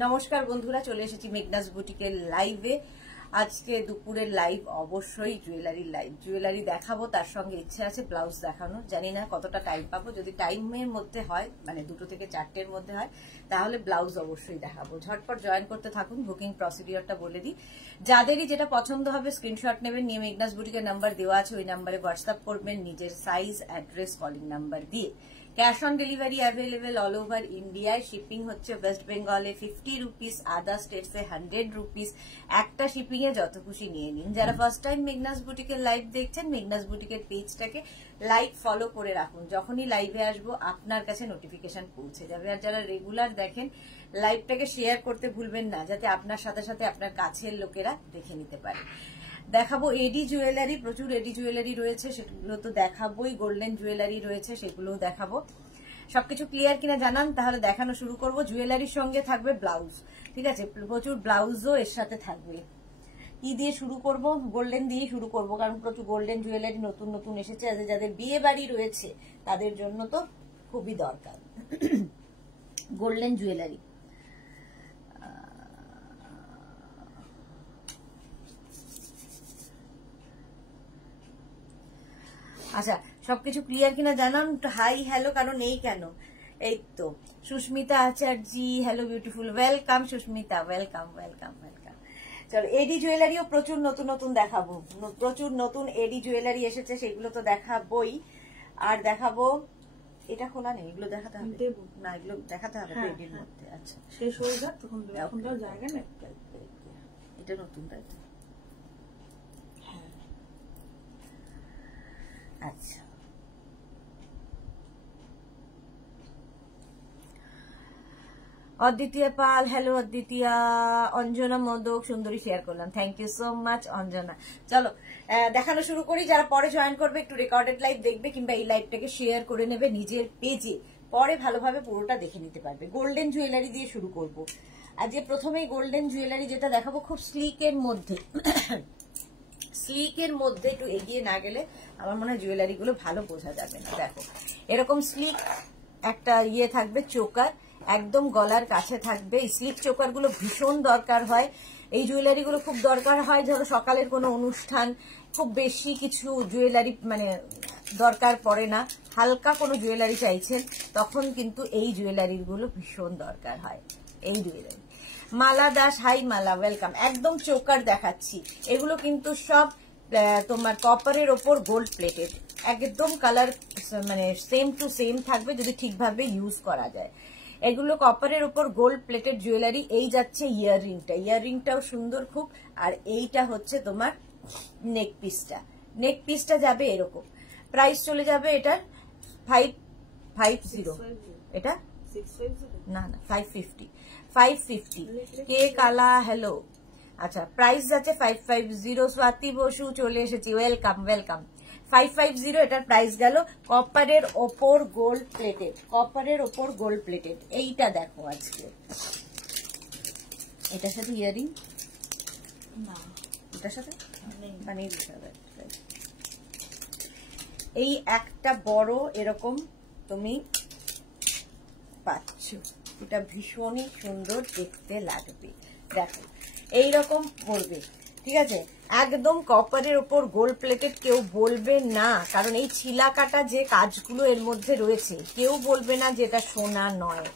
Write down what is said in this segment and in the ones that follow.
নমস্কার বন্ধুরা, চলে এসেছি মেঘনাস বুটিকের লাইভে। আজকে দুপুরের লাইভ অবশ্যই জুয়েলারি লাইভ। জুয়েলারি দেখাবো, তার সঙ্গে ইচ্ছে আছে ব্লাউজ দেখানো। জানি না কতটা টাইম পাবো, যদি টাইমের মধ্যে হয়, মানে 2 থেকে 4টের মধ্যে হয়, তাহলে ব্লাউজ অবশ্যই দেখাবো। ঝটপট জয়েন করতে থাকুন। বুকিং প্রসিডিওরটা বলে দিই, যাদেরই যেটা পছন্দ হবে স্ক্রিনশট নেবেন, নিয়ে মেঘনাস বুটিকের নাম্বার দেওয়া আছে, ওই নাম্বারে হোয়াটসঅ্যাপ করবেন নিজের সাইজ, অ্যাড্রেস, কলিং নাম্বার দিয়ে। Cash on delivery available all over ইন্ডিয়ায়। শিপিং হচ্ছে ওয়েস্ট বেঙ্গলে 50 রুপিস, আদার স্টেটসে 100 রুপিস। একটা শিপিং এ যত খুশি নিয়ে নিন। যারা ফার্স্ট টাইম মেঘনাস বুটিকের লাইভ দেখছেন, মেঘনাস বুটিকের পেজটাকে লাইক ফলো করে রাখুন। যখনই লাইভে আসবো আপনার কাছে নোটিফিকেশন পৌঁছে যাবে। আর যারা রেগুলার দেখেন, লাইভটাকে শেয়ার করতে ভুলবেন না, যাতে আপনার সাথে সাথে আপনার কাছের লোকেরা দেখে নিতে পারে। দেখাবো এডি জুয়েলারি, প্রচুর এডি জুয়েলারি রয়েছে, সেগুলো তো দেখাবোই। গোল্ডেন জুয়েলারি রয়েছে, সেগুলোও দেখাবো। সবকিছু ক্লিয়ার কিনা জানান, তাহলে দেখানো শুরু করব। জুয়েলারির সঙ্গে থাকবে ব্লাউজ, ঠিক আছে? প্রচুর ব্লাউজও এর সাথে থাকবে। কি দিয়ে শুরু করব? গোল্ডেন দিয়ে শুরু করব, কারণ প্রচুর গোল্ডেন জুয়েলারি নতুন নতুন এসেছে। যাদের বিয়ে বাড়ি রয়েছে তাদের জন্য তো খুবই দরকার গোল্ডেন জুয়েলারি। আচ্ছা, সবকিছু ক্লিয়ার কিনা জানান। হাই হ্যালো কারণ নেই কেন? এই তো Susmita Acharya, hello beautiful, welcome Susmita, welcome welcome welcome. চলো, এডি জুয়েলারিও প্রচুর নতুন নতুন দেখাবো। প্রচুর নতুন এডি জুয়েলারি এসেছে, সেগুলো তো দেখাবোই। আর দেখাবো, এটা খোলা নেই, এগুলো দেখাতে হবে না, এগুলো দেখাতে হবে এডির মধ্যে। আচ্ছা, শেষ হয়ে যাক, তখন জায়গা নেই। এটা নতুন, তাই তো? আচ্ছা, অদ্বিতীয় পাল, হ্যালো অদ্বিতীয়া। অঞ্জনা মোদক, সুন্দরী শেয়ার করলাম, thank you so much Anjana. চলো দেখানো শুরু করি। যারা পরে জয়েন করবে একটু রেকর্ডেড লাইভ দেখবে, কিংবা এই লাইভটাকে শেয়ার করে নেবে নিজের পেজে, পরে ভালোভাবে পুরোটা দেখে নিতে পারবে। গোল্ডেন জুয়েলারি দিয়ে শুরু করব। আর যে প্রথমেই গোল্ডেন জুয়েলারি যেটা দেখাবো, খুব স্লিকের মধ্যে। স্লিকের মধ্যে একটু এগিয়ে না গেলে আমার মনে হয় জুয়েলারি গুলো ভালো বোঝা যাবে না। দেখো, এরকম স্লিক একটা ইয়ে থাকবে, চোকার একদম গলার কাছে থাকবে। এই স্লিক চোকার গুলো ভীষণ দরকার হয়। এই জুয়েলারি গুলো খুব দরকার হয় ধরো সকালের কোনো অনুষ্ঠান, খুব বেশি কিছু জুয়েলারি মানে দরকার পড়ে না, হালকা কোনো জুয়েলারি চাইছেন, তখন কিন্তু এই জুয়েলারি গুলো ভীষণ দরকার হয়। এই জুয়েলারি। মালা দাস, হাই মালা, ওয়েলকাম। একদম চোকার দেখাচ্ছি, এগুলো কিন্তু সব তোমার কপারের ওপর গোল্ড প্লেটেড, একদম কালার মানে সেম টু সেম থাকবে যদি ঠিকভাবে ইউজ করা যায়। এগুলো কপারের ওপর গোল্ড প্লেটেড জুয়েলারি। এই যাচ্ছে ইয়াররিংটা, ইয়াররিংটাও সুন্দর খুব। আর এইটা হচ্ছে তোমার নেক পিসটা। নেক পিসটা যাবে এরকম, প্রাইস চলে যাবে এটার 550। এটা না না 550 কে কালা, হ্যালো। আচ্ছা, প্রাইস যাচ্ছে 550। স্বাতি বসু চলে এসেছি, ওয়েলকাম ওয়েলকাম। 550 এটার প্রাইস গেল। কপারের ওপর গোল্ড প্লেটেড, কপারের ওপর গোল্ড প্লেটেড। এইটা দেখো আজকে, এটার সাথে ইয়ারিং না, এটার সাথে বানিয়ে দিতে হবে। এই একটা বড় এরকম তুমি পাচ্ছ, এটা ভীষণই সুন্দর দেখতে লাগবে। দেখো এইরকম পড়বে, ঠিক আছে? একদম কপারের ওপর গোল্ড প্লেটেড। কেউ বলবে না, কারণ এই ছিলা কাটা যে কাজগুলো এর মধ্যে রয়েছে, কেউ বলবে না যে এটা সোনা নয়,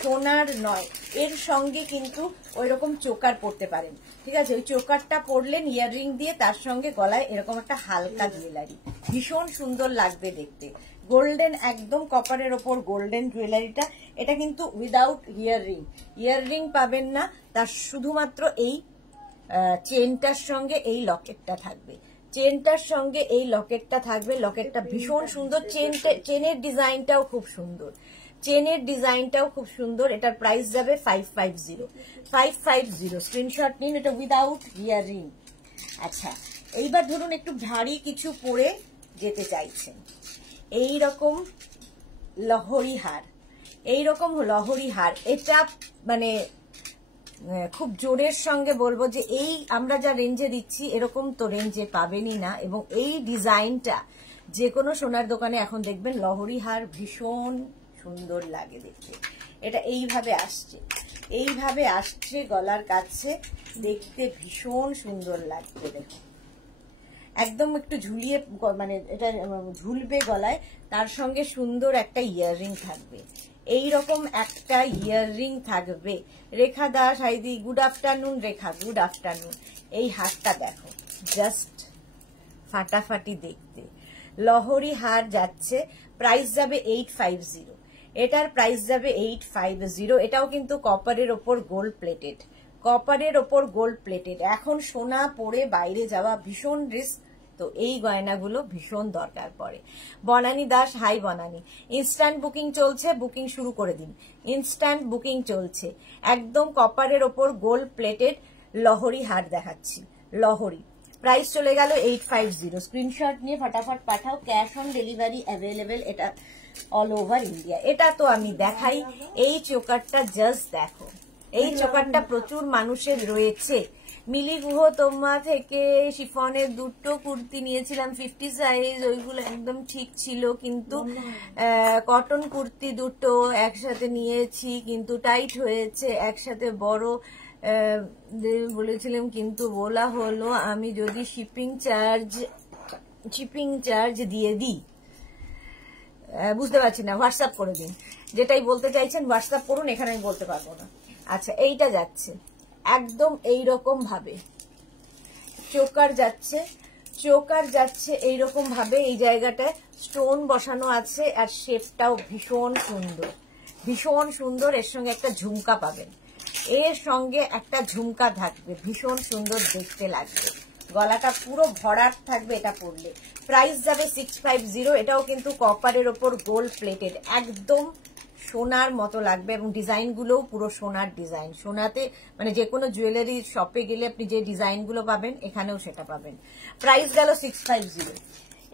সোনার নয়। এর সঙ্গে কিন্তু ওইরকম চোকার পরতে পারেন, ঠিক আছে? ওই চোকারটা পরলেন ইয়াররিং দিয়ে, তার সঙ্গে গলায় এরকম একটা হালকা জুয়েলারি, ভীষণ সুন্দর লাগবে দেখতে। গোল্ডেন, একদম কপারের ওপর গোল্ডেন জুয়েলারিটা। এটা কিন্তু উইদাউট ইয়াররিং, ইয়াররিং পাবেন না, তার শুধুমাত্র এই চেনটার সঙ্গে এই লকেটটা থাকবে, চেনটার সঙ্গে এই লকেটটা থাকবে। লকেটটা ভীষণ সুন্দর, চেনের ডিজাইনটাও খুব সুন্দর, চেনের ডিজাইনটাও খুব সুন্দর। এটার প্রাইস যাবে 550। স্ক্রিনশট নিন, এটা উইদাউট ইয়াররিং। আচ্ছা, এইবার ধরুন একটু ভারী কিছু পরে যেতে চাইছেন, এইরকম লহরি হার, এইরকম লহরি হার। এটা মানে খুব জোরের সঙ্গে বলবো যে এই আমরা যা রেঞ্জে দিচ্ছি এরকম তো রেঞ্জে পাবেনই না। এবং এই ডিজাইনটা যে কোনো সোনার দোকানে এখন দেখবেন লহরি হার ভীষণ সুন্দর লাগে দেখতে। এটা এইভাবে আসছে, এইভাবে আসছে গলার কাছে, দেখতে ভীষণ সুন্দর লাগবে। দেখো একদম একটু ঝুলিয়ে, মানে এটা ঝুলবে গলায়, তার সঙ্গে সুন্দর একটা ইয়াররিং থাকবে। এইরকম একটা ইয়াররিং থাকবে। রেখা দাস, হাইদি, গুড আফটারনুন। রেখা, গুড আফটারনুন। এই হারটা দেখো, জাস্ট ফাটাফাটি দেখতে। লহরি হার যাচ্ছে, প্রাইস যাবে 850। এটার প্রাইস যাবে 850। এটাও কিন্তু কপারের ওপর গোল্ড প্লেটেড, কপারের ওপর গোল্ড প্লেটেড। এখন সোনা পরে বাইরে যাওয়া ভীষণ রিস্ক, তো এই গয়নাগুলো ভীষণ দরকার পড়ে। Banani Das, hi Banani. Instant booking চলছে, বুকিং শুরু করে দিন। ইনস্ট্যান্ট বুকিং চলছে। একদম কপারের ওপর গোল্ড প্লেটেড লহরি হার দেখাচ্ছি, লহরি। প্রাইস চলে গেল 850। স্ক্রিনশট নিয়ে ফটাফট পাঠাও। ক্যাশ অন ডেলিভারি অ্যাভেলেবেল, এটা অল ওভার ইন্ডিয়া। এটা তো আমি দেখাই, এই চোকারটা জাস্ট দেখো, এই চোকারটা প্রচুর মানুষের রয়েছে। মিলি গুহ তোমা থেকে শিফনের দুটো কুর্তি নিয়েছিলাম 50 সাইজ, ওইগুলো একদম ঠিক ছিল, কিন্তু কটন কুর্তি দুটো একসাথে নিয়েছি, কিন্তু টাইট হয়েছে, একসাথে বড় বলেছিলাম, কিন্তু বলা হলো আমি যদি শিপিং চার্জ দিয়ে দিই। বুঝতে পারছি না, হোয়াটসঅ্যাপ করে দিন। যেটাই বলতে চাইছেন হোয়াটসঅ্যাপ করুন, এখানে আমি বলতে পারবো না। আচ্ছা, এইটা যাচ্ছে একদম এইরকম ভাবে, চোকার যাচ্ছে, চোকার যাচ্ছে এইরকম ভাবে। এই জায়গাটায় স্টোন বসানো আছে, আর শেপটাও ভীষণ সুন্দর, ভীষণ সুন্দর। এর সঙ্গে একটা ঝুমকা পাবেন, এর সঙ্গে একটা ঝুমকা থাকবে, ভীষণ সুন্দর দেখতে লাগবে। গলাটা পুরো ভরাট থাকবে এটা পরলে। প্রাইস যাবে 650। এটাও কিন্তু কপারের ওপর গোল্ড প্লেটেড, একদম সোনার মতো লাগবে, এবং ডিজাইনগুলোও পুরো সোনার ডিজাইন। সোনাতে মানে যে কোনো জুয়েলারি শপে গেলে আপনি যে ডিজাইনগুলো পাবেন, এখানেও সেটা পাবেন। প্রাইস গেল 650।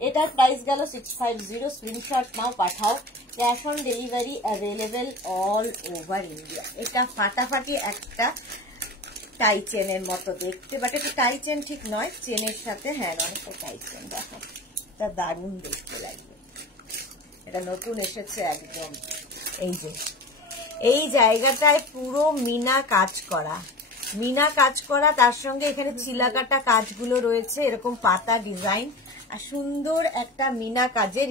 এটার প্রাইস গেল 650। স্ক্রিনশট নাও, পাঠাও। Cash on delivery available all over India. এটা ফাটাফাটি একটা টাই চেনের মতো দেখতে, বাট এটা টাই চেন ঠিক নয়, চেনের সাথে হ্যাঁ অনেকটা টাই চেন। দেখো এটা দারুণ দেখতে লাগবে, এটা নতুন এসেছে একদম। এই যে এই জায়গাটায় পুরো মিনা কাজ করা, মিনা কাজ করা, তার সঙ্গে এখানে চিলাকাটা কাজগুলো রয়েছে, এরকম পাতা ডিজাইন, আর সুন্দর একটা মিনা কাজের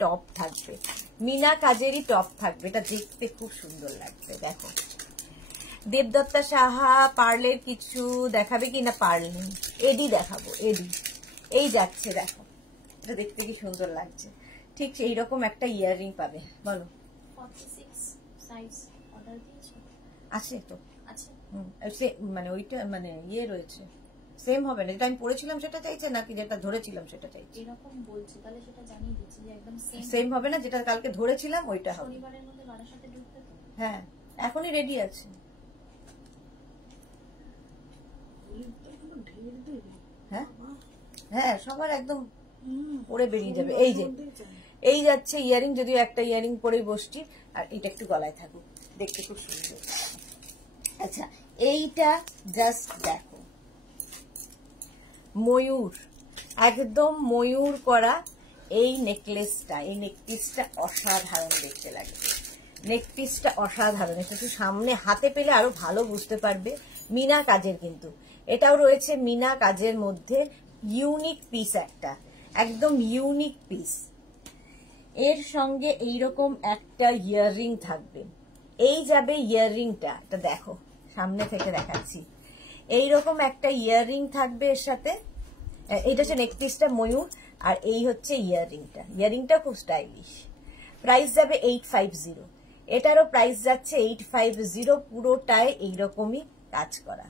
টপ থাকবে, মিনা কাজেরই টপ থাকবে। এটা দেখতে খুব সুন্দর লাগবে। দেখো দেবদত্তা সাহা, পার্লের কিছু দেখাবে কিনা? পার্ল নেই, এডি দেখাবো, এডি। এই যাচ্ছে, দেখো এটা দেখতে কি সুন্দর লাগছে। ঠিক এইরকম একটা ইয়াররিং পাবে। বলো, 46 সাইজ অর্ডার দিয়েছো? আছে তো, আছে। মানে ওইটা মানে ইয়ে রয়েছে, সেম হবে না। যেটা আমি পড়েছিলাম সেটা চাইছে, নাকি যেটা ধরেছিলাম সেটা চাইছে? এরকম বলছে, তাহলে সেটা জানিয়ে দিচ্ছি যে একদম সেম হবে না। যেটা কালকে ধরেছিলাম ওইটা হবে। শনিবারের মধ্যে বাড়ার সাথে ঢুকতে তো। হ্যাঁ, এখনই রেডি আছে। হ্যাঁ হ্যাঁ, সবার একদম পরে বেরিয়ে যাবে। এই যে এই যাচ্ছে ইয়ারিং, যদিও একটা ইয়ারিং পরেই বসছি, আর এটা একটু গলায় থাকুক, দেখতে খুব সুন্দর। আচ্ছা, এইটা জাস্ট দেখো, ময়ূর, একদম ময়ূর করা এই নেকলেসটা, এই নেকপিসটা অসাধারণ দেখতে লাগে। নেকপিসটা অসাধারণ, এটা একটু সামনে হাতে পেলে আরো ভালো বুঝতে পারবে। মিনা কাজের, কিন্তু এটাও রয়েছে মিনা কাজের মধ্যে, ইউনিক পিস একটা, একদম ইউনিক পিস। এর সঙ্গে এইরকম একটা ইয়াররিং থাকবে। এই যাবে ইয়াররিংটা, এটা দেখো সামনে থেকে দেখাচ্ছি। এইরকম একটা ইয়াররিং থাকবে এর সাথে। এইটা হচ্ছে নেকপিসটা ময়ূর, আর এই হচ্ছে ইয়াররিংটা। ইয়াররিংটা খুব স্টাইলিশ। প্রাইস যাবে 850। এটারও প্রাইস যাচ্ছে 850, পুরোটায় এইরকমই কাজ করা।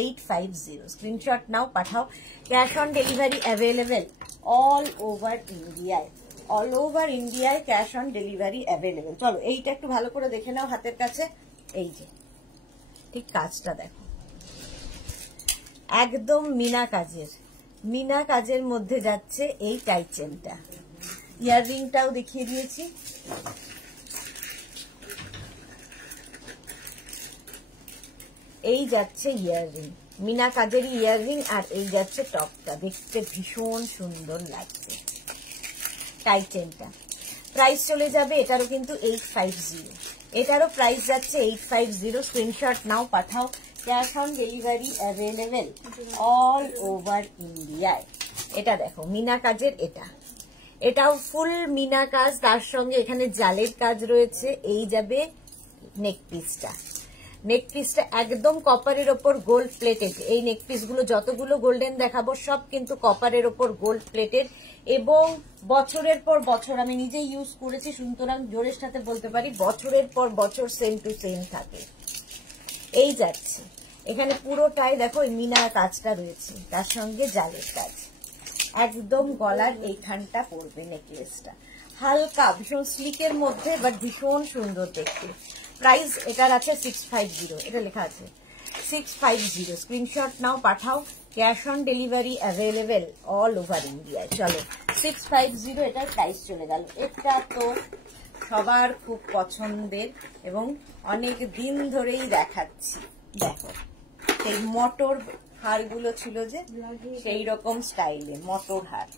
850। স্ক্রিনশট নাও, পাঠাও। Cash on delivery available all over ইন্ডিয়ায়, অল ওভার ইন্ডিয়ায় ক্যাশ অন ডেলিভারি অ্যাভেলেবেল। চলো এইটা একটু ভালো করে দেখে নাও হাতের কাছে। এই যে ঠিক কাজটা দেখো, একদম মিনা কাজের, মিনা কাজের মধ্যে যাচ্ছে এই টাই চেনটা। ইয়াররিংটাও দেখিয়ে দিয়েছি। এই যাচ্ছে ইয়াররিং, মিনা কাজেরই ইয়াররিং, আর এই যাচ্ছে টপটা, দেখতে ভীষণ সুন্দর লাগছে টাই চেনটা। প্রাইস চলে যাবে এটারও কিন্তু 850। এটারও প্রাইস যাচ্ছে 850। স্ক্রিনশট নাও, পাঠাও। Cash on delivery available all over ইন্ডিয়ায়। এটা দেখো মিনা কাজের, এটাও ফুল মিনা কাজ, তার সঙ্গে এখানে জালের কাজ রয়েছে। এই যাবে নেক পিসটা, নেক পিসটা একদম কপারের ওপর গোল্ড প্লেটেড। এই নেক পিস গুলো যতগুলো গোল্ডেন দেখাবো সব কিন্তু কপারের ওপর গোল্ড প্লেটেড, এবং বছরের পর বছর আমি নিজেই ইউজ করেছি, সুতরাং জোরের সাথে বলতে পারি বছরের পর বছর সেম টু সেম থাকে। এই যাচ্ছে এখানে পুরোটাই দেখো মিনা কাজটা রয়েছে, তার সঙ্গে জালের কাজ। একদম গলার এইখানটা পড়বে নেকলেসটা, হালকা ভীষণ স্লিকের মধ্যে, বাট ভীষণ সুন্দর দেখতে। প্রাইস এটার আছে 650, এটা লেখা আছে 650। স্ক্রিনশট নাও, পাঠাও। Cash on delivery available all over ইন্ডিয়ায়। চলো 650 এটার প্রাইস চলে গেল। এটা তো সবার খুব পছন্দের এবং অনেক দিন ধরেই দেখাচ্ছি। দেখো সেই মটর হারগুলো ছিল যে, সেই রকম স্টাইলে মটর হার,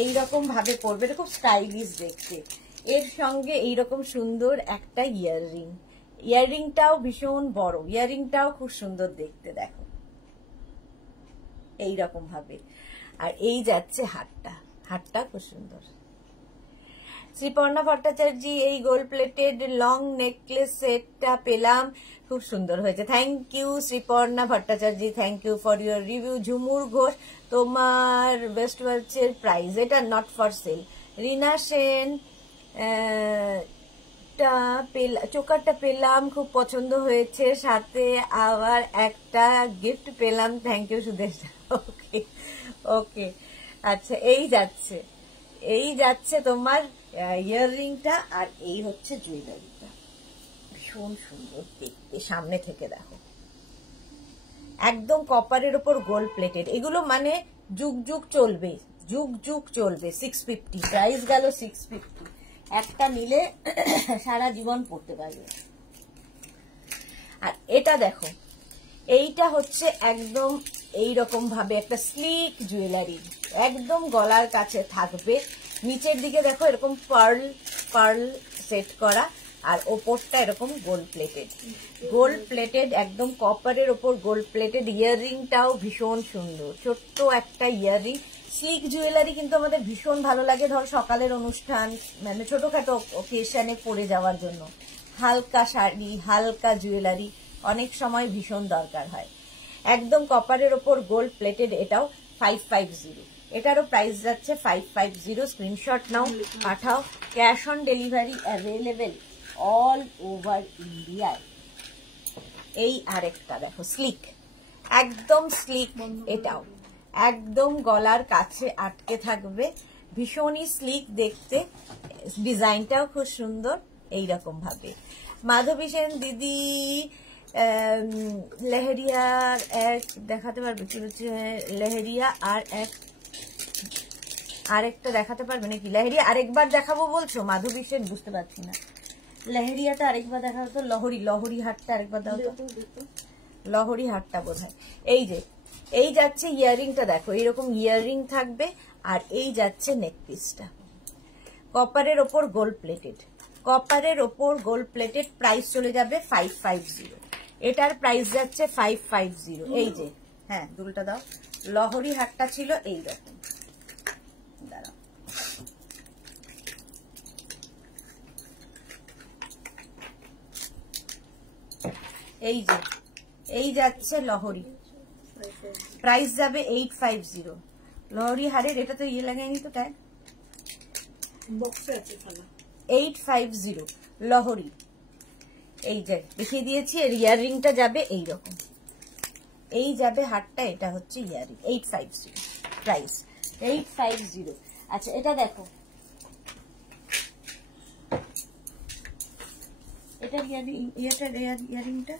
এইরকম ভাবে পরবে, এটা খুব স্টাইলিশ দেখতে। এর সঙ্গে এইরকম সুন্দর একটা ইয়াররিং, ইয়াররিংটাও ভীষণ বড়, ইয়াররিংটাও খুব সুন্দর দেখতে দেখো এইরকম ভাবে। আর এই যাচ্ছে হারটা, হারটা খুব সুন্দর। শ্রীপর্ণা ভট্টাচার্য এই গোল্ড প্লেটেড লং নেকলেস সেটটা পেলাম, খুব সুন্দর হয়েছে। Thank you Sreeparna Bhattacharya, thank you for your review. Jhumur Ghosh তোমার বেস্ট ওয়াচের প্রাইস, এটা not for sale. Rina Sen চোকারটা পেলাম, খুব পছন্দ হয়েছে, সাথে আবার একটা গিফট পেলাম। Thank you Sudesh. Okay okay, আচ্ছা এই যাচ্ছে তোমার ইয়াররিংটা, আর এই হচ্ছে জুয়েলারিটা, ভীষণ সুন্দর দেখতে। সামনে থেকে দেখো একদম কপারের উপর গোল্ড প্লেটেড, এগুলো মানে যুগ যুগ চলবে, যুগ যুগ চলবে। 650 প্রাইস গেল 650, একটা নিলে সারা জীবন পড়তে পারবে। আর এটা দেখো, এইটা হচ্ছে একদম এইরকম ভাবে একটা স্লিক জুয়েলারি, একদম গলার কাছে থাকবে। নিচের দিকে দেখো এরকম পার্ল সেট করা, আর ওপরটা এরকম গোল্ড প্লেটেড একদম কপারের ওপর গোল্ড প্লেটেড। ইয়াররিংটাও ভীষণ সুন্দর, ছোট্ট একটা ইয়াররিং। স্লিক জুয়েলারি কিন্তু আমাদের ভীষণ ভালো লাগে, ধর সকালের অনুষ্ঠান মানে ছোটখাটো ওকেশনে পরে যাওয়ার জন্য। হালকা শাড়ি, হালকা জুয়েলারি অনেক সময় ভীষণ দরকার হয়। একদম কপারের ওপর গোল্ড প্লেটেড, এটাও 550। এটারও প্রাইস যাচ্ছে 550। স্ক্রিনশট নাও, পাঠাও। Cash on delivery available all over ইন্ডিয়ায়। এই আরেকটা দেখো স্লিক, একদম স্লিক, এটাও একদম গলার কাছে আটকে থাকবে, ভীষণই স্লিক দেখতে। ডিজাইনটাও খুব সুন্দর এইরকম ভাবে। মাধবী সেন দিদি লেহেরিয়ার এক দেখাতে পারবে কি হচ্ছে? লেহেরিয়া আর আরেকটা দেখাতে পারবে নাকি? লেহেরিয়া আরেকবার দেখাবো বলছো মাধবী সেন? বুঝতে পারছি না। লেহেরিয়াটা আরেকবার দেখা হতো, লহরি হাটটা আরেকবার দাও তো। লহরি হাটটা বোধহয়। এই যাচ্ছে ইয়াররিংটা, দেখো এইরকম ইয়াররিং থাকবে, আর এই যাচ্ছে নেকপিসটা কপারের ওপর গোল্ড প্লেটেড, কপারের ওপর গোল্ড প্লেটেড। প্রাইস চলে যাবে 550। এটার প্রাইস যাচ্ছে 550। এই যে হ্যাঁ দুলটা দাও। লহরি হাটটা ছিল এইরকম, দাঁড়াও এই যাচ্ছে লহরি, প্রাইস যাবে 850। লহরি হারের এটা তো ইয়ে লাগাইনি তো, ট্যাগ বক্সে আছে 850 লহরি। এই যে দেখিয়ে দিয়েছি। এর ইয়াররিংটা যাবে এইরকম, এই যাবে হারটা, এটা হচ্ছে ইয়াররিং। 850 প্রাইস, 850। আচ্ছা এটা দেখো, এটার ইয়াররিংটা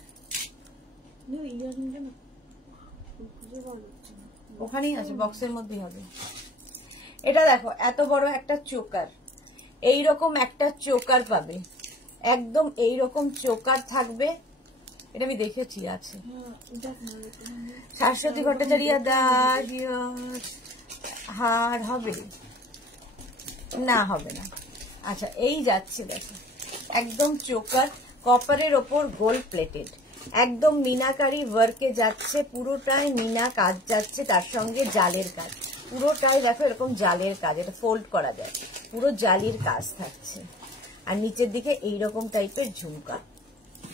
ওখানেই আছে, বক্সের মধ্যেই হবে। এটা দেখো এত বড় একটা চোকার, এইরকম একটা চোকার পাবে, একদম এইরকম চোকার থাকবে। এটা আমি দেখেছি আছে। শাশ্বতী ভট্টাচার্য দাস হার হবে, না হবে না। আচ্ছা এই যাচ্ছে দেখো একদম চোকার, কপারের ওপর গোল্ড প্লেটেড, একদম মিনাকারি ওয়ার্কে যাচ্ছে, পুরোটাই মিনা কাজ যাচ্ছে, তার সঙ্গে জালের কাজ, পুরোটাই দেখো এরকম জালের কাজ, এটা ফোল্ড করা যায়, পুরো জালির কাজ থাকছে। আর নিচের দিকে এইরকম টাইপের ঝুমকা,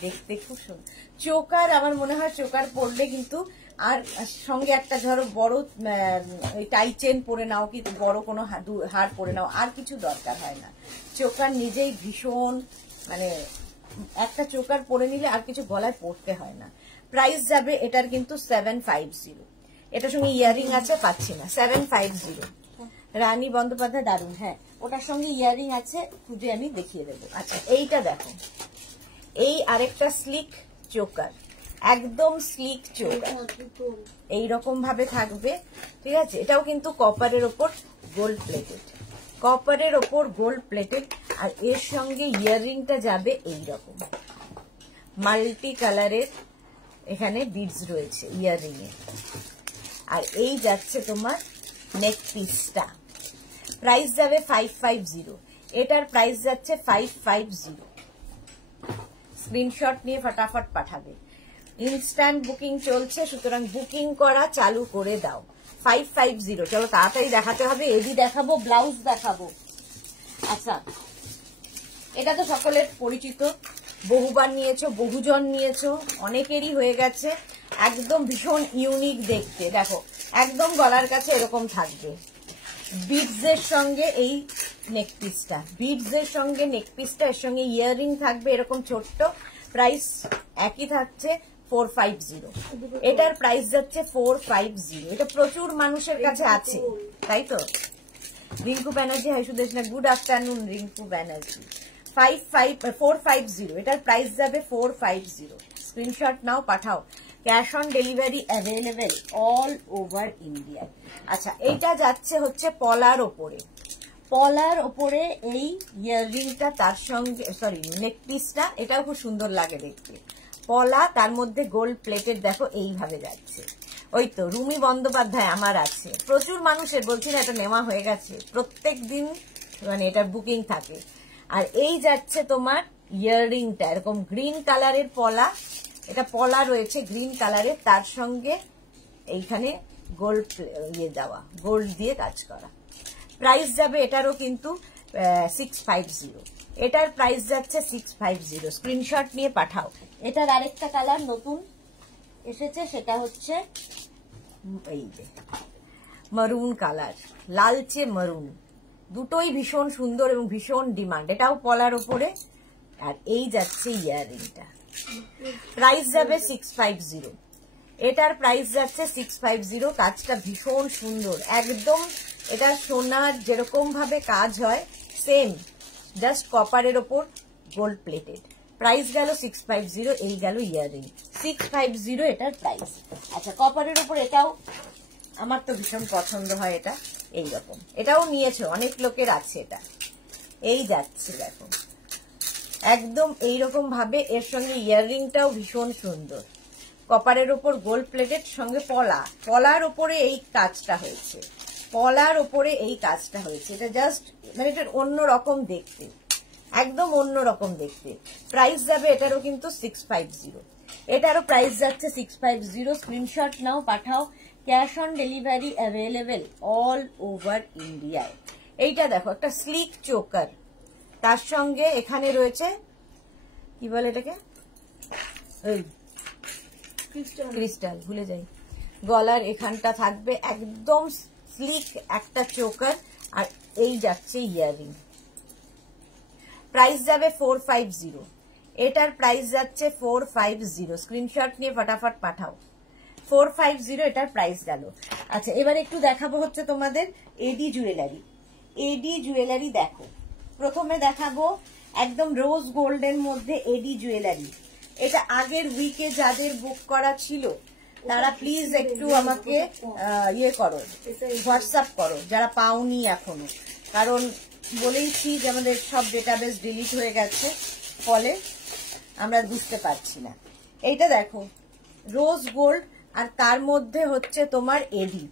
দেখতে খুব সুন্দর। চোকার আমার মনে হয় চোকার পরলে কিন্তু, আর সঙ্গে একটা ধরো বড় টাই চেন পরে নাও, কি বড় কোনো হার পরে নাও, আর কিছু দরকার হয় না। চোকার নিজেই ভীষণ মানে একটা চোকার পরে নিলে আর কিছু গলায় পরতে হয় না। প্রাইস যাবে এটার কিন্তু 750। এটার সঙ্গে ইয়ারিং আছে, পাচ্ছি না, 750। রানী বন্দ্যোপাধ্যায় দারুণ, হ্যাঁ ওটার সঙ্গে ইয়ারিং আছে, খুঁজে আমি দেখিয়ে দেবো। আচ্ছা এইটা দেখো, এই আরেকটা স্লিক চোকার, একদম স্লিক চোকার, এইরকম ভাবে থাকবে, ঠিক আছে। এটাও কিন্তু কপারের ওপর গোল্ড প্লেটেড, কপারের ওপর গোল্ড প্লেটেড, আর এর সঙ্গে ইয়াররিংটা যাবে এইরকম মাল্টি কালারের, এখানে বিডস রয়েছে ইয়াররিং এ। আর এই যাচ্ছে তোমার নেক পিসটা, প্রাইস যাবে 550, এটার প্রাইস যাচ্ছে 550। স্ক্রিনশট নিয়ে ফটাফট পাঠাবে, ইনস্ট্যান্ট বুকিং চলছে, সুতরাং বুকিং করা চালু করে দাও। 550, চলো তাড়াতাড়ি দেখাতে হবে, এডি দেখাবো, ব্লাউজ দেখাবো। আচ্ছা এটা তো সকলের পরিচিত, বহুবার নিয়েছো, বহুজন নিয়েছো, অনেকেরই হয়ে গেছে, একদম ভীষণ ইউনিক দেখতে। দেখো একদম গলার কাছে এরকম থাকবে, বিডসের সঙ্গে এই নেকপিসটা, বিডসের সঙ্গে নেকপিসটা, এর সঙ্গে ইয়াররিং থাকবে এরকম ছোট্ট, প্রাইস একই থাকছে 450। এটার প্রাইস যাচ্ছে 450। এটা প্রচুর মানুষের কাছে আছে, তাই তো। Rinku Banerjee, hi Sudeshna, good afternoon Rinku Banerjee. 450, এটার প্রাইস যাবে 450। স্ক্রিনশট নাও, পাঠাও। Cash on delivery available all over India. আচ্ছা এইটা যাচ্ছে হচ্ছে পলার ওপরে, পলার ওপরে এই ইয়াররিংটা, তার সঙ্গে সরি নেকপিসটা, এটাও খুব সুন্দর লাগে দেখতে। পলা, তার মধ্যে গোল্ড প্লেটেড, দেখো এইভাবে যাচ্ছে। ওই তো রুমি বন্দ্যোপাধ্যায় আমার আছে, প্রচুর মানুষের, বলছি না এটা নেওয়া হয়ে গেছে, প্রত্যেক দিন মানে এটা বুকিং থাকে। আর এই যাচ্ছে তোমার ইয়াররিংটা, এরকম গ্রিন কালারের পলা, এটা পলা রয়েছে গ্রিন কালারের, তার সঙ্গে এইখানে গোল্ড ইয়ে দেওয়া, গোল্ড দিয়ে কাজ করা। প্রাইস যাবে এটারও কিন্তু 650, এটার প্রাইস যাচ্ছে 650। স্ক্রিনশট নিয়ে পাঠাও। এটার আরেকটা কালার নতুন এসেছে, সেটা হচ্ছে এই যে মারুন কালার, লালচে মারুন, দুটোই ভীষণ সুন্দর এবং ভীষণ ডিমান্ড। এটাও পলার ওপরে, আর এই যাচ্ছে ইয়াররিংটা, প্রাইস যাবে 650। এটার প্রাইস যাচ্ছে 650। কাজটা ভীষণ সুন্দর, একদম এটা সোনার যেরকম ভাবে কাজ হয় সেম, জাস্ট কপারের ওপর গোল্ড প্লেটেড। প্রাইস গেল 650, এই গেল ইয়াররিং 650 এটার প্রাইস। আচ্ছা কপারের ওপর এটাও আমার তো ভীষণ পছন্দ হয়, এটা এইরকম, এটাও নিয়েছো, অনেক লোকের আছে এটা। এই যাচ্ছে দেখো একদম এইরকম ভাবে, এর সঙ্গে ইয়াররিংটাও ভীষণ সুন্দর, কপারের ওপর গোল্ড প্লেটেড, সঙ্গে পলা, পলার ওপরে এই কাজটা হয়েছে, পলার ওপরে এই কাজটা হয়েছে। এটা জাস্ট মানে এটা অন্য রকম দেখতে, একদম অন্য রকম দেখতে। প্রাইস যাবে এটারও কিন্তু 650, এটারও প্রাইস যাচ্ছে 650। স্ক্রিনশট নাও, পাঠাও। Cash on delivery available all over ইন্ডিয়ায়। এইটা দেখো একটা স্লিক চোকার, তার সঙ্গে এখানে রয়েছে কি বলে এটাকে, ক্রিস্টাল, ভুলে যাই, গলার এখানটা থাকবে একদম স্লিক একটা চোকার, আর এই যাচ্ছে ইয়াররিং। প্রাইস যাবে 450, এটার প্রাইস যাচ্ছে 450। স্ক্রিনশট নিয়ে ফটাফট পাঠাও। 450 এটার প্রাইস গেল। আচ্ছা এবার একটু দেখাবো হচ্ছে তোমাদের এডি জুয়েলারি। এডি জুয়েলারি দেখো, প্রথমে দেখাবো একদম রোজ গোল্ডের মধ্যে এডি জুয়েলারি। এটা আগের উইকে যাদের বুক করা ছিল তারা প্লিজ একটু আমাকে ইয়ে করো, হোয়াটসঅ্যাপ করো যারা পাওনি এখনো, কারণ বলেইছি যে আমাদের সব ডেটাবেস ডিলিট হয়ে গেছে, ফলে আমরা বুঝতে পারছি না। এইটা দেখো রোজ গোল্ড, আর তার মধ্যে হচ্ছে তোমার এডি,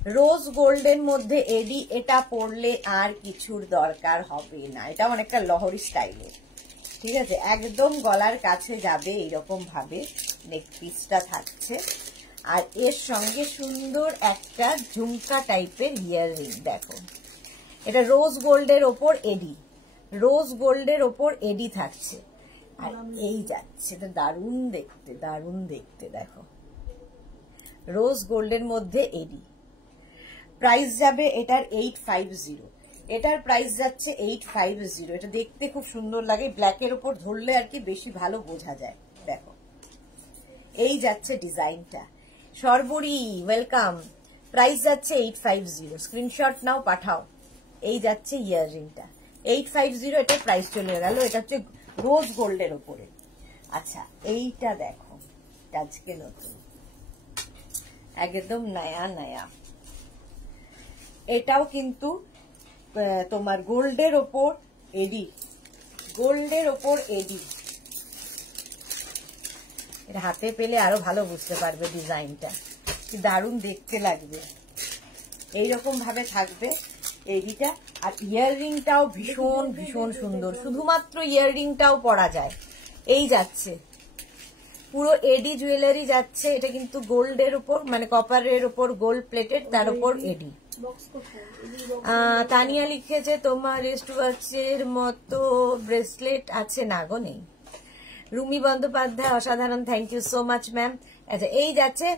রোজ গোল্ডের মধ্যে এডি, এটা পরলে আর কিছুর দরকার হবে না। এটা অনেকটা লহরি স্টাইলের, ঠিক আছে, একদম গলার কাছে যাবে এইরকম ভাবে নেক পিসটা থাকছে। আর এর সঙ্গে সুন্দর একটা ঝুমকা টাইপের ইয়াররিং। দেখো এটা রোজ গোল্ডের ওপর এডি, রোজ গোল্ডের ওপর এডি থাকছে। আর এই যাচ্ছে, এটা দারুণ দেখতে, দারুণ দেখতে। দেখো রোজ গোল্ডের মধ্যে এডি, প্রাইস যাবে এটার 850, এটার প্রাইস যাচ্ছে 850। এটা দেখতে খুব সুন্দর লাগে, ব্ল্যাকের উপর ধরলে আর কি বেশি ভালো বোঝা যায়। দেখো এই যাচ্ছে ডিজাইনটা। সর্বরী ওয়েলকাম, প্রাইস যাচ্ছে 850, স্ক্রিনশট নাও পাঠাও। এই যাচ্ছে ইয়াররিংটা 850, এটা প্রাইস চলে গেল। এটা হচ্ছে রোজ গোল্ডের উপরে। আচ্ছা এইটা দেখো, আজকে নতুন একদম নয়া নয়া, এটাও কিন্তু তোমার গোল্ডের ওপর এডি, গোল্ডের ওপর এডি। এটা হাতে পেলে আরো ভালো বুঝতে পারবে ডিজাইনটা, কি দারুণ দেখতে লাগবে। এইরকম ভাবে থাকবে এডিটা। আর ইয়াররিংটাও ভীষণ ভীষণ সুন্দর, শুধুমাত্র ইয়াররিংটাও পরা যায়। এই যাচ্ছে পুরো এডি জুয়েলারি যাচ্ছে। এটা কিন্তু গোল্ডের উপর, মানে কপারের উপর গোল্ড প্লেটেড, তার উপর এডি। তানিয়া লিখেছে তোমার রিস্ট ওয়াচের মতো ব্রেসলেট আছে না গো? নেই। রুমি বন্দ্যোপাধ্যায় অসাধারণ, thank you so much ma'am. আচ্ছা এই যাচ্ছে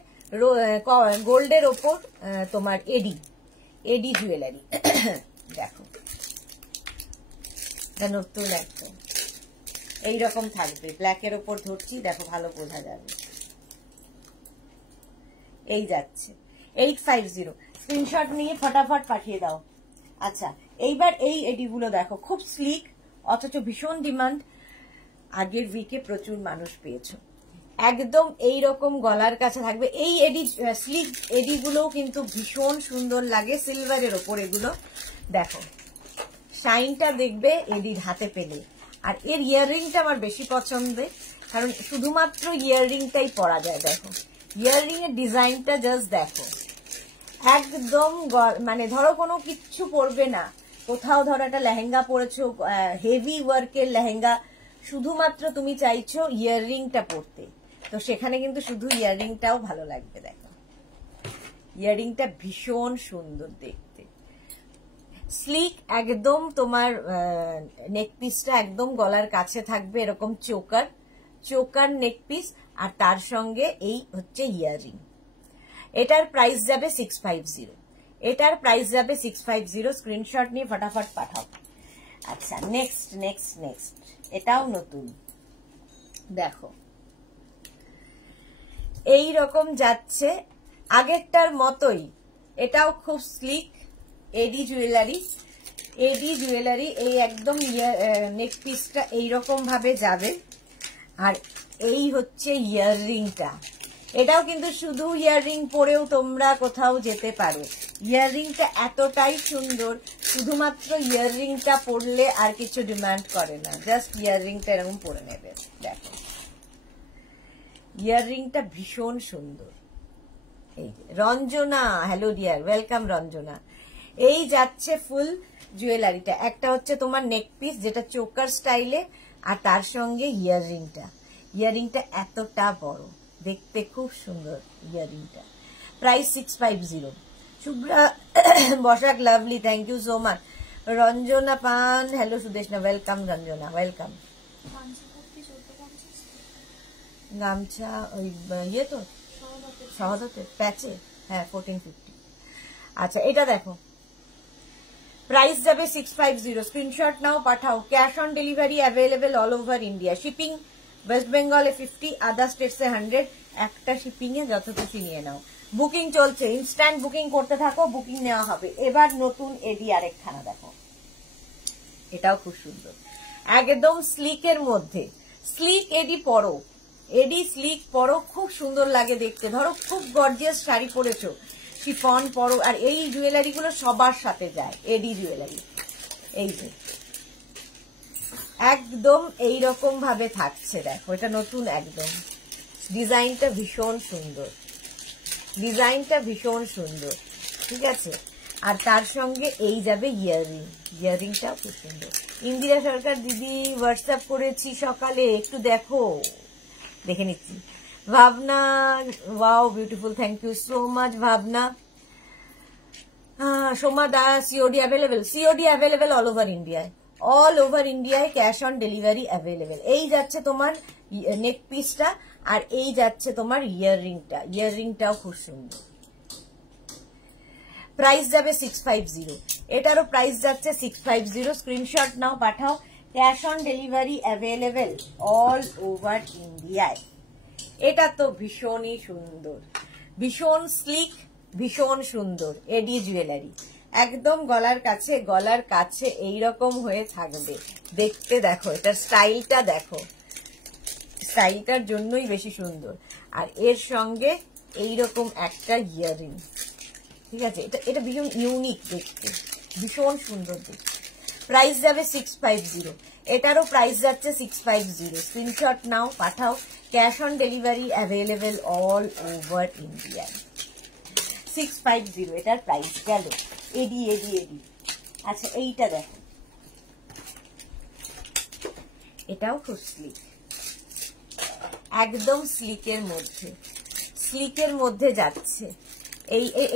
গোল্ডের ওপর তোমার এডি, এডি জুয়েলারি। দেখো নতুন একদম এইরকম থাকবে, ব্ল্যাকের ওপর ধরছি, দেখো ভালো বোঝা যাবে। এই যাচ্ছে 850, স্ক্রিনশট নিয়ে ফটাফট পাঠিয়ে দাও। আচ্ছা এইবার এই এডিগুলো দেখো, খুব স্লিক অথচ ভীষণ ডিমান্ড। আগের উইকে প্রচুর মানুষ পেয়েছো। একদম এইরকম গলার কাছে থাকবে। এই এডি স্লিক এডিগুলোও কিন্তু ভীষণ সুন্দর লাগে, সিলভারের ওপর এগুলো। দেখো শাইনটা দেখবে এডির হাতে পেলে। আর এর ইয়াররিংটা আমার বেশি পছন্দের, কারণ শুধুমাত্র ইয়াররিংটাই পরা যায়। দেখো ইয়াররিং এর ডিজাইনটা জাস্ট দেখো, একদম মানে ধরো কোনো কিচ্ছু পরবে না, কোথাও ধরো একটা লেহেঙ্গা পরেছো, হেভি ওয়ার্কের লেহেঙ্গা, শুধুমাত্র তুমি চাইছো ইয়াররিংটা পরতে, তো সেখানে কিন্তু শুধু ইয়াররিংটাও ভালো লাগবে। দেখো ইয়াররিংটা ভীষণ সুন্দর দেখতে, স্লিক একদম। তোমার নেক পিসটা একদম গলার কাছে থাকবে, এরকম চোকার, চোকার নেক পিস, আর তার সঙ্গে এই হচ্ছে ইয়াররিং। এটার প্রাইস যাবে 650, এটার প্রাইস যাবে 650, স্ক্রিনশট নিয়ে ফটাফট পাঠাও। আচ্ছা নেক্সট নেক্সট নেক্সট, এটাও নতুন। দেখো এই রকম যাচ্ছে আগেরটার মতোই, এটাও খুব স্লিক এডি জুয়েলারি, এডি জুয়েলারি। এই একদম নেক পিসটা এইরকম ভাবে যাবে। আর এই হচ্ছে ইয়াররিংটা, এটাও কিন্তু শুধু ইয়াররিং পরেও তোমরা কোথাও যেতে পারো। ইয়াররিংটা এতটাই সুন্দর, শুধুমাত্র ইয়াররিংটা পরলে আর কিছু ডিমান্ড করে না, জাস্ট ইয়াররিংটা এরকম পরে নেবে। দেখো ইয়াররিংটা ভীষণ সুন্দর। এই Ranjana, hello dear, welcome Ranjana. এই যাচ্ছে ফুল জুয়েলারিটা, একটা হচ্ছে তোমার নেক পিস যেটা চোকার স্টাইলে, আর তার সঙ্গে ইয়াররিংটা। ইয়াররিংটা এতটা বড়, দেখতে খুব সুন্দর ইয়াররিংটা। Price 650। Shubhra Basak lovely, thank you so much. Ranjana Pan, hello Sudeshna, welcome Ranjana, welcome. গামছা ওই ইয়ে তো সহজতে প্যাচে, হ্যাঁ 1450। আচ্ছা এটা দেখো প্রাইস যাবে 650, স্ক্রিনশট নাও পাঠাও। Cash on delivery available all over India. Shipping West বেঙ্গলে 50, আদার স্টেটসে 100। একটা শিপিং এ যত খুশি নিয়ে নাও। বুকিং চলছে, ইনস্ট্যান্ট বুকিং করতে থাকো, বুকিং নেওয়া হবে। এবার নতুন এডি আরেকখানা দেখো, এটাও খুব সুন্দর, একদম স্লিকের মধ্যে। স্লিক এডি পরো, এডি স্লিক পরো, খুব সুন্দর লাগে দেখতে। ধরো খুব গর্জিয়াস শাড়ি পরেছো, শিফন পরো, আর এই জুয়েলারি গুলো সবার সাথে যায়। এডি জুয়েলারি এই যে একদম এইরকম ভাবে থাকছে। দেখো এটা নতুন একদম, ডিজাইনটা ভীষণ সুন্দর, ডিজাইনটা ভীষণ সুন্দর। ঠিক আছে। আর তার সঙ্গে এই যাবে ইয়াররিং, ইয়াররিংটাও খুব সুন্দর। ইন্দিরা সরকার দিদি হোয়াটসঅ্যাপ করেছি সকালে, একটু দেখো, দেখে নিচ্ছি। Bhavna, wow beautiful, thank you so much Bhavna. Soma Das, COD available, COD available all over ইন্ডিয়ায়, অল ওভার ইন্ডিয়ায় ক্যাশ অন ডেলিভারি অ্যাভেলেবেল। এই যাচ্ছে তোমার নেক পিসটা, আর এই যাচ্ছে তোমার ইয়াররিংটা, ইয়াররিংটাও খুব সুন্দর। প্রাইস যাবে 650, এটারও প্রাইস যাচ্ছে 650। স্ক্রিনশট নাও, পাঠাও। Cash on delivery available all over ইন্ডিয়ায়। এটা তো ভীষণই সুন্দর, ভীষণ স্লিক, ভীষণ সুন্দর। এডি জুয়েলারি একদম গলার কাছে এইরকম হয়ে থাকবে। দেখতে দেখো, এটার স্টাইলটা দেখো, স্টাইলটার জন্যই বেশি সুন্দর। আর এর সঙ্গে এইরকম একটা ইয়াররিং, ঠিক আছে। এটা ভীষণ ইউনিক দেখতে, ভীষণ সুন্দর দেখতে। প্রাইস যাবে 650, এটারও প্রাইস যাচ্ছে 650। স্ক্রিনশট নাও, পাঠাও। Cash on delivery available all over India. 650 এটার প্রাইস গেল। এডি এডি এডি। আচ্ছা এইটা দেখো, এটাও খুব স্লিক, একদম স্লিকের মধ্যে, স্লিকের মধ্যে যাচ্ছে।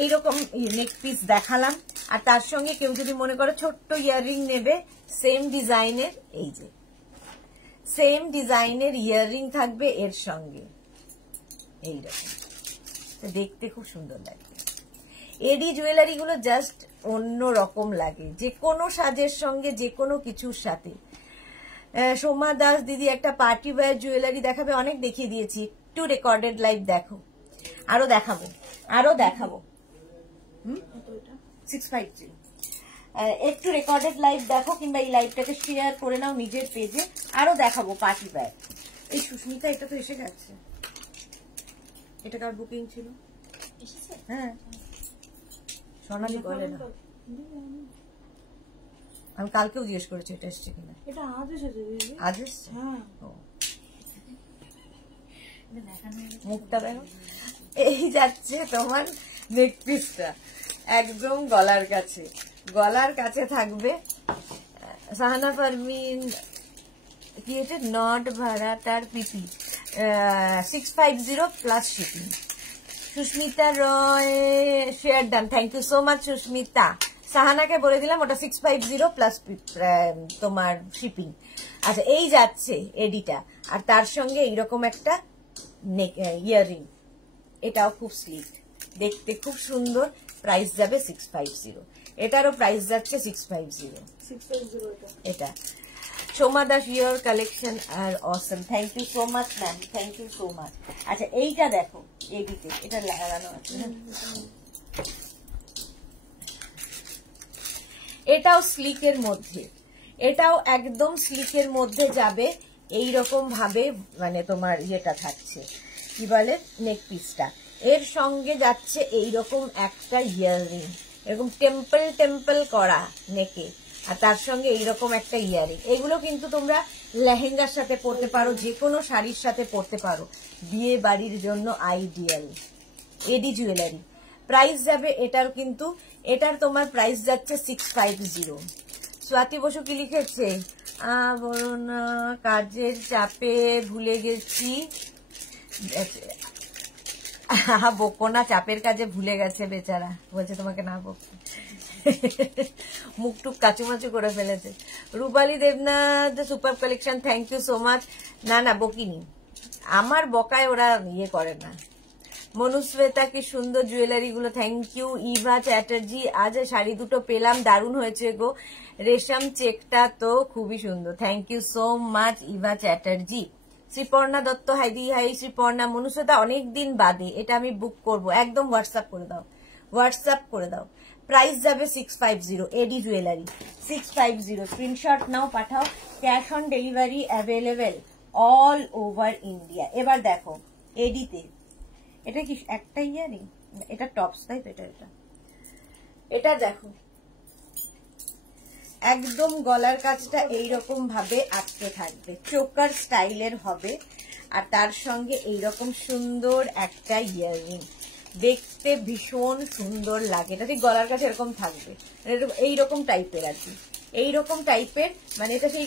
এইরকম নেক পিস দেখালাম। আর তার সঙ্গে কেউ যদি মনে করো ছোট্ট ইয়াররিং নেবে, সেম ডিজাইনের, এই যে সেম ডিজাইনের ইয়াররিং থাকবে এর সঙ্গে, এইরকম দেখতে খুব সুন্দর লাগে। এডি জুয়েলারি গুলো জাস্ট অন্য রকম লাগে, যে কোনো সাজের সঙ্গে, যে কোনো কিছুর সাথে। সোমা দাস দিদি একটা পার্টি ওয়্যার জুয়েলারি দেখাবে, অনেক দেখিয়ে দিয়েছি, একটু রেকর্ডেড লাইভ দেখো, আরো দেখাবো, আরো দেখাবো। 650 একটু রেকর্ডেড লাইভ দেখো, কিংবা এই লাইভটাকে শেয়ার করে নাও নিজের পেজে, আরো দেখাবো পার্টি ওয়্যার। এই সুস্মিতা, এটা তো এসে গেছে, এটা কার বুকিং ছিল? হ্যাঁ, সোনালি বলে না, আমি কালকেও জিজ্ঞেস করেছি এটা এসছে কিনা। এটা আজ এসেছে, আজ এসছে? মুখটা দেখো। এই যাচ্ছে তোমার নেক পিসটা, একদম গলার কাছে, গলার কাছে থাকবে। সাহানা পারমিন কি এটা, নট ভাড়া তার পিপি, 650 plus shipping. Susmita Roy share done, thank you so much Susmita. সাহানাকে বলে দিলাম ওটা 650 প্লাস তোমার শিপিং। আচ্ছা এই যাচ্ছে এডিটা, আর তার সঙ্গে এইরকম একটা ইয়াররিং, এটাও খুব স্লিক, দেখতে খুব সুন্দর। প্রাইস যাবে 650, এটারও প্রাইস যাচ্ছে 650। এটা Soma Das, your collection are awesome, thank you so much ma'am, thank you so much. আচ্ছা এইটা দেখো, এডিতে এটা লাগানো আছে, এটাও স্লিকের মধ্যে, এটাও একদম স্লিকের মধ্যে যাবে। এইরকম ভাবে মানে তোমার ইয়েটা থাকছে, কি বলে, নেক পিসটা, এর সঙ্গে যাচ্ছে এইরকম একটা ইয়াররিং, এরকম টেম্পল টেম্পল করা নেকে, আর তার সঙ্গে এইরকম একটা ইয়াররিং। এগুলো কিন্তু তোমরা লেহেঙ্গার সাথে পরতে পারো, যে কোনো শাড়ির সাথে পরতে পারো, বিয়ে বাড়ির জন্য আইডিয়াল। এডি জুয়েলারি প্রাইস যাবে এটার, কিন্তু এটার তোমার প্রাইস যাচ্ছে 650। স্বাতি বসু কি লিখেছে, বলো না, কাজের চাপে ভুলে গেছি। বকো না, চাপের কাজে ভুলে গেছে বেচারা, বলছে তোমাকে না বকতে, মুখ টুক কাচুমাচু করে ফেলেছে। Rupali Debnath, super collection, thank you so much. না না বকিনি, আমার বকায় ওরা ইয়ে করে না। মনুশ্বেতা, কি সুন্দর জুয়েলারি গুলো, থ্যাংক ইউ। ইভা চ্যাটার্জি, আজ শাড়ি দুটো পেলাম, দারুণ হয়েছে গো, রেশম চেকটা তো খুবই সুন্দর, thank you so much Eva Chatterjee. Sreeparna Dutta, হাইদি হাই শ্রীপর্ণা। মনুশ্বেতা অনেকদিন বাদে, এটা আমি বুক করব, একদম হোয়াটসঅ্যাপ করে দাও, হোয়াটসঅ্যাপ করে দাও। প্রাইস যাবে 650, এডি জুয়েলারি 650। স্ক্রিনশট নাও, পাঠাও। Cash on delivery available all over India. এবার দেখো এডিতে, এটা কি একটা ইয়ারিং, এটা টপস, তাই তো? এটা দেখো একদম গলার কাছটা এইরকম ভাবে আটকে থাকবে, চোকার স্টাইলের হবে, আর তার সঙ্গে এইরকম সুন্দর একটা ইয়াররিং। দেখতে ভীষণ সুন্দর লাগে। এটা ঠিক গলার কাছে এরকম থাকবে, এইরকম টাইপের আর কি, এইরকম টাইপের, মানে এটা সেই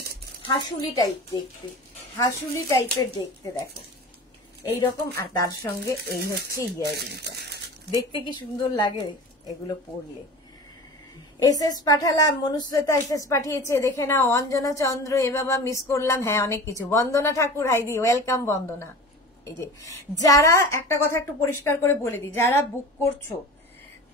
হাসুলি টাইপ দেখতে, হাসুলি টাইপের দেখতে দেখো এইরকম। আর তার সঙ্গে এই হচ্ছে ইয়াররিংটা, দেখতে কি সুন্দর লাগে এগুলো পরলে। এসএস পাঠালাম, মনুশ্বেতা এসএস পাঠিয়েছে, দেখে না। অঞ্জনা চন্দ্র, এ বাবা মিস করলাম, হ্যাঁ অনেক কিছু। বন্দনা ঠাকুর, হাইদি ওয়েলকাম বন্দনা। এই যে যারা, একটা কথা একটু পরিষ্কার করে বলে দিই, যারা বুক করছো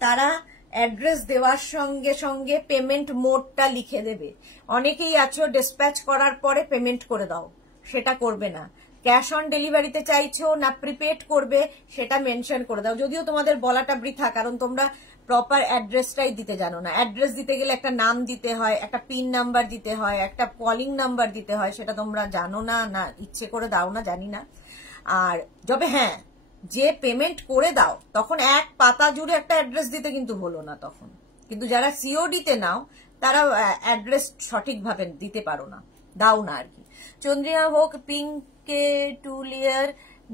তারা অ্যাড্রেস দেওয়ার সঙ্গে সঙ্গে পেমেন্ট মোডটা লিখে দেবে। অনেকেই আছো ডিসপ্যাচ করার পরে পেমেন্ট করে দাও, সেটা করবে না। ক্যাশ অন ডেলিভারিতে চাইছো না প্রিপেড করবে সেটা মেনশন করে দাও। যদিও তোমাদের বলাটা বৃথা, কারণ তোমরা প্রপার অ্যাড্রেসটাই দিতে জানো না। অ্যাড্রেস দিতে গেলে একটা নাম দিতে হয়, একটা পিন নাম্বার দিতে হয়, একটা কলিং নাম্বার দিতে হয়, সেটা তোমরা জানো না, না ইচ্ছে করে দাও না, জানি না। আর যবে হ্যাঁ যে পেমেন্ট করে দাও তখন এক পাতা জুড়ে একটা অ্যাড্রেস দিতে কিন্তু হলো না তখন। কিন্তু যারা সিওডিতে নাও তারা অ্যাড্রেস সঠিকভাবে দিতে পারো না, দাও না আর কি। চন্দ্রিমা হোক, পিঙ্কে টু লেয়ার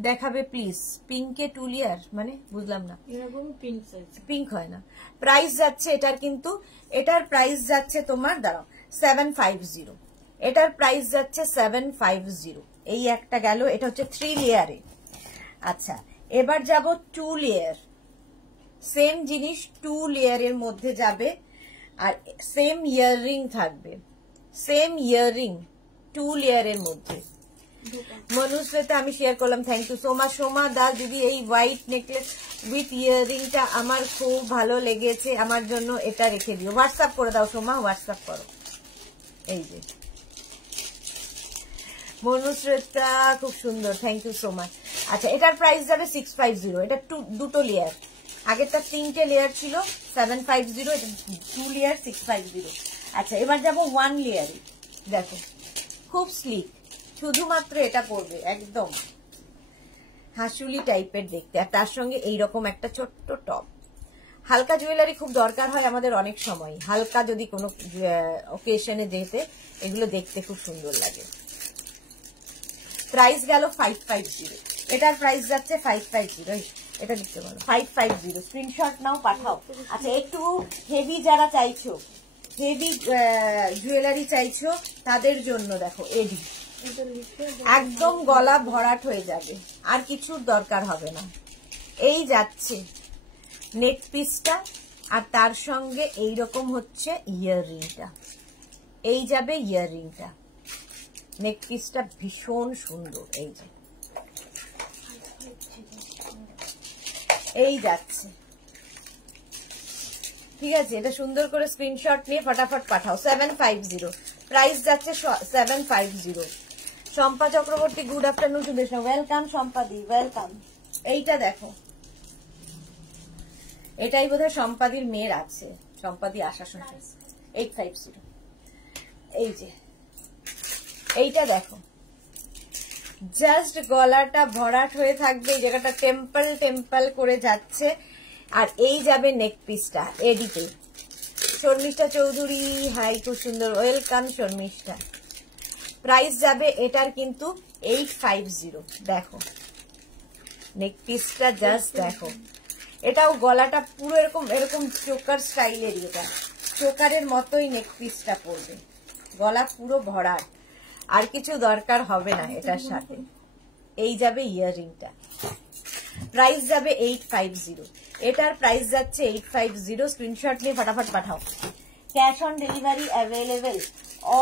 দেখাবে প্লিজ। পিঙ্কে টু লেয়ার মানে বুঝলাম না, পিঙ্ক হয় না। প্রাইস যাচ্ছে এটার, কিন্তু এটার প্রাইস যাচ্ছে তোমার, দাঁড়াও, 750। এটার প্রাইস যাচ্ছে 750। এই একটা গেল, এটা হচ্ছে 3 লেয়ারে। আচ্ছা এবার যাব 2 লেয়ার। সেম জিনিস 2 লেয়ারের মধ্যে যাবে, আর সেম ইয়াররিং থাকবে, সেম ইয়াররিং 2 লেয়ারের মধ্যে। মনুশ্বেতা আমি শেয়ার করলাম, thank you so much. Soma Das দিদি, এই হোয়াইট নেকলেস উইথ ইয়াররিংটা আমার খুব ভালো লেগেছে, আমার জন্য এটা রেখে দিও। হোয়াটসঅ্যাপ করে দাও সোমা, হোয়াটসঅ্যাপ করো। এই যে মনুশ্বেতা খুব সুন্দর, থ্যাংক ইউ সো মাচ। আচ্ছা এটার প্রাইস যাবে 650। এটা দুটো লেয়ার, আগেরটা 3টে লেয়ার ছিল 750, এটা 2 লেয়ার 650। আচ্ছা এবার যাব 1 লেয়ারে। দেখো খুব স্লিক, শুধুমাত্র এটা পড়বে, একদম হাসুলি টাইপের দেখতে, আর তার সঙ্গে এইরকম একটা ছোট্ট টপ। হালকা জুয়েলারি খুব দরকার হয় আমাদের অনেক সময়, হালকা যদি কোনো ওকেশনে যেতে এগুলো দেখতে খুব সুন্দর লাগে। প্রাইস গেল 550, এটার প্রাইস যাচ্ছে 550। এটা লিখতে পারো 550, স্ক্রিনশট নাও পাঠাও। আচ্ছা একটু হেভি যারা চাইছো, হেভি জুয়েলারি চাইছো তাদের জন্য দেখো এডি, একদম গলা ভরাট হয়ে যাবে, আর কিছুর দরকার হবে না। এই যাচ্ছে নেক পিসটা, আর তার সঙ্গে এইরকম হচ্ছে ইয়াররিংটা, এই যাবে ইয়াররিংটা। নেক পিসটা ভীষণ সুন্দর, এই যে এই যাচ্ছে, ঠিক আছে। এটা সুন্দর করে স্ক্রিনশট নিয়ে ফটাফট পাঠাও। 750 প্রাইস যাচ্ছে 750। শম্পা চক্রবর্তী, গুড আফটারনুন শুভেচ্ছা, ওয়েলকাম শম্পাদি, ওয়েলকাম। এইটা দেখো, এটাই বোধহয় শম্পাদির মেয়ের আছে, শম্পাদি আসার সময় 850। এই যে এইটা দেখো, জাস্ট গলাটা ভরাট হয়ে থাকবে, এই জায়গাটা টেম্পল টেম্পল করে যাচ্ছে, আর এই যাবে নেক পিসটা এডিতে। শর্মিষ্ঠা চৌধুরী, হাই, খুব সুন্দর, ওয়েলকাম শর্মিষ্ঠা। প্রাইস যাবে এটার কিন্তু 850। দেখো নেক পিসটা জাস্ট দেখো, এটাও গলাটা পুরো এরকম এরকম চোকার স্টাইলের, এটা চোকারের মতোই নেক পিসটা পড়বে, গলা পুরো ভরাট, আর কিছু দরকার হবে না এটার সাথে। এই যাবে ইয়াররিংটা, প্রাইস যাবে 850। এটার প্রাইস যাচ্ছে 850, স্ক্রিনশট নিয়ে ফটাফট পাঠাও। Cash on delivery available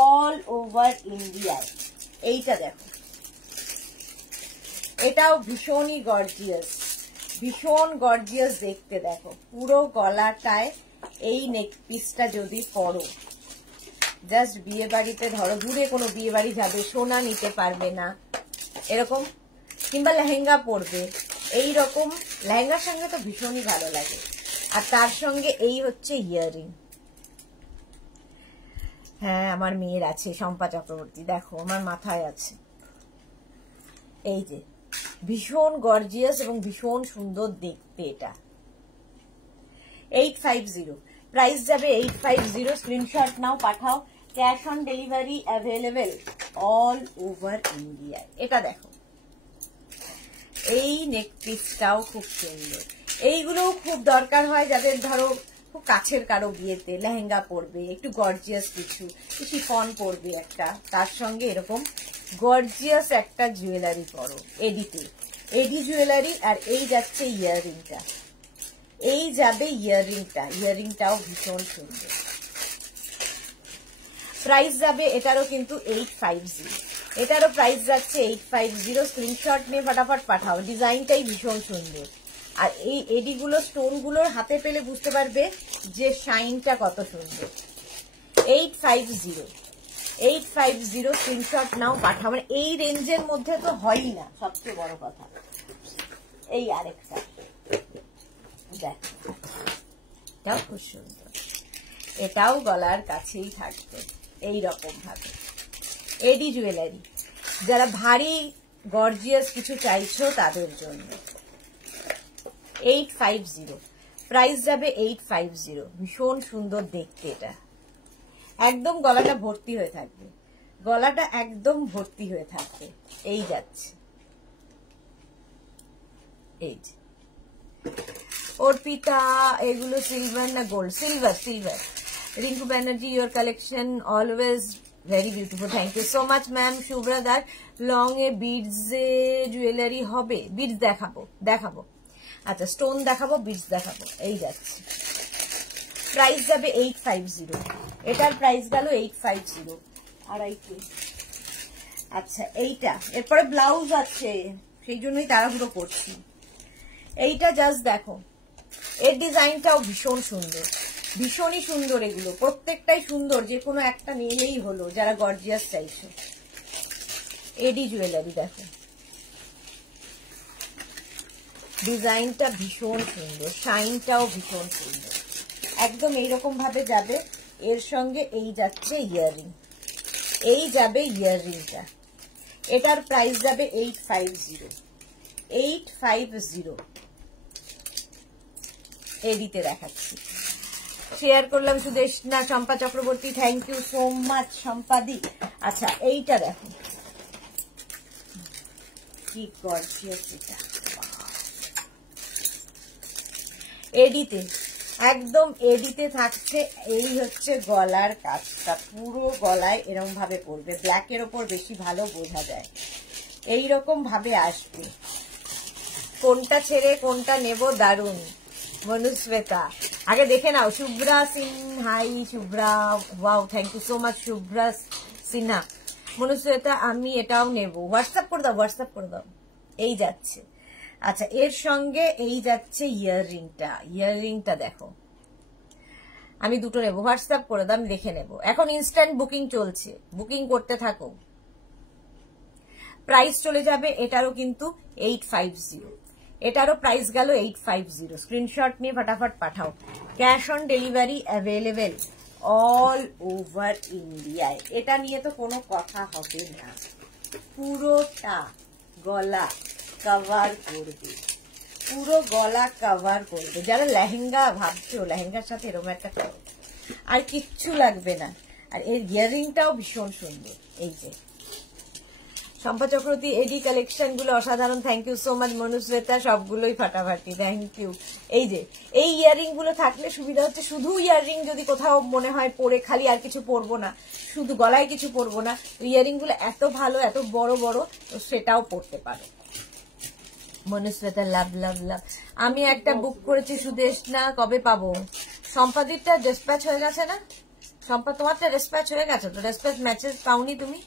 all over ইন্ডিয়ায়। এইটা দেখো, এটাও ভীষণই গর্জিয়াস, ভীষণ গর্জিয়াস দেখতে। দেখো পুরো গলাটায় এই নেক পিসটা যদি পরো, জাস্ট বিয়ে বাড়িতে, ধরো দূরে কোনো বিয়ে বাড়ি যাবে, সোনা নিতে পারবে না এরকম, কিংবা লেহেঙ্গা পরবে, এই রকম লেহেঙ্গার সঙ্গে তো ভীষণই ভালো লাগে। আর তার সঙ্গে এই হচ্ছে ইয়াররিং। হ্যাঁ আমার মেয়ের আছে, শম্পা চক্রবর্তী, দেখো আমার মাথায় আছে। এই যে ভীষণ গর্জিয়াস এবং ভীষণ সুন্দর দেখতে। এটা 850, প্রাইস যাবে 850, স্ক্রিনশট নাও পাঠাও। Cash on delivery available all over ইন্ডিয়ায়। এটা দেখো, এই নেক পিসটাও খুব সুন্দর, এইগুলো খুব দরকার হয় যাদের ধরো খুব কাছের কারো বিয়েতে লেহেঙ্গা পরবে, একটু গর্জিয়াস কিছু শিফন পরবে একটা, তার সঙ্গে এরকম গর্জিয়াস একটা জুয়েলারি পরো এডিতে, এডি জুয়েলারি। আর এই যাচ্ছে ইয়াররিংটা, এই যাবে ইয়াররিংটাও ভীষণ সুন্দর। প্রাইস যাবে এটারও কিন্তু 850, এটারও প্রাইস যাচ্ছে 850। স্ক্রিনশট নিয়ে ফটাফট পাঠাও, ডিজাইনটাই ভীষণ সুন্দর। আর এই এডিগুলো স্টোনগুলোর হাতে পেলে বুঝতে পারবে যে শাইনটা কত সুন্দর। 850 স্ক্রিনশট নাও পাঠাও, মানে এই রেঞ্জের মধ্যে তো হয়ই না, সবচেয়ে বড় কথা। এই আরেকটা দেখ, এটাও খুব সুন্দর, এটাও গলার কাছেই থাকবে এই রকম ভাবে। এডি জুয়েলারি, যারা ভারী গর্জিয়াস কিছু চাইছো তাদের জন্য 850, প্রাইস যাবে 850। ভীষণ সুন্দর দেখতে, এটা একদম গলাটা ভর্তি হয়ে থাকবে, গলাটা একদম ভর্তি হয়ে থাকবে। এই যাচ্ছে, এই যে অর্পিতা, এগুলো সিলভার না gold? Silver. Rinku Banerjee, your collection always very beautiful, thank you so much ma'am. শুভ্রাদার, লং এ বিডস এ জুয়েলারি হবে? বিডস দেখাবো। আচ্ছা, স্টোন দেখাবো, বিডস দেখাবো। এই যাচ্ছে, প্রাইস যাবে 850, এটার প্রাইস গেল 850, আড়াইটে। আচ্ছা, এইটা এরপরে ব্লাউজ আছে, সেই জন্যই তাড়াহুড়ো করছি। এইটা জাস্ট দেখো, এর ডিজাইনটাও ভীষণ সুন্দর, ভীষণই সুন্দর। এগুলো প্রত্যেকটাই সুন্দর, যে কোনো একটা নিলেই হলো যারা গর্জিয়াস চাইছো। এডি জুয়েলারি দেখো, ডিজাইনটা ভীষণ সুন্দর, শাইনটাও ভীষণ সুন্দর, একদম এইরকম ভাবে যাবে। এর সঙ্গে এই যাচ্ছে ইয়াররিং, এই যাবে ইয়াররিংটা, এটার প্রাইস যাবে 850। এডিতে দেখাচ্ছি, শেয়ার করলাম Sudeshna. Shampa Chakraborty, thank you so much সম্পাদি। আচ্ছা, এইটা দেখো কি গর্জিয়াস, এটা এডিতে, একদম এডিতে থাকছে। এই হচ্ছে গলার কাজটা, পুরো গলায় এরকম ভাবে পড়বে, ব্ল্যাকের ওপর বেশি ভালো বোঝা যায়, এইরকম ভাবে আসবে। কোনটা ছেড়ে কোনটা নেব, দারুন। মনুশ্বেতা, আগে দেখে নাও। Shubhra Singh, hi Shubhra, wow, thank you so much Shubhra Sinha. Manushweta, আমি এটাও নেব, হোয়াটসঅ্যাপ করে দাও। এই যাচ্ছে। আচ্ছা, এর সঙ্গে এই যাচ্ছে ইয়াররিংটা দেখো, আমি দুটো নেব, হোয়াটসঅ্যাপ করে দাও, আমি দেখে নেব। এখন ইনস্ট্যান্ট বুকিং চলছে, বুকিং করতে থাকো। প্রাইস চলে যাবে এটারও কিন্তু 850, এটারও প্রাইস গেল 850। স্ক্রিনশট নিয়ে ফটাফট পাঠাও। Cash on delivery available all over ইন্ডিয়ায়, এটা নিয়ে তো কোনো কথা হবে না। পুরোটা গলা কভার করবে, পুরো গলা কভার করবে। যারা লেহেঙ্গা ভাবছো, লেহেঙ্গার সাথে এরকম একটা করো, আর কিচ্ছু লাগবে না। আর এর ইয়াররিংটাও ভীষণ সুন্দর। এই যে শম্পা চক্রবর্তী, এডি কালেকশন গুলো অসাধারণ, থ্যাংক ইউ সো মাচ। মনুশ্বেতা, সবগুলোই ফাটাফাটি, থ্যাংক ইউ। এই যে এই ইয়াররিং গুলো থাকলে সুবিধা হচ্ছে, শুধু ইয়াররিং যদি কোথাও মনে হয় পরে খালি আর কিছু পরবো না, শুধু গলায় কিছু পরবো না, ইয়াররিং গুলো এত ভালো, এত বড় বড়, সেটাও পরতে পারো। মনুশ্বেতা, লাভ। আমি একটা বুক করেছি সুদেশনা, কবে পাবো? সম্পাদিতটা ডিসপ্যাচ হয়ে গেছে না? সম্পা, তোমারটা ডিসপ্যাচ হয়ে গেছে তো? ডিসপ্যাচ মেসেজ পাওনি তুমি?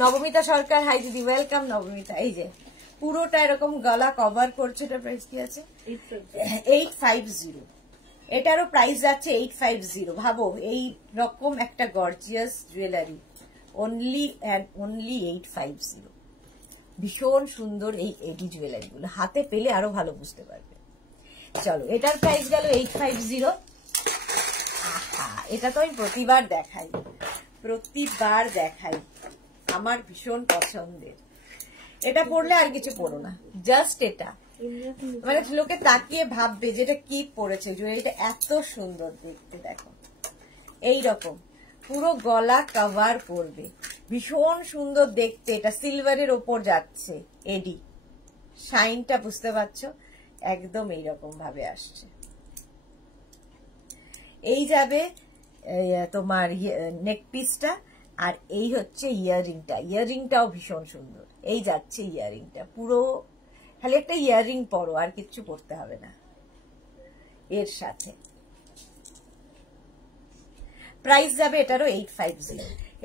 নবমিতা সরকার, হাই দিদি, ওয়েলকাম নবমিতা। এই যে পুরোটা এরকম গলা কভার করছে, এটার প্রাইস কি আছে? 850। এটারও প্রাইস যাচ্ছে 850। ভাবো এই রকম একটা গর্জিয়াস জুয়েলারি, অনলি 850। ভীষণ সুন্দর এই এডি জুয়েলারি গুলো, হাতে পেলে আরো ভালো বুঝতে পারবে। চলো, এটার প্রাইস গেল 850। এটা তো আমি প্রতিবার দেখাই, আমার ভীষণ পছন্দের। এটা পরলে আর কিছু পরো না, জাস্ট এটা, মানে লোকে তাকিয়ে ভাববে যেটা কি পরেছে। জুয়েলারিটা এত সুন্দর দেখতে, দেখো এইরকম পুরো গলা কভার করবে, ভীষণ সুন্দর দেখতে। এটা সিলভারের ওপর যাচ্ছে, এডি শাইনটা বুঝতে পারছো? একদম এইরকম ভাবে আসছে। এই যাবে তোমার নেক পিসটা, আর এই হচ্ছে ইয়াররিংটা। ইয়াররিংটাও ভীষণ সুন্দর। এই যাচ্ছে ইয়াররিংটা, পুরো খালি একটা ইয়াররিং পরো, আর কিচ্ছু পরতে হবে না এর সাথে। প্রাইস যাবে এটারও 850,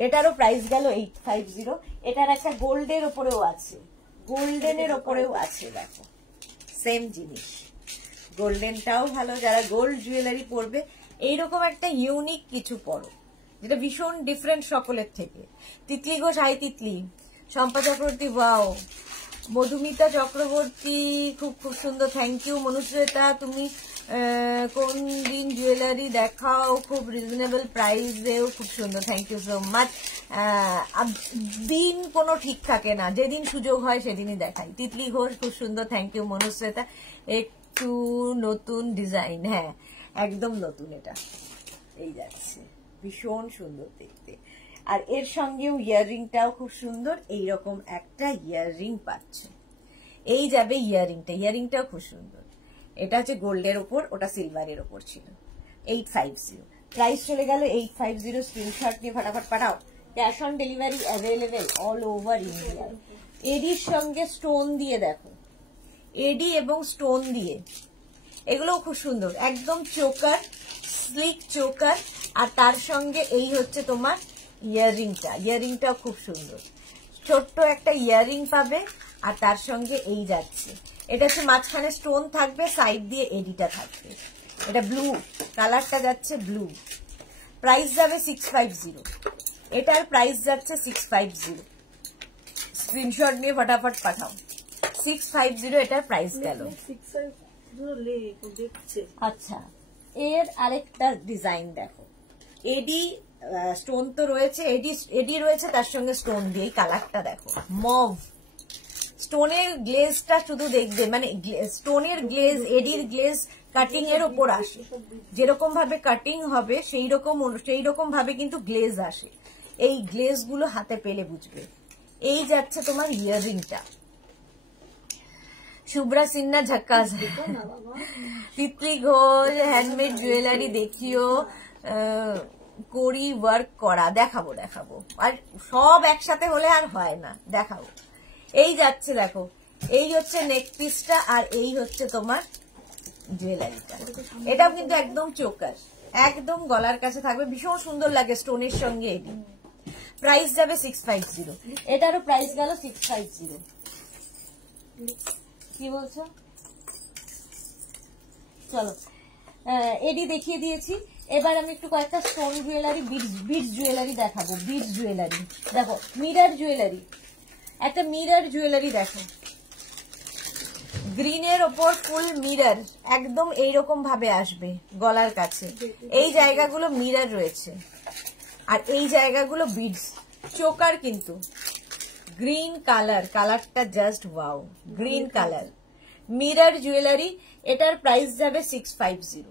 এটারও প্রাইস গেল 850। এটার একটা গোল্ডের ওপরেও আছে, গোল্ডেনের ওপরেও আছে, দেখো সেম জিনিস। গোল্ডেনটাও ভালো, যারা গোল্ড জুয়েলারি পরবে এইরকম একটা ইউনিক কিছু পরো যেটা ভীষণ ডিফারেন্ট সকলের থেকে। তিতলি ঘোষ, হাই তিতলি। শম্পা চক্রবর্তী, ওয়াও। মধুমিতা চক্রবর্তী, খুব খুব সুন্দর, থ্যাংক ইউ। মনুশ্বেতা, তুমি কোন দিন জুয়েলারি দেখাও খুব রিজনেবল প্রাইসেও, খুব সুন্দর, থ্যাংক ইউ সো মাচ। দিন কোনো ঠিক থাকে না, যেদিন সুযোগ হয় সেদিনই দেখাই। তিতলি ঘোষ, খুব সুন্দর, থ্যাংক ইউ। মনুশ্বেতা, একটু নতুন ডিজাইন, হ্যাঁ একদম নতুন, এটা এই যাচ্ছে, ভীষণ সুন্দর দেখতে। আর এর সঙ্গেও ইয়াররিংটাও খুব সুন্দর, এইরকম একটা ইয়াররিং পাচ্ছে। এই যাবে ইয়াররিংটা, ইয়াররিংটাও খুব সুন্দর। এটা হচ্ছে গোল্ডের ওপর, ওটা সিলভারের ওপর ছিল। 850, প্রাইস চলে গেল 850। স্ক্রিনশট নিয়ে ফটাফট পাঠাও। Cash on delivery available all over India. এডির সঙ্গে স্টোন দিয়ে দেখো, এডি এবং স্টোন দিয়ে, এগুলোও খুব সুন্দর, একদম চোকার, স্লিক চোকার। আর তার সঙ্গে এই হচ্ছে তোমার ইয়াররিংটা, ইয়াররিংটাও খুব সুন্দর, ছোট্ট একটা ইয়াররিং পাবে। আর তার সঙ্গে এই যাচ্ছে, এটা হচ্ছে মাঝখানে স্টোন থাকবে, সাইড দিয়ে এডিটা থাকবে। এটা ব্লু কালারটা যাচ্ছে, ব্লু। প্রাইস যাবে 650, এটার প্রাইস যাচ্ছে 650। স্ক্রিনশট নিয়ে ফটাফট পাঠাও। 650 এটার প্রাইস গেল। আচ্ছা, এর আরেকটা ডিজাইন দেখো। এডি স্টোন তো রয়েছে, এডি রয়েছে, তার সঙ্গে স্টোন দিয়ে কালারটা দেখো, মভ। স্টোনের গ্লেজটা শুধু দেখবে, মানে স্টোনের গ্লেজ, এডির গ্লেজ কাটিং এর ওপর আসে, যেরকম ভাবে কাটিং হবে সেই রকম ভাবে কিন্তু গ্লেজ আসে। এই গ্লেজ গুলো হাতে পেলে বুঝবে। এই যাচ্ছে তোমার ইয়াররিংটা। শুভ্রা সিনহা, ঝাক্কাস। তিতলি ঘোষ, হ্যান্ডমেড জুয়েলারি দেখিও, করি ওয়ার্ক করা, দেখাবো দেখাবো। আর সব একসাথে হলে আর হয় না, দেখাবো। এই যাচ্ছে দেখো, এই হচ্ছে নেক পিসটা, আর এই হচ্ছে তোমার জুয়েলারিটা। এটাও কিন্তু একদম চোকার, একদম গলার কাছে থাকবে, ভীষণ সুন্দর লাগে স্টোনের সঙ্গে। এটি প্রাইস যাবে 650, এটারও প্রাইস গেল 650। কি বলছো? চলো, এডি দেখিয়ে দিয়েছি। এবার আমি একটু কয়েকটা স্টোন জুয়েলারি, বিডস জুয়েলারি দেখাবো। বিডস জুয়েলারি দেখো, মিরর জুয়েলারি, একটা মিরর জুয়েলারি দেখো, গ্রিনের ওপর ফুল মিরর, একদম এইরকম ভাবে আসবে গলার কাছে। এই জায়গাগুলো মিরর রয়েছে, আর এই জায়গাগুলো বিডস চোকার, কিন্তু গ্রিন কালার, কালারটা just wow, green colour. Mirror jewellery, এটার প্রাইস যাবে 650।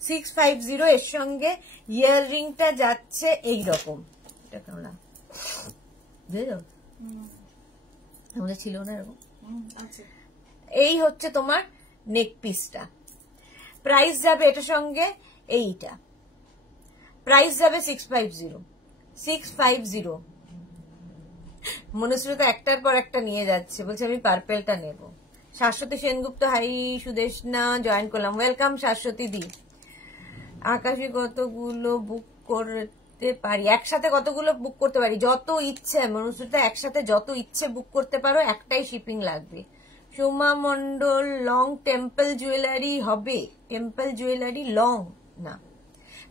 650, এর সঙ্গে ইয়াররিংটা যাচ্ছে এইরকম। এটা কেমন বুঝলো? আমাদের ছিল না এরকম। এই হচ্ছে তোমার নেক পিসটা। প্রাইস যাবে এটার সঙ্গে, এইটা প্রাইস যাবে 650। 650। মনুশ্রী তো একটার পর একটা নিয়ে যাচ্ছে, বলছে আমি পার্পেলটা নেব। শাশ্বতী সেনগুপ্ত, হাই সুদেশনা, জয়েন করলাম, ওয়েলকাম শাশ্বতী দি। আকাশে কতগুলো বুক করতে পারি? একসাথে কতগুলো বুক করতে পারি? যত ইচ্ছে মনুষ্যটা, একসাথে যত ইচ্ছে বুক করতে পারো, একটাই শিপিং লাগবে। Soma Mondal, long temple jewellery হবে? টেম্পল জুয়েলারি লং না।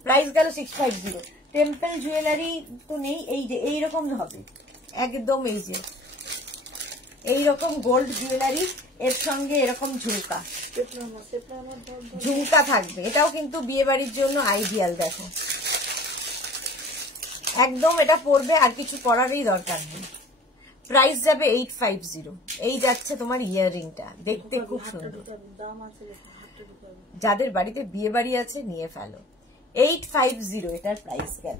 প্রাইস গেল 650। টেম্পল জুয়েলারি তো নেই, এই যে এইরকম হবে একদম, এই যে এইরকম গোল্ড জুয়েলারি, এর সঙ্গে এরকম ঝুমকা, ঝুমকা থাকবে। এটাও কিন্তু বিয়ে বাড়ির জন্য আইডিয়াল। দেখো একদম এটা পরবে, আর কিছু পরারই দরকার নেই। প্রাইস যাবে 850। এই যাচ্ছে তোমার ইয়াররিংটা, দেখতে খুব সুন্দর। যাদের বাড়িতে বিয়ে বাড়ি আছে নিয়ে ফেলো। 850 এটার প্রাইস গেল।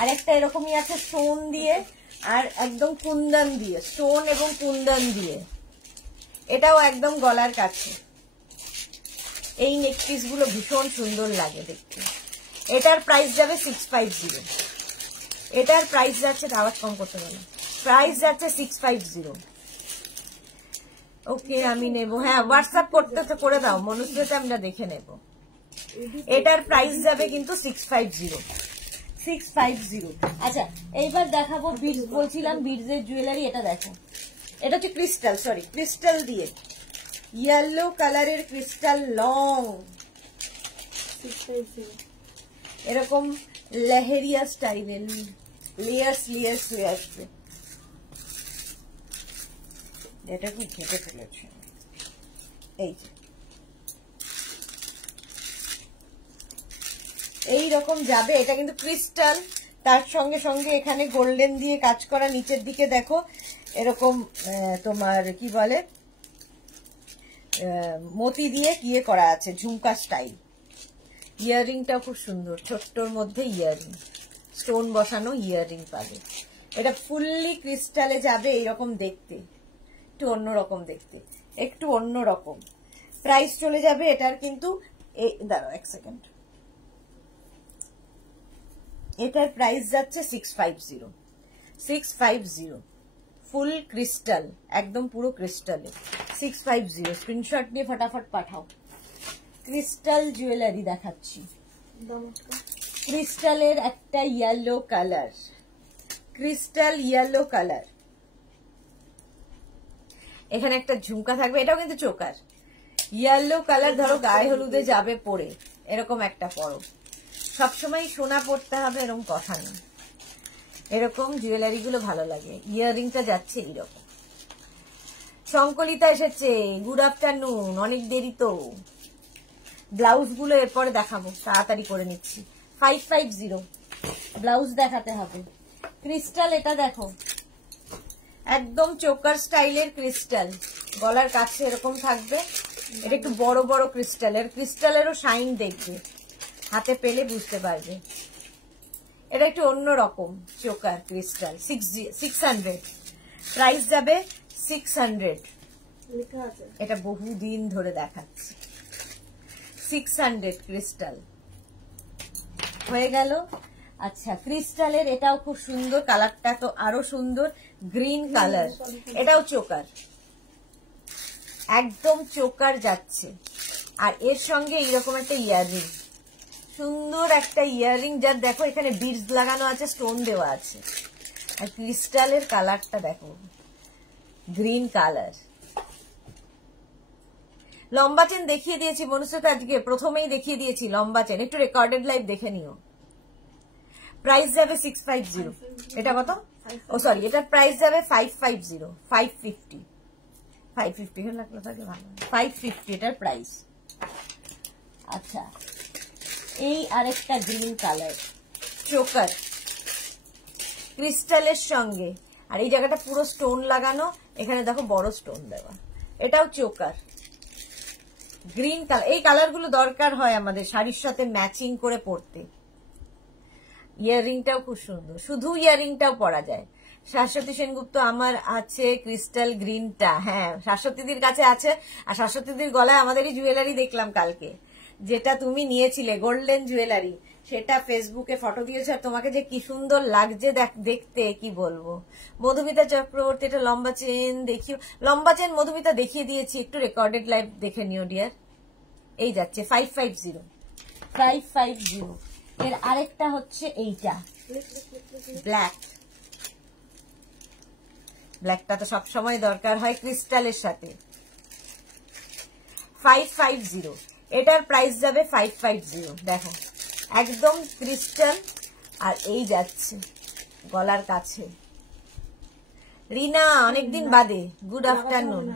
আরেকটা এরকমই আছে স্টোন দিয়ে আর একদম কুন্দন দিয়ে, স্টোন এবং কুন্দন দিয়ে। এটাও একদম গলার কাছে, এই নেক পিস গুলো ভীষণ সুন্দর লাগে দেখতে। এটার প্রাইস যাবে 650। এটার প্রাইস যাচ্ছে, আওয়াজ কম করতে পারো, প্রাইস যাচ্ছে 650। ওকে আমি নেব, হ্যাঁ হোয়াটসঅ্যাপ করতে করে দাও মনুষ্যতে, আমরা দেখে নেব। এটার প্রাইস যাবে কিন্তু 650। আচ্ছা এইবার দেখাবো বিডস, বলছিলাম বিডসের জুয়েলারি। এটা দেখো, এটা হচ্ছে ক্রিস্টাল, সরি ক্রিস্টাল দিয়ে ইয়েলো কালারের ক্রিস্টাল লং, এরকম লেহেরিয়া স্টাইলের লেয়ার্স হয়ে আসবে। এটা খুব ঘেটে ফেলেছে, এই রকম যাবে। এটা কিন্তু ক্রিস্টাল, তার সঙ্গে সঙ্গে এখানে গোল্ডেন দিয়ে কাজ করা, নিচের দিকে দেখো এরকম তোমার কি বলে মতি দিয়ে কিয়ে করা আছে, ঝুমকা স্টাইল। ইয়াররিংটাও খুব সুন্দর, ছোট্টর মধ্যে ইয়াররিং, স্টোন বসানো ইয়াররিং পাবে। এটা ফুললি ক্রিস্টালে যাবে, এইরকম দেখতে, একটু অন্যরকম দেখতে, একটু অন্যরকম। প্রাইস চলে যাবে এটার কিন্তু, দাঁড়াও এক সেকেন্ড, এটার প্রাইস যাচ্ছে 650। ফুল ক্রিস্টাল, একদম পুরো ক্রিস্টালে 650। স্ক্রিনশট নিয়ে ফটাফট পাঠাও। ক্রিস্টাল জুয়েলারি দেখাচ্ছি, ক্রিস্টালের একটা yellow colour, crystal yellow colour. এখানে একটা ঝুমকা থাকবে, এটাও কিন্তু চোকার ইয়েলো কালার। ধরো গায়ে হলুদে যাবে পরে, এরকম একটা পরো। সবসময় সোনা পড়তে হবে এরকম কথা নেই, এরকম জুয়েলারি গুলো ভালো লাগে। ইয়াররিংটা যাচ্ছে এইরকম। সংকলিতা এসেছে, গুড আফটারনুন, অনেক দেরি তো। ব্লাউজ গুলো এরপরে দেখাবো, তাড়াতাড়ি করে নিচ্ছি। 550 ব্লাউজ দেখাতে হবে। ক্রিস্টাল এটা দেখো, একদম চোকার স্টাইলের ক্রিস্টাল, গলার কাছে এরকম থাকবে। এটা একটু বড় বড় ক্রিস্টালের, ক্রিস্টালেরও শাইন দেখবে, হাতে পেলে বুঝতে পারবে। এটা একটু অন্যরকম চোকার ক্রিস্টাল। 600 প্রাইস যাবে 600। এটা বহুদিন ধরে দেখাচ্ছি। 600 ক্রিস্টাল হয়ে গেল। আচ্ছা ক্রিস্টালের এটাও খুব সুন্দর, কালারটা তো আরো সুন্দর, গ্রিন কালার। এটাও চোকার, একদম চোকার যাচ্ছে। আর এর সঙ্গে এইরকম একটা ইয়াররিং, সুন্দর একটা ইয়াররিং, যার দেখো এখানে বিডস লাগানো আছে, স্টোন দেওয়া আছে। আর ক্রিস্টালের কালারটা দেখো, গ্রিন কালার। লম্বা চেন দেখিয়ে দিয়েছি মনুষ্যকে, আজকে প্রথমেই দেখিয়ে দিয়েছি লম্বা চেন, একটু রেকর্ডেড লাইভ দেখে নিও। প্রাইস যাবে 650। এটা কত? ও সরি, এটা প্রাইস যাবে 550, 550 হলে লাগলো থাকে ভালো, 550 এটার প্রাইস। আচ্ছা এই আরেকটা গ্রিন কালার চোকার ক্রিস্টালের সঙ্গে, আর এই জায়গাটা পুরো স্টোন লাগানো, এখানে দেখো বড় স্টোন দেওয়া। এটাও চোকার, গ্রিন কালার। এই কালারগুলো দরকার হয় আমাদের শাড়ির সাথে ম্যাচিং করে পরতে। ইয়াররিংটাও খুব সুন্দর, শুধু ইয়াররিংটাও পরা যায়। শাশ্বতী সেনগুপ্ত আমার আছে ক্রিস্টাল গ্রিনটা, হ্যাঁ শাশ্বতীদির কাছে আছে। আর শাশ্বতীদির গলায় আমাদেরই জুয়েলারি দেখলাম কালকে, যেটা তুমি নিয়েছিলে গোল্ডেন জুয়েলারি, সেটা ফেসবুকে ফটো দিয়েছে। আর তোমাকে যে কি সুন্দর লাগছে দেখতে, কি বলবো। মধুমিতা চক্রবর্তী, এটা লম্বা চেন দেখিও, লম্বা চেন মধুমিতা দেখিয়ে দিয়েছি, একটু রেকর্ডেড লাইভ দেখে নিও ডিয়ার। এই যাচ্ছে 550। এর আরেকটা হচ্ছে এইটা ব্ল্যাক, ব্ল্যাকটা তো সবসময় দরকার হয় ক্রিস্টালের সাথে। 550 এটার প্রাইস যাবে 550। দেখো একদম ক্রিস্টাল, আর এই যাচ্ছে গলার কাছে। রিনা অনেকদিন বাদে, গুড আফটারনুন।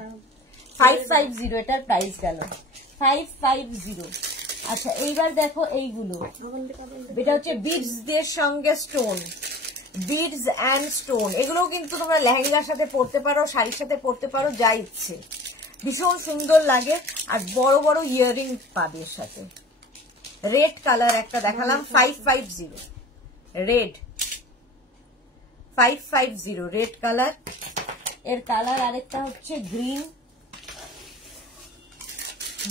550 এটার প্রাইস গেল 550। আচ্ছা এইবার দেখো এইগুলো, এটা হচ্ছে বিডস দের সঙ্গে স্টোন, বিডস অ্যান্ড স্টোন। এগুলোও কিন্তু তোমরা লেহেঙ্গার সাথে পরতে পারো, শাড়ির সাথে পরতে পারো, যা ইচ্ছে, ভীষণ সুন্দর লাগে। আর বড় বড় ইয়াররিং পাবে এর সাথে। রেড কালার একটা দেখালাম 550, রেড 550 রেড কালার। এর কালার আরেকটা হচ্ছে গ্রিন,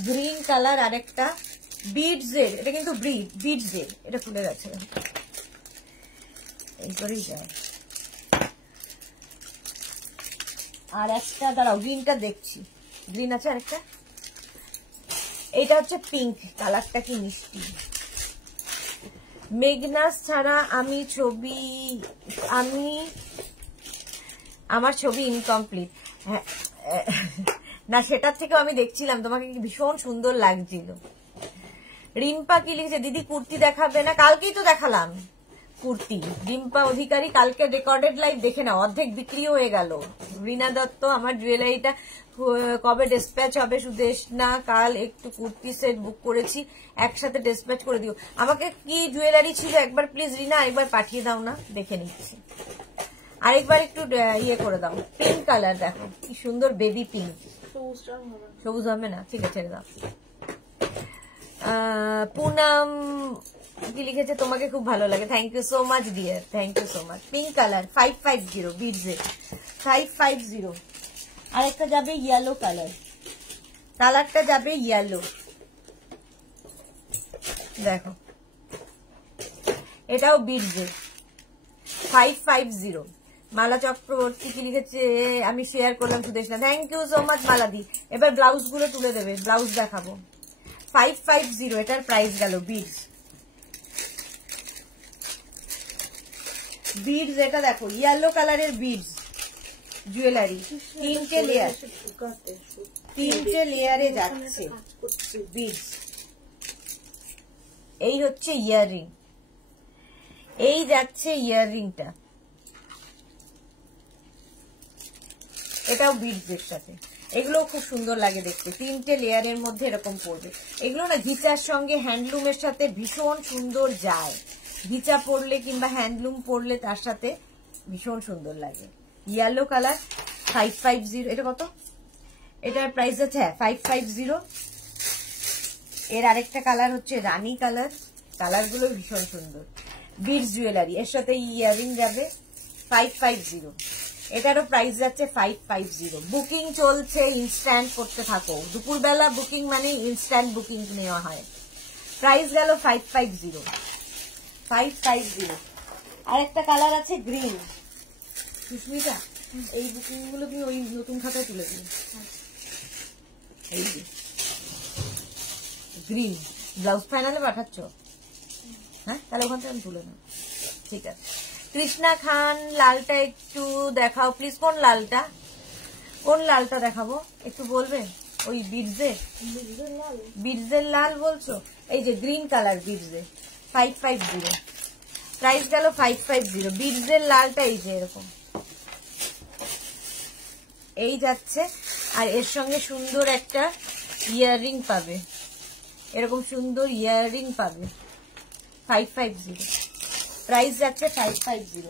গ্রিন কালার আরেকটা বিডসের, এটা কিন্তু বিডসের, এটা খুলে গেছে, এই করেই যায়। আর একটা দাঁড়াও, গ্রিনটা দেখছি, গ্রিন আছে আরেকটা, এইটা হচ্ছে পিঙ্ক কালারটা, কি মিষ্টি। মেঘনাস ছাড়া আমার ছবি ইনকমপ্লিট। না, সেটার থেকেও আমি দেখছিলাম তোমাকে ভীষণ সুন্দর লাগছিল। রিম্পা কি লিখেছে, দিদি কুর্তি দেখাবে না? কালকেই তো দেখালাম কুর্তি। রিম্পা অধিকারী, কালকে রেকর্ডেড লাইভ দেখে না, অর্ধেক বিক্রি হয়ে গেল। রীনা দত্ত, আমার জুয়েলারিটা কবে ডিসপ্যাচ হবে? সুদেশ না, কাল একটু কুর্তি সেট বুক করেছি, একসাথে ডিসপ্যাচ করে দিও। আমাকে কি জুয়েলারি ছিল একবার প্লিজ রিনা একবার পাঠিয়ে দাও না, দেখে নিচ্ছি। আরেকবার একটু ইয়ে করে দাও। পিঙ্ক কালার দেখো কি সুন্দর, বেবি পিঙ্ক। সবুজ হবে না, ঠিক আছে দাও। পুনাম কি লিখেছে, তোমাকে খুব ভালো লাগে, thank you so much dear, thank you so much. Pink colour 550 বিডসে 550। আরেকটা যাবে ইয়েলো কালার, কালারটা যাবে ইয়েলো, দেখো এটাও বিডসে 550। মালা চক্রবর্তী কি লিখেছে, আমি শেয়ার করলাম সুদেশ না, থ্যাংক ইউ সো মাচ মালাদি। এবার ব্লাউজ গুলো তুলে দেবে, ব্লাউজ দেখাবো। 550 এটার প্রাইস গেল। বিডস এটা দেখো, ইয়েলো কালারের বিডস জুয়েলারি, তিনটে লেয়ারে যাচ্ছে বিডস। এই হচ্ছে ইয়াররিং, এই যাচ্ছে ইয়াররিংটা, এটাও বিডস এর সাথে। এগুলো খুব সুন্দর লাগে দেখতে, তিনটে লেয়ারের মধ্যে এরকম পড়বে। এগুলো না ঘিচার সঙ্গে হ্যান্ডলুমের সাথে ভীষণ সুন্দর যায়, ঘিচা পরলে কিংবা হ্যান্ডলুম পরলে তার সাথে ভীষণ সুন্দর লাগে। Yellow colour 550। এটা কত? এটার প্রাইস আছে 550। এর আরেকটা কালার হচ্ছে রানী কালার, কালার গুলো ভীষণ সুন্দর। বিডস জুয়েলারি, এর সাথে ইয়ারিং যাবে 550। এটারও প্রাইস যাচ্ছে 550। বুকিং চলছে, ইনস্ট্যান্ট করতে থাকো। দুপুরবেলা বুকিং মানে ইনস্ট্যান্ট বুকিং নেওয়া হয়। প্রাইস গেল 550। আর একটা কালার আছে গ্রিন। সুস্মিতা, এই বুকিং গুলো কি ওই নতুন খাতায় তুলে দিন। এই যে গ্রিন ব্লাউজ ফাইনালে পাঠাচ্ছ, হ্যাঁ তাহলে ওখান থেকে আমি তুলে নেব, ঠিক আছে। কৃষ্ণা খান, লালটা একটু দেখাও প্লিজ। কোন লালটা, কোন লালটা দেখাবো একটু বলবে? ওই বিডসের লাল বলছো? এই যে গ্রিন কালার বিডসে 550। প্রাইস গেল 550। বিডসের লালটা এই যে এরকম, এই যাচ্ছে। আর এর সঙ্গে সুন্দর একটা ইয়াররিং পাবে, এরকম সুন্দর ইয়াররিং পাবে 550। প্রাইস যাচ্ছে 550।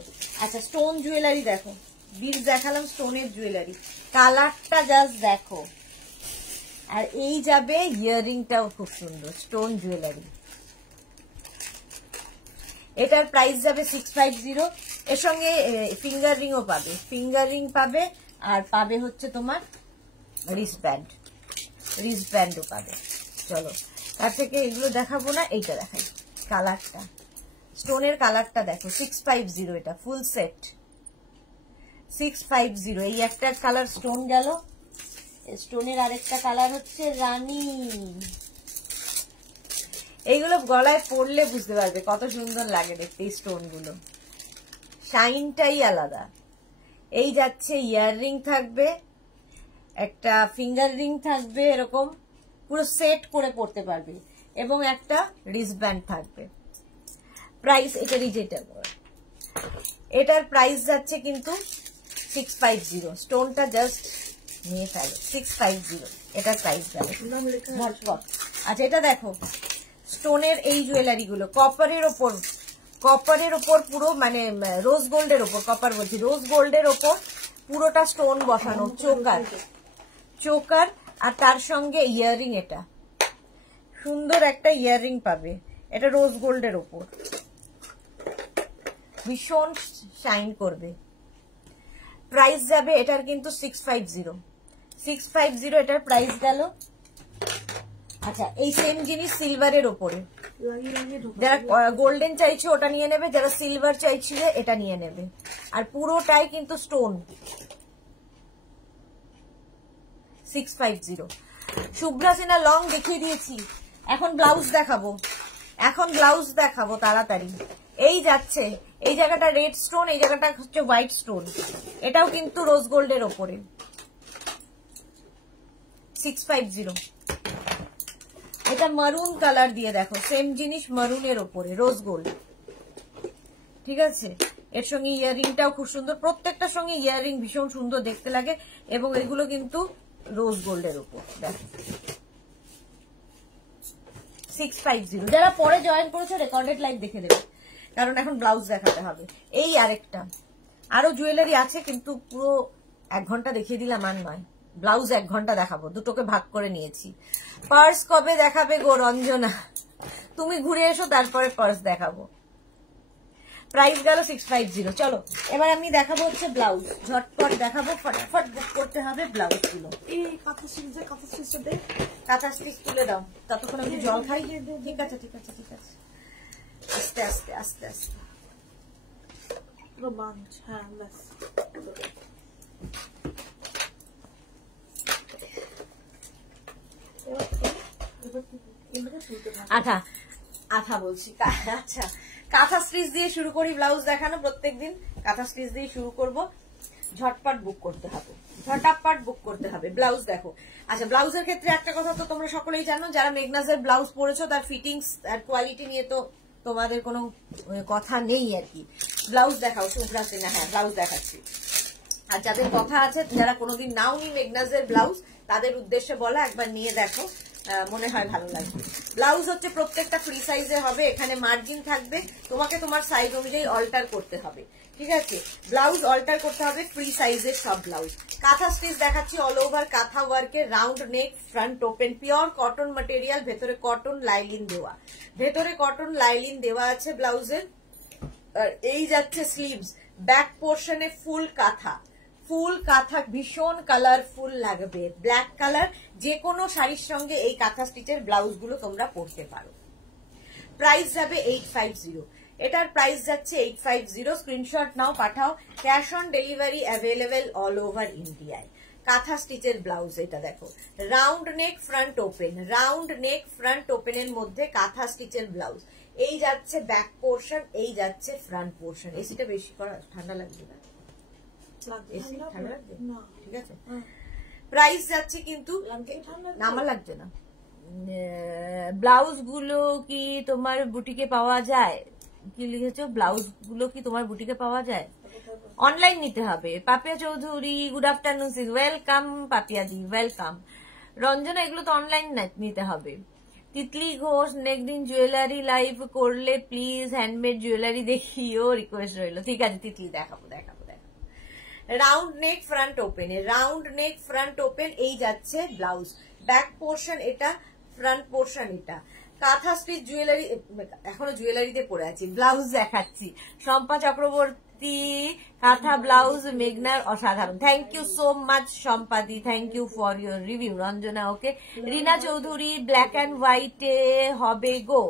আচ্ছা স্টোন জুয়েলারি দেখো, বিডস দেখালাম, স্টোনের জুয়েলারি কালারটা জাস্ট দেখো। আর এই যাবে ইয়াররিংটাও খুব সুন্দর, স্টোন জুয়েলারি। এটার প্রাইস যাবে 650। এর সঙ্গে ফিঙ্গার রিংও পাবে, ফিঙ্গার রিং পাবে, আর পাবে হচ্ছে তোমার রিস্টব্যান্ডও পাবে। চলো তার থেকে এগুলো দেখাবো না, এইটা দেখাই। কালারটা, স্টোনের কালারটা দেখো 650। এটা ফুল সেট 650। এই একটা কালার স্টোন গেল। স্টোনের আরেকটা কালার হচ্ছে রানী। এইগুলো গলায় পরলে বুঝতে পারবে কত সুন্দর লাগে দেখতে। এই স্টোন গুলো শাইনটাই আলাদা। এই যাচ্ছে ইয়াররিং থাকবে, একটা ফিঙ্গার রিং থাকবে, এরকম পুরো সেট করে পরতে পারবে, এবং একটা রিস্টব্যান্ড থাকবে। প্রাইস এটারই, যেটা এটার প্রাইস যাচ্ছে কিন্তু 650। স্টোনটা জাস্ট নিয়ে ফেলো 650। এটার প্রাইস যাবে। আচ্ছা এটা দেখো, স্টোনের এই জুয়েলারি গুলো কপারের ওপর পুরো মানে রোজ গোল্ডের ওপর, কপার বলছি, রোজ গোল্ডের ওপর পুরোটা স্টোন বসানো, চোকার আর তার সঙ্গে ইয়াররিং। এটা সুন্দর একটা ইয়াররিং পাবে, এটা রোজ গোল্ডের ওপর ভীষণ শাইন করবে। প্রাইস যাবে এটার কিন্তু 650। এটার প্রাইস গেল আচ্ছা, এই সেম জিনিস সিলভারের ওপরে, যারা গোল্ডেন চাইছে ওটা নিয়ে নেবে, যারা সিলভার চাইছিলে এটা নিয়ে নেবে। আর পুরোটাই কিন্তু স্টোন। 650। শুভ্রা সিনহা লং দেখিয়ে দিয়েছি, এখন ব্লাউজ দেখাবো, তাড়াতাড়ি। এই যাচ্ছে, এই জায়গাটা রেড স্টোন, এই জায়গাটা হচ্ছে হোয়াইট স্টোন, এটাও কিন্তু রোজ গোল্ডের ওপরে। 650। এটা মারুন কালার দিয়ে দেখো, সেম জিনিস মারুনের ওপরে রোজ গোল্ড, ঠিক আছে। এর সঙ্গে ইয়াররিংটাও খুব সুন্দর, প্রত্যেকটার সঙ্গে ইয়াররিং ভীষণ সুন্দর দেখতে লাগে, এবং এগুলো কিন্তু রোজ গোল্ডের ওপর দেখো। 650। যারা পরে জয়েন করেছো রেকর্ডেড লাইভ দেখে দেবে, কারণ এখন ব্লাউজ দেখাতে হবে। এই আরেকটা, আরো জুয়েলারি আছে কিন্তু পুরো 1 ঘন্টা দেখিয়ে দিলাম আর নয়, ব্লাউজ 1 ঘন্টা দেখাবো, দুটোকে ভাগ করে নিয়েছি। পার্স কবে দেখাবে গো রঞ্জনা? তুমি ঘুরে এসো তারপরে পার্স দেখাবো। প্রাইস গেল 650। চলো এবার আমি দেখাবো হচ্ছে ব্লাউজ, ঝটপট দেখাবো, ফটাফট বুক করতে হবে ব্লাউজ গুলো। কাঁথা স্টিচ তুলে দাও, ততক্ষণ আমি জল খাই। ঠিক আছে ঠিক আছে ঠিক আছে, আস্তে আস্তে আস্তে আস্তে। আঠা আঠা বলছি, আচ্ছা কাঁথা স্টিচ দিয়ে শুরু করি ব্লাউজ দেখানো, প্রত্যেকদিন কাঁথা স্টিচ দিয়ে শুরু করব। ঝটপট বুক করতে হবে, ঝটাপট বুক করতে হবে। ব্লাউজ দেখো, আচ্ছা ব্লাউজের ক্ষেত্রে একটা কথা তো তোমরা সকলেই জানো, যারা মেঘনাজের ব্লাউজ পরেছো তার ফিটিংস আর কোয়ালিটি নিয়ে তো তোমাদের কোনো কথা নেই আর কি। ব্লাউজ দেখাও শুভ্রা সিনহা। হ্যাঁ ব্লাউজ দেখাচ্ছি। আর যাদের কথা আছে, যারা কোনোদিন নাও নি মেঘনাজের ব্লাউজ, তাদের উদ্দেশ্যে বলা, একবার নিয়ে দেখো, মনে হয় ভালো লাগবে। ব্লাউজ হচ্ছে প্রত্যেকটা ফ্রি সাইজে হবে, এখানে মার্জিন থাকবে, তোমাকে তোমার সাইজ অনুযায়ী অল্টার করতে হবে, ঠিক আছে। ব্লাউজ অল্টার করতে হবে, ফ্রি সাইজের সব ব্লাউজ। কাঁথা স্টিচ দেখাচ্ছি, অল ওভার কাঁথা ওয়ার্কের, round neck, front open, pure cotton material, ভেতরে কটন লাইলিন দেওয়া, ভেতরে কটন লাইলিন দেওয়া আছে ব্লাউজের। এই যাচ্ছে স্লিভস, ব্যাক পোর্শনে ফুল কাঁথা, ফুল কাঁথা ভীষণ কালারফুল লাগবে, ব্ল্যাক কালার। যে কোনো শাড়ির সঙ্গে এই কাঁথা স্টিচের ব্লাউজ গুলো তোমরা পরতে পারো। প্রাইস যাবে 850। এটার প্রাইস যাচ্ছে 850। স্ক্রিনশট নাও, পাঠাও। Cash on delivery available all over ইন্ডিয়ায়। কাঁথা স্টিচের ব্লাউজ এটা দেখো, round neck front open, round neck front ওপেনের মধ্যে কাঁথা স্টিচের ব্লাউজ। এই যাচ্ছে ব্যাক পোর্শন, এই যাচ্ছে ফ্রন্ট পোর্শন। এসিটা বেশি করা, ঠান্ডা লাগবে না? ঠিক আছে। প্রাইস যাচ্ছে কিন্তু আমার লাগছে না। ব্লাউজ গুলো কি তোমার বুটিকে পাওয়া যায়? কি লিখেছো? ব্লাউজ গুলো কি তোমার বুটিকে পাওয়া যায়? অনলাইন নিতে হবে। Papiya Chowdhury good afternoon, welcome Papiya দি, ওয়েলকাম। রঞ্জনা এগুলো তো অনলাইন নিতে হবে। তিতলি ঘোষ, একদিন জুয়েলারি লাইভ করলে প্লিজ হ্যান্ডমেড জুয়েলারি দেখিও, রিকোয়েস্ট রইল। ঠিক আছে তিতলি, দেখাবো দেখাবো দেখাবো। Round neck front open, round neck front open, এই যাচ্ছে ব্লাউজ। ব্যাক পোর্শন এটা, ফ্রন্ট পোর্শন এটা। কাঁথা স্টিচ জুয়েলারি, এখনো জুয়েলারিতে পরে আছি। ব্লাউজ দেখাচ্ছি, শম্পা চক্রবর্তী, কাঁথা ব্লাউজ মেঘনার অসাধারণ। থ্যাংক ইউ সো মাচ শম্পাদি, thank you for your review. Ranjana okay. Rina Chowdhury, black and হোয়াইটে হবে গো?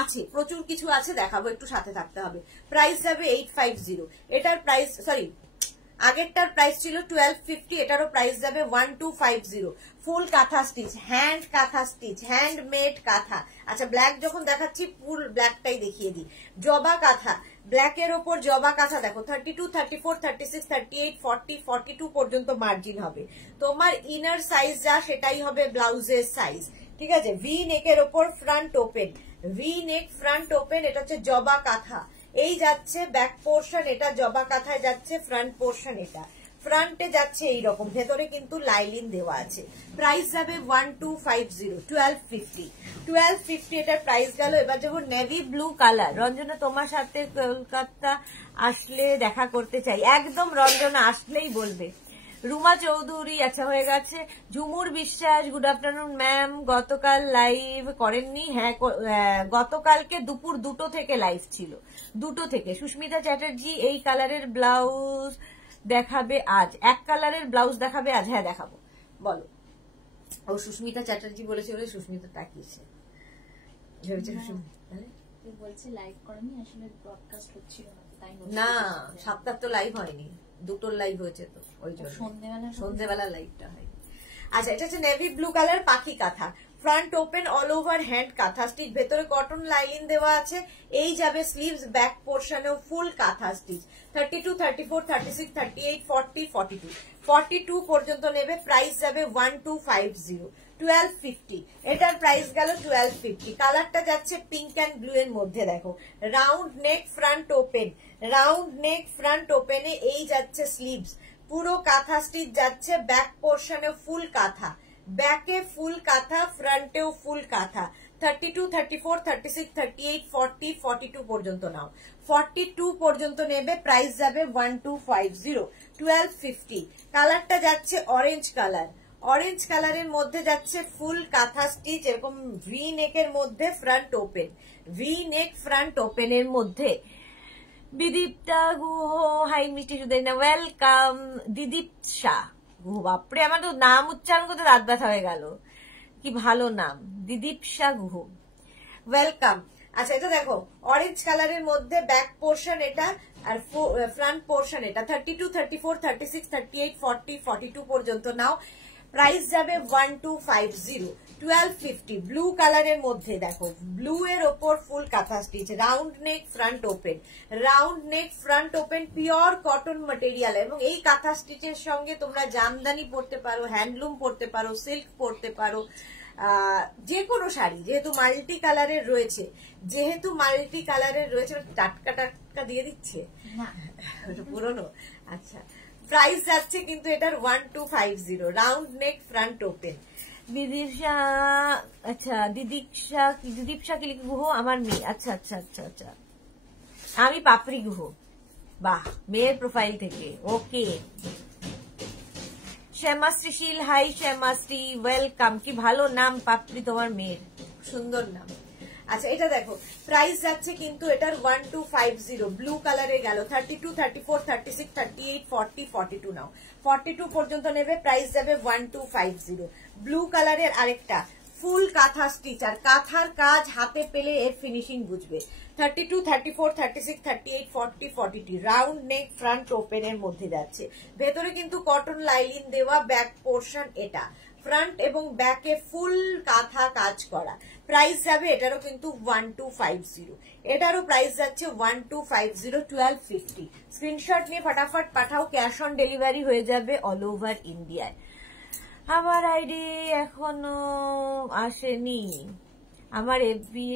আছে, প্রচুর কিছু আছে, দেখাবো, একটু সাথে থাকতে হবে। প্রাইস যাবে 850। এটার প্রাইস, সরি আগেরটার প্রাইস ছিল 1250, এটারও প্রাইস যাবে 1250। ফুল কাঁথা স্টিচ, হ্যান্ড কাঁথা স্টিচ, হ্যান্ড মেড কাঁথা। আচ্ছা ব্ল্যাক যখন দেখাচ্ছি ফুল ব্ল্যাকটাই দেখিয়ে দিই। জবা কাঁথা, ব্ল্যাকের ওপর জবা কাঁথা দেখো, 32, 34, 36, 38, 40, 42 পর্যন্ত মার্জিন হবে। তোমার ইনার সাইজ যা সেটাই হবে ব্লাউজের সাইজ, ঠিক আছে। ভি নেকের ওপর ফ্রন্ট ওপেন, ভি নেক ফ্রন্ট ওপেন, এটা হচ্ছে জবা কাঁথা। এই যাচ্ছে ব্যাক পোর্শন, এটা জবা কাঁথায় যাচ্ছে, ফ্রন্ট পোর্শন এটা। ফ্রন্টে যাচ্ছে এইরকম, ভেতরে কিন্তু লাইলিন দেওয়া আছে। প্রাইস যাবে 1250, 1250, 1250 এটার প্রাইস গেল। এবার যাবো নেভি ব্লু কালার। রঞ্জনা তোমার সাথে কলকাতা আসলে দেখা করতে চাই। একদম রঞ্জনা, আসলেই বলবে। রুমা চৌধুরী, আচ্ছা হয়ে গেছে। ঝুমুর বিশ্বাস, গুড আফটারনুন ম্যাম, গতকাল লাইভ করেননি? হ্যাঁ গতকালকে দুপুর 2টো থেকে লাইভ ছিল, 2টো থেকে। সুস্মিতা চ্যাটার্জি, এই কালারের ব্লাউজ দেখাবে আজ? এক কালারের ব্লাউজ দেখাবে আজ? হ্যাঁ দেখাবো, বলো। ও সুস্মিতা চ্যাটার্জি বলেছে বলে সুস্মিতা তাকিয়েছে, ভেবেছে বলছে লাইভ করনি, আসলে ব্রডকাস্ট হচ্ছিল না তাই না। 7টার তো লাইভ হয়নি, 2টোর লাইভ হয়েছে তো, ওই জন্য সন্ধ্যেবেলা লাইভটা হয়নি। আচ্ছা, এটা হচ্ছে নেভি ব্লু কালার পাখি কাঁথা, front open, all over hand কাঁথা স্টিচ, ভেতরে কটন লাইলিন দেওয়া আছে। এই যাবে স্লিভস, ব্যাক পোর্শনেও ফুল কাঁথা স্টিচ। 32, 34, 36, 38, 40, 42, 42 পর্যন্ত নেবে। প্রাইস যাবে 1250, 1250। এটার প্রাইস গেল 1250। কালারটা যাচ্ছে পিঙ্ক অ্যান্ড ব্লু এর মধ্যে। দেখো round neck, front open, round neck front ওপেনে এই যাচ্ছে স্লিভস, পুরো কাঁথা স্টিচ যাচ্ছে। ব্যাক পোর্শনে ফুল কাঁথা, ব্যাকে ফুল কাঁথা, ফ্রন্টেও ফুল কাঁথা। 32, 34, 36, 38, 40, 42 পর্যন্ত নাও। 42 পর্যন্ত নেবে। প্রাইস যাবে 1250, 1250। কালারটা যাচ্ছে অরেঞ্জ কালার, অরেঞ্জ কালারের মধ্যে যাচ্ছে ফুল কাঁথা স্টিচ, এরকম ভি নেকের মধ্যে ফ্রন্ট ওপেন, ভি নেক ফ্রন্ট ওপেনের মধ্যে। বিদীপ্তা গুহ, হাই মিষ্টি সুদেনা, ওয়েলকাম। দিদীপশা গুহ, বাপরে আমার তো নাম উচ্চারণ করতে দাঁত ব্যথা হয়ে গেল, কি ভালো নাম, দিদীপশা গুহ, ওয়েলকাম। আচ্ছা, এটা দেখো অরেঞ্জ কালারের মধ্যে ব্যাক পোর্শন এটা, আর ফ্রন্ট পোর্শন এটা। 32, 34, 36, 38, 40, 42 পর্যন্ত নাও। প্রাইস যাবে 1250, 1250। ব্লু কালারের মধ্যে দেখো, ব্লু এর ওপর ফুল কাঁথা stitch, round neck front open, round neck front open, pure cotton material. এবং এই কাঁথা স্টিচের সঙ্গে তোমরা জামদানি পরতে পারো, হ্যান্ডলুম পরতে পারো, সিল্ক পরতে পারো, যে কোনো শাড়ি। যেহেতু মাল্টি কালারের রয়েছে, যেহেতু মাল্টি কালারের রয়েছে, টাটকা টাটকা দিয়ে দিচ্ছে না, পুরনো। আচ্ছা, প্রাইস যাচ্ছে কিন্তু এটার 1250, রাউন্ড নেক ফ্রন্ট ওপেন। দিদীপশা, আচ্ছা দিদীপশা, দিদীপশা কি গুহ আমার মেয়ে। আচ্ছা আচ্ছা আচ্ছা আচ্ছা, আমি পাপড়ি গুহ। বাহ, মেয়ের প্রোফাইল থেকে। ওকে, শ্যামাশ্রীশীল, হাই শ্যামাশ্রী, ওয়েলকাম। কি ভালো নাম পাপড়ি তোমার মেয়ের, সুন্দর নাম। আচ্ছা, এটা দেখো প্রাইস যাচ্ছে কিন্তু এটার 1250, ব্লু কালারে গেল। 32, 34, 36, 38, 40, 42 নাও। 42 পর্যন্ত নেবে। প্রাইস যাবে 1250। ব্লু কালারের আরেকটা ফুল কাঁথা স্টিচ, আর কাঁথার কাজ হাতে পেলে এর ফিনিশিং বুঝবে। 32, 34, 36, 38, 40, 42, রাউন্ড নেক ফ্রন্ট ওপেন এর মধ্যে যাচ্ছে। ভেতরে কিন্তু কটন লাইলিন দেওয়া। ব্যাক পোর্শন এটা, ফ্রন্ট এবং ব্যাকে ফুল কাঁথা কাজ করা। প্রাইস যাবে এটারও কিন্তু 1250, এটারও প্রাইস যাচ্ছে 1250, 1250। স্ক্রিনশট নিয়ে ফটাফট পাঠাও, ক্যাশ অন ডেলিভারি হয়ে যাবে অল ওভার ইন্ডিয়ায়। আমার আইডি এখনো আসেনি, আমার এফবি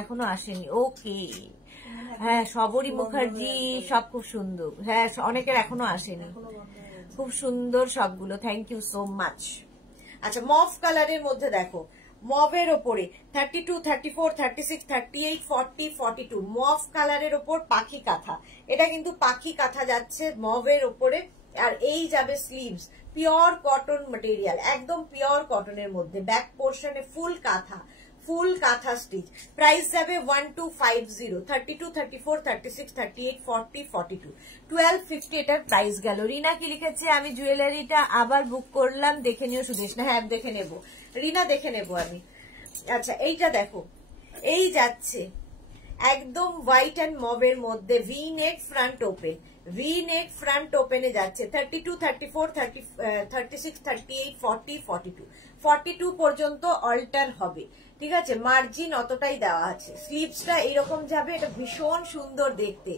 এখনো আসেনি। ওকে, হ্যাঁ সবরী মুখার্জি, সব খুব সুন্দর। হ্যাঁ, অনেকের এখনো আসেনি, খুব সুন্দর সবগুলো, থ্যাংক ইউ সো মাচ। আচ্ছা, মভ কালারের মধ্যে দেখো, মভের ওপরে 32, 34, 36, 38, 40, 42, মভ কালারের ওপর পাখি কাঁথা। এটা কিন্তু পাখি কাঁথা যাচ্ছে মভের ওপরে। আর এই যাবে স্লিভস, পিওর কটন ম্যাটেরিয়াল, একদম পিওর কটনের মধ্যে। ব্যাক পোর্শনে ফুল কাঁথা, ফুল কাঁথা স্টিচ। প্রাইস যাবে 1250, 32, 34, 36, 38, 40, 42, 1250 এটার প্রাইস গেল। রিনা কি লিখেছে, আমি জুয়েলারিটা আবার বুক করলাম, দেখে নিও সুদেশ। না, হ্যাঁ দেখে নেব রিনা, দেখে নেব আমি। আচ্ছা, এইটা দেখো, এই যাচ্ছে একদম হোয়াইট অ্যান্ড মবের মধ্যে, ভি নেক ফ্রন্ট ওপেন, ভি নেক ফ্রন্ট ওপেনে যাচ্ছে। 32, 34, 36, 38, 40, 42, 42 পর্যন্ত অল্টার হবে। ঠিক আছে, মার্জিন অতটাই দেওয়া আছে। স্লিভসটা এইরকম যাবে, এটা ভীষণ সুন্দর দেখতে,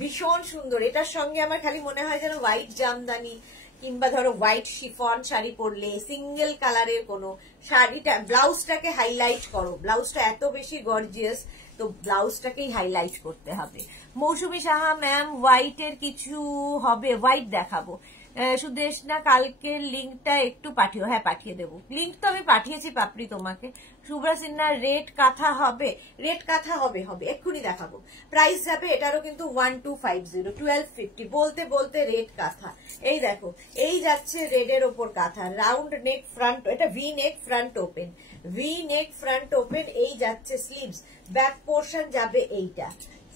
ভীষণ সুন্দর। এটার সঙ্গে আমার খালি মনে হয় যেন হোয়াইট জামদানি কিংবা ধরো হোয়াইট শিফন শাড়ি পরলে, সিঙ্গেল কালারের কোনো শাড়িটা, ব্লাউজটাকে হাইলাইট করো। ব্লাউজটা এত বেশি গর্জিয়াস, তো ব্লাউজটাকেই হাইলাইট করতে হবে। মৌসুমী সাহা ম্যাম, হোয়াইটের কিছু হবে, হোয়াইট দেখাবো। সুদেশ না, কালকের লিঙ্কটা একটু পাঠিও। হ্যাঁ, পাঠিয়ে দেবো, লিঙ্ক তো আমি পাঠিয়েছি পাপড়ি তোমাকে। শুভ্রা সিনহা, রেড কাঁথা হবে, রেড কাঁথা হবে, হবে এক্ষুনি দেখাবো। প্রাইস যাবে এটারও কিন্তু 1250, 1250। বলতে বলতে রেড কাঁথা, এই দেখো, এই যাচ্ছে রেডের ওপর কাঁথা, রাউন্ড নেক ফ্রন্ট, এটা ভি নেক ফ্রন্ট ওপেন, ভি নেক ফ্রন্ট ওপেন। এই যাচ্ছে স্লিভস, ব্যাক পোর্শন যাবে এইটা,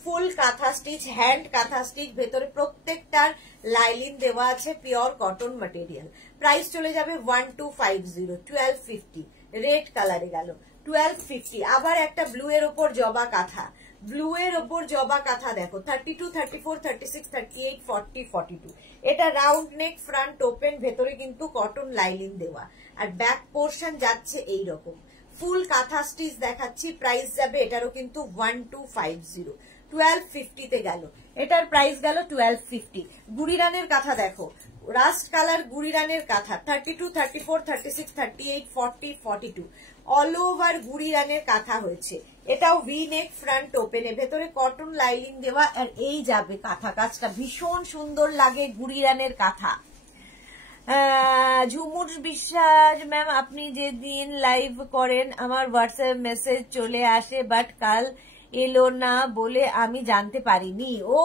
ফুল কাঁথা স্টিচ, হ্যান্ড কাঁথা স্টিচ, ভেতরে প্রত্যেকটার লাইলিন দেওয়া আছে, পিওর কটন ম্যাটেরিয়াল। প্রাইস চলে যাবে 1250, 1250। রেড কালারে গেল 1250। আবার একটা ব্লু এর ওপর জবা কাঁথা, ব্লু এর ওপর জবা কাঁথা দেখো 32, 34, 36, 38, 40, 42। এটা রাউন্ড নেক, ফ্রন্ট ওপেন, ভেতরে কিন্তু কটন লাইলিন দেওয়া, আর ব্যাক পোর্শন যাচ্ছে এইরকম। ফুল কাঁথা স্টিচ দেখাচ্ছি, প্রাইস যাবে এটারও কিন্তু 1250, 1250 তে গেল। এটার প্রাইস গেল 1250। গুড়িরানের কাঁথা দেখো, রাস্ট কালার গুড়িরানের কাঁথা 32, 34, 36, 38, 40, 42। অল ওভার গুড়িরানের কাঁথা হয়েছে। এটাও ভি নেক, ফ্রন্ট ওপেনে, ভেতরে কটন লাইলিং দেওয়া, আর এই যাবে কাঁথা কাজটা, ভীষণ সুন্দর লাগে গুড়িরানের কাঁথা। ঝুমুর বিশ্বাস ম্যাম, আপনি যেদিন লাইভ করেন আমার হোয়াটসঅ্যাপ মেসেজ চলে আসে, বাট কাল এলো না বলে আমি জানতে পারিনি। ও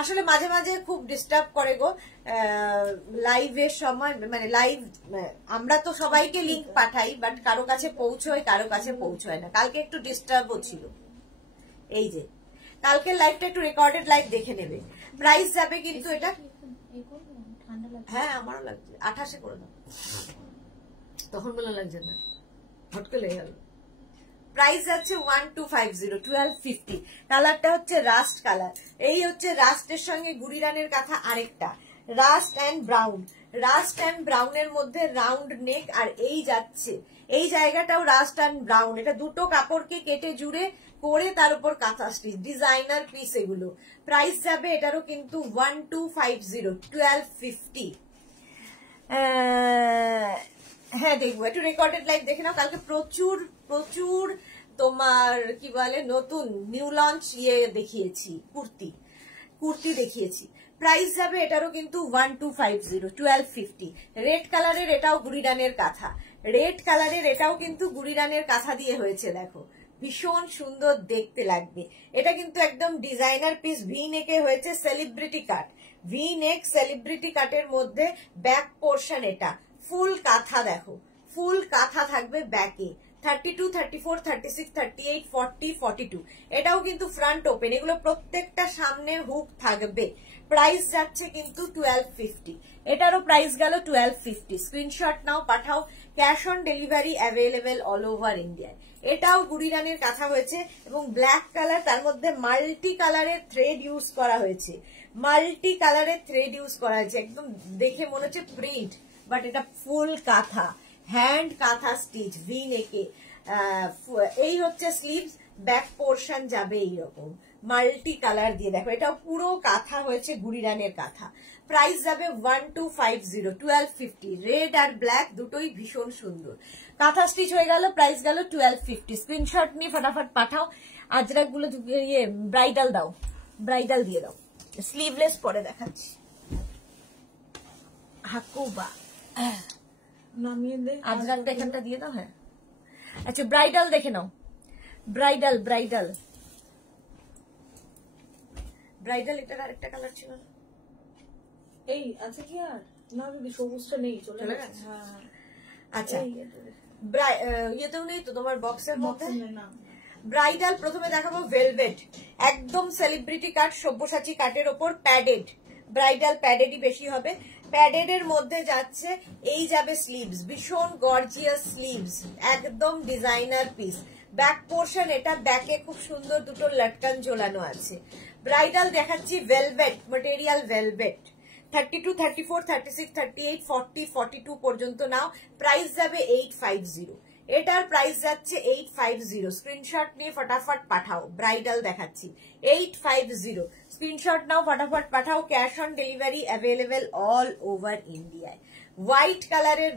আসলে মাঝে মাঝে খুব ডিস্টার্ব করে গো লাইভের সময়, মানে লাইভ আমরা তো সবাইকে লিংক পাঠাই, বাট কারো কাছে পৌঁছয়, কারো কাছে পৌঁছয় না। কালকে একটু ডিস্টার্ব হচ্ছিল। এই যে কালকের লাইভটা একটু রেকর্ডেড লাইভ দেখে নেবে। প্রাইস যাবে কিন্তু এটা, হ্যাঁ আমারও লাগছে, 28 করে দাও, তখন বলে লাগছে না, হটকে লেগে গেল। প্রাইস যাচ্ছে 1250, 1250। কালারটা হচ্ছে রাস্ট কালার। এই হচ্ছে রাস্টের সঙ্গে গুড়িরানের কাঁথা আরেকটা, rust and brown. Rust and ব্রাউনের মধ্যে রাউন্ড নেক, আর এই যাচ্ছে এই জায়গাটাও রাস্ট অ্যান্ড ব্রাউন। এটা দুটো কাপড়কে কেটে জুড়ে করে তার উপর কাঁথা স্টিচ, ডিজাইনার পিস এগুলো। প্রাইস যাবে এটারও কিন্তু 1250, 1250। হ্যাঁ দেখবো, একটু রেকর্ডেড লাইভ দেখে নাও। কালকে প্রচুর প্রচুর তোমার কি বলে নতুন নিউ লঞ্চ দেখিয়েছি, কুর্তি দেখিয়েছি। প্রাইস যাবে এটারও কিন্তু 1250, 1250। রেড কালারের এটাও গুড়িরানের কাঁথা, রেড কালারের এটাও কিন্তু গুড়িরানের কাঁথা দিয়ে হয়েছে, দেখো ভীষণ সুন্দর দেখতে লাগবে। এটা কিন্তু একদম ডিজাইনার পিস, ভি নেকে হয়েছে, সেলিব্রিটি কাট, ভি নেক সেলিব্রিটি কাটের মধ্যে ব্যাক পোর্শন। এটা ফুল কাঁথা দেখো, ফুল কাঁথা থাকবে ব্যাকে, 32, 34, 36, 38, 40, 42। এটাও কিন্তু ফ্রন্ট ওপেন, এগুলো প্রত্যেকটা সামনে হুক থাকবে। প্রাইস যাচ্ছে কিন্তু 1250। এটারও প্রাইস গেল 1250। স্ক্রিনশট নাও, পাঠাও। Cash on delivery available all over ইন্ডিয়ায়। এটাও গুড়িরানের কাঁথা হয়েছে এবং ব্ল্যাক কালার, তার মধ্যে মাল্টি কালারের থ্রেড ইউজ করা হয়েছে, মাল্টি কালারের থ্রেড ইউজ করা হয়েছে। একদম দেখে মনে হচ্ছে প্রিন্ট, বাট এটা ফুল কাঁথা, হ্যান্ড কাঁথা স্টিচ, ভি নেকে। এই হচ্ছে স্লিভস, ব্যাক পোর্শন যাবে এইরকম মাল্টি কালার দিয়ে। দেখো এটাও পুরো কাঁথা হয়েছে, গুড়িরানের কাঁথা। প্রাইস যাবে 1250, 1250। রেড আর ব্ল্যাক দুটোই ভীষণ সুন্দর। কাঁথা স্টিচ হয়ে গেল, প্রাইস গেল 1250। স্ক্রিনশট নিয়ে ফটাফট পাঠাও। আজরাক গুলো ব্রাইডাল দাও, ব্রাইডাল দিয়ে দাও। স্লিভলেস পরে দেখাচ্ছি। হাকুবা নামিয়ে দে, আজরাকটা এখানটা দিয়ে দাও। হ্যাঁ আচ্ছা, ব্রাইডাল দেখে নাও, ব্রাইডাল ব্রাইডাল ব্রাইডাল। এটার আরেকটা কালার ছিল না? এই আছে কি আর না দিদি, সবুজটা নেই, চলে গেছে। হ্যাঁ আচ্ছা, এই ইয়েতেও নেই তো তোমার বক্সের মধ্যে? না। ব্রাইডাল প্রথমে দেখাবো ভেলভেট, একদম সেলিব্রিটি কাট, সব্যসাচী কাটের ওপর প্যাডেড। ব্রাইডাল প্যাডেডই বেশি হবে। প্যাডেড এর মধ্যে যাচ্ছে, এই যাবে স্লিভস, ভীষণ গর্জিয়াস স্লিভস, একদম ডিজাইনার পিস। ব্যাক পোর্শন, এটা ব্যাকে খুব সুন্দর দুটো লটকান ঝোলানো আছে। ব্রাইডাল দেখাচ্ছি ভেলভেট ম্যাটেরিয়াল, ভেলভেট 32, 34, 36, 38, 40, 42 পর্যন্ত নাও। প্রাইস যাবে 850। এটার প্রাইস যাচ্ছে 850। স্ক্রিনশট নিয়ে ফটাফট পাঠাও। ব্রাইডাল দেখাচ্ছি 850। স্ক্রিনশট নাও, ফটাফট পাঠাও। Cash on delivery available all over ইন্ডিয়ায়। হোয়াইট কালারের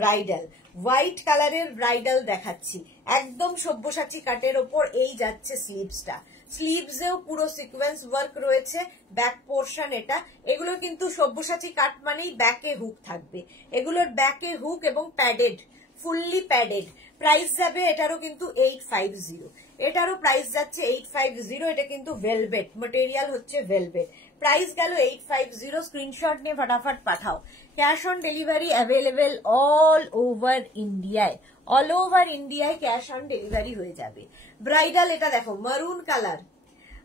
ব্রাইডাল, হোয়াইট কালারের ব্রাইডাল দেখাচ্ছি, একদম সব্যসাচী কাটের ওপর। এই যাচ্ছে স্লিভসটা, স্লিভসেও পুরো সিকোয়েন্স ওয়ার্ক রয়েছে। ব্যাক পোর্শন এটা, এগুলো কিন্তু সব্যসাচী কাট মানেই ব্যাকে হুক থাকবে, এগুলোর ব্যাকে হুক এবং প্যাডেড, ফুললি প্যাডেড। প্রাইস যাবে এটারও কিন্তু 850। এটারও প্রাইস যাচ্ছে 850। এটা কিন্তু ভেলভেট ম্যাটেরিয়াল, হচ্ছে ভেলভেট। প্রাইস গেল 850। স্ক্রিনশট নিয়ে ফটাফট পাঠাও। Cash on delivery available all over ইন্ডিয়ায়, অল ওভার ইন্ডিয়ায় ক্যাশ অন ডেলিভারি হয়ে যাবে। ব্রাইডাল এটা দেখো, মারুন কালার,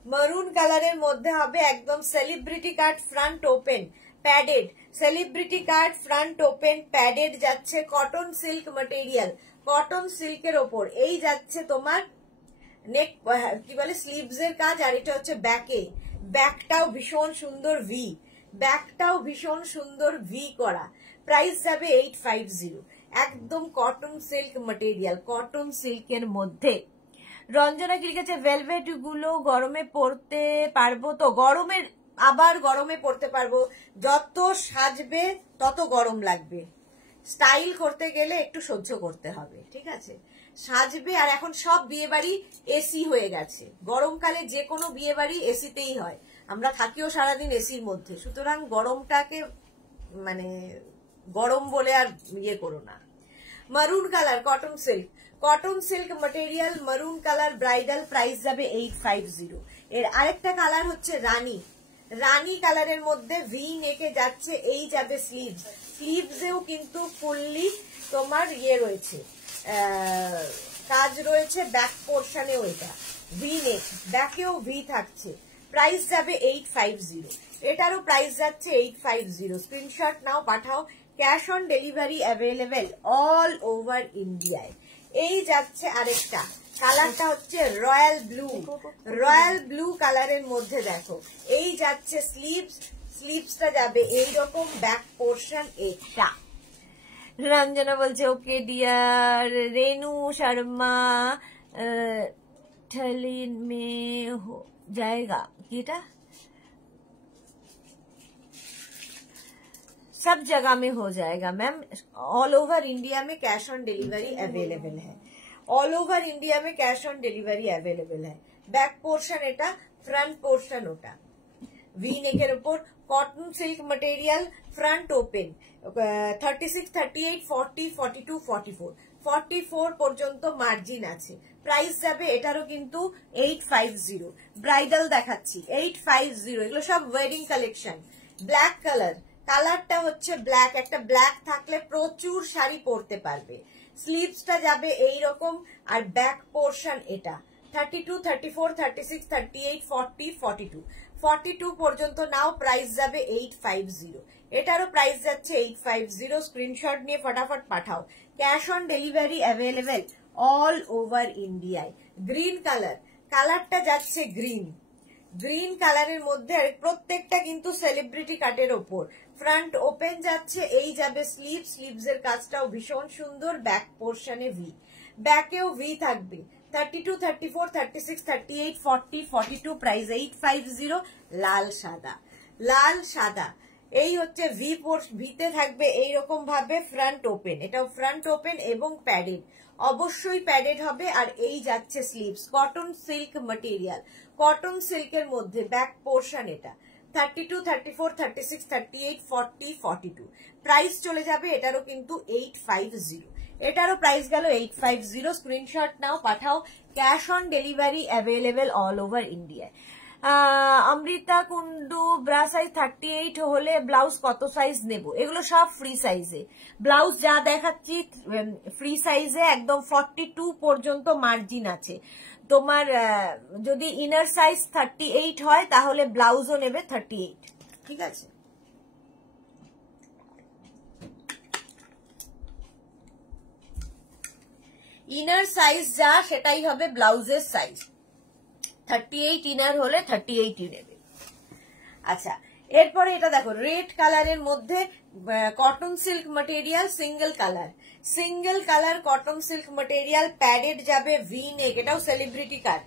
মারুন কালারের মধ্যে হবে একদম সেলিব্রিটি কাট ফ্রন্ট ওপেন প্যাডেড, সেলিব্রিটি কাট ফ্রন্ট ওপেন প্যাডেড যাচ্ছে কটন সিল্ক ম্যাটেরিয়াল, কটন সিল্কের ওপর। এই যাচ্ছে তোমার নেক কি বলে স্লিভস এর কাজ, আর এটা হচ্ছে ব্যাকে, ব্যাকটাও ভীষণ সুন্দর ভি, ব্যাকটাও ভীষণ সুন্দর ভি করা। প্রাইস যাবে 850, একদম কটন সিল্ক ম্যাটেরিয়াল, কটন সিল্কের মধ্যে। রঞ্জনা কি লিখেছে, ভেলভেট গুলো গরমে পরতে পারবো তো? গরমের আবার গরমে পরতে পারবো, যত সাজবে তত গরম লাগবে, স্টাইল করতে গেলে একটু সহ্য করতে হবে, ঠিক আছে? সাজবে, আর এখন সব বিয়ে বাড়ি এসি হয়ে গেছে, গরমকালে যে কোনো বিয়ে বাড়ি এসিতেই হয়, আমরা থাকিও সারাদিন এসির মধ্যে, সুতরাং গরমটাকে মানে গরম বলে আর ইয়ে করো না। মারুন colour cotton silk, cotton silk material মারুন কালার ব্রাইডাল, প্রাইস যাবে 850। এর আরেকটা কালার হচ্ছে রানী, রানী কালারের মধ্যে ভি নেকে যাচ্ছে, এই যাবে স্লিভস, স্লিভসেও কিন্তু ফুললি তোমার ইয়ে রয়েছে, কাজ রয়েছে, ব্যাক পোর্শনেও এটা ভি নেক, ব্যাকেও ভি থাকছে, প্রাইস যাবে 850। এটারও প্রাইস যাচ্ছে 850, স্ক্রিনশট নাও পাঠাও, cash on delivery available all over ইন্ডিয়ায়। এই যাচ্ছে আরেকটা কালারটা হচ্ছে রয়্যাল ব্লু, রয়্যাল ব্লু কালারের মধ্যে দেখো, এই যাচ্ছে স্লিভস, স্লিভসটা যাবে এইরকম, ব্যাক পোর্শন এটা। রঞ্জনা বলছে ওকে ডিয়ার। रेनू शर्मा ठलिन में हो जाएगा, এটা सब जगह में हो जाएगा मैम, ऑल ओवर इंडिया में कैश ऑन डिलीवरी अवेलेबल है, ऑल ओवर इंडिया में कैश ऑन डिलीवरी अवेलेबल है। बैक पोर्शन এটা, फ्रंट पोर्शन ওটা, ভি নেকের উপর cotton silk material, front open, 36, 38, 40, 42, 44, 44 পর্যন্ত মার্জিন আছে। প্রাইস যাবে এটারও কিন্তু 850। ব্রাইডাল দেখাচ্ছি 850, এগুলো সব ওয়েডিং কালেকশন। ব্ল্যাক কালার, কালারটা হচ্ছে ব্ল্যাক, একটা ব্ল্যাক থাকলে প্রচুর শাড়ি পরতে পারবে। স্লিভসটা যাবে এইরকম, আর ব্যাক পোর্শন এটা 32, 34, 36, 38, 40, 42, 42 পর্যন্ত নাও, প্রাইস যাবে 850। এটারও প্রাইস যাচ্ছে 850, স্ক্রিনশট নিয়ে ফটাফট পাঠাও, cash on delivery available all over ইন্ডিয়ায়। গ্রিন কালার, কালারটা যাচ্ছে গ্রিন, গ্রিন কালারের মধ্যে, প্রত্যেকটা কিন্তু সেলিব্রিটি কাটের ওপর, ফ্রন্ট ওপেন যাচ্ছে, এই যাবে স্লিভ, স্লিভস এর কাজটাও ভীষণ সুন্দর, ব্যাক পোর্শনে ভি, ব্যাকেও ভি থাকবে, 32, 34, 36, 38, 40, 42, প্রাইস 850। লাল সাদা, লাল সাদা, এই হচ্ছে ভি ভিতে থাকবে এইরকম ভাবে ফ্রন্ট ওপেন, এটাও ফ্রন্ট ওপেন এবং প্যাডেড, অবশ্যই প্যাডেড হবে। আর এই যাচ্ছে sleeves, cotton silk material, cotton সিল্কের মধ্যে ব্যাক পোর্শন এটা 32, 34, 36, 38, 40, 42, প্রাইস চলে যাবে এটারও কিন্তু 850। এটারও প্রাইস গেল 850, স্ক্রিনশট নাও পাঠাও, cash on delivery available all over ইন্ডিয়ায়। অমৃতা কুন্ডু, ব্রা সাইজ 38 হলে ব্লাউজ কত সাইজ নেব? এগুলো সব ফ্রি সাইজে, ব্লাউজ যা দেখাচ্ছি ফ্রি সাইজে, একদম 42 পর্যন্ত মার্জিন আছে। তোমার যদি ইনার সাইজ 38 হয় তাহলে ব্লাউজও নেবে 38, ঠিক আছে? ইনার সাইজ যা সেটাই হবে ব্লাউজের সাইজ, 38 ইনার হলে 38ই নেবে। আচ্ছা, এরপরে এটা দেখো রেড কালারের মধ্যে cotton silk material, single colour, single colour cotton silk material, padded যাবে, ভি নেক, এটাও সেলিব্রিটি কাট,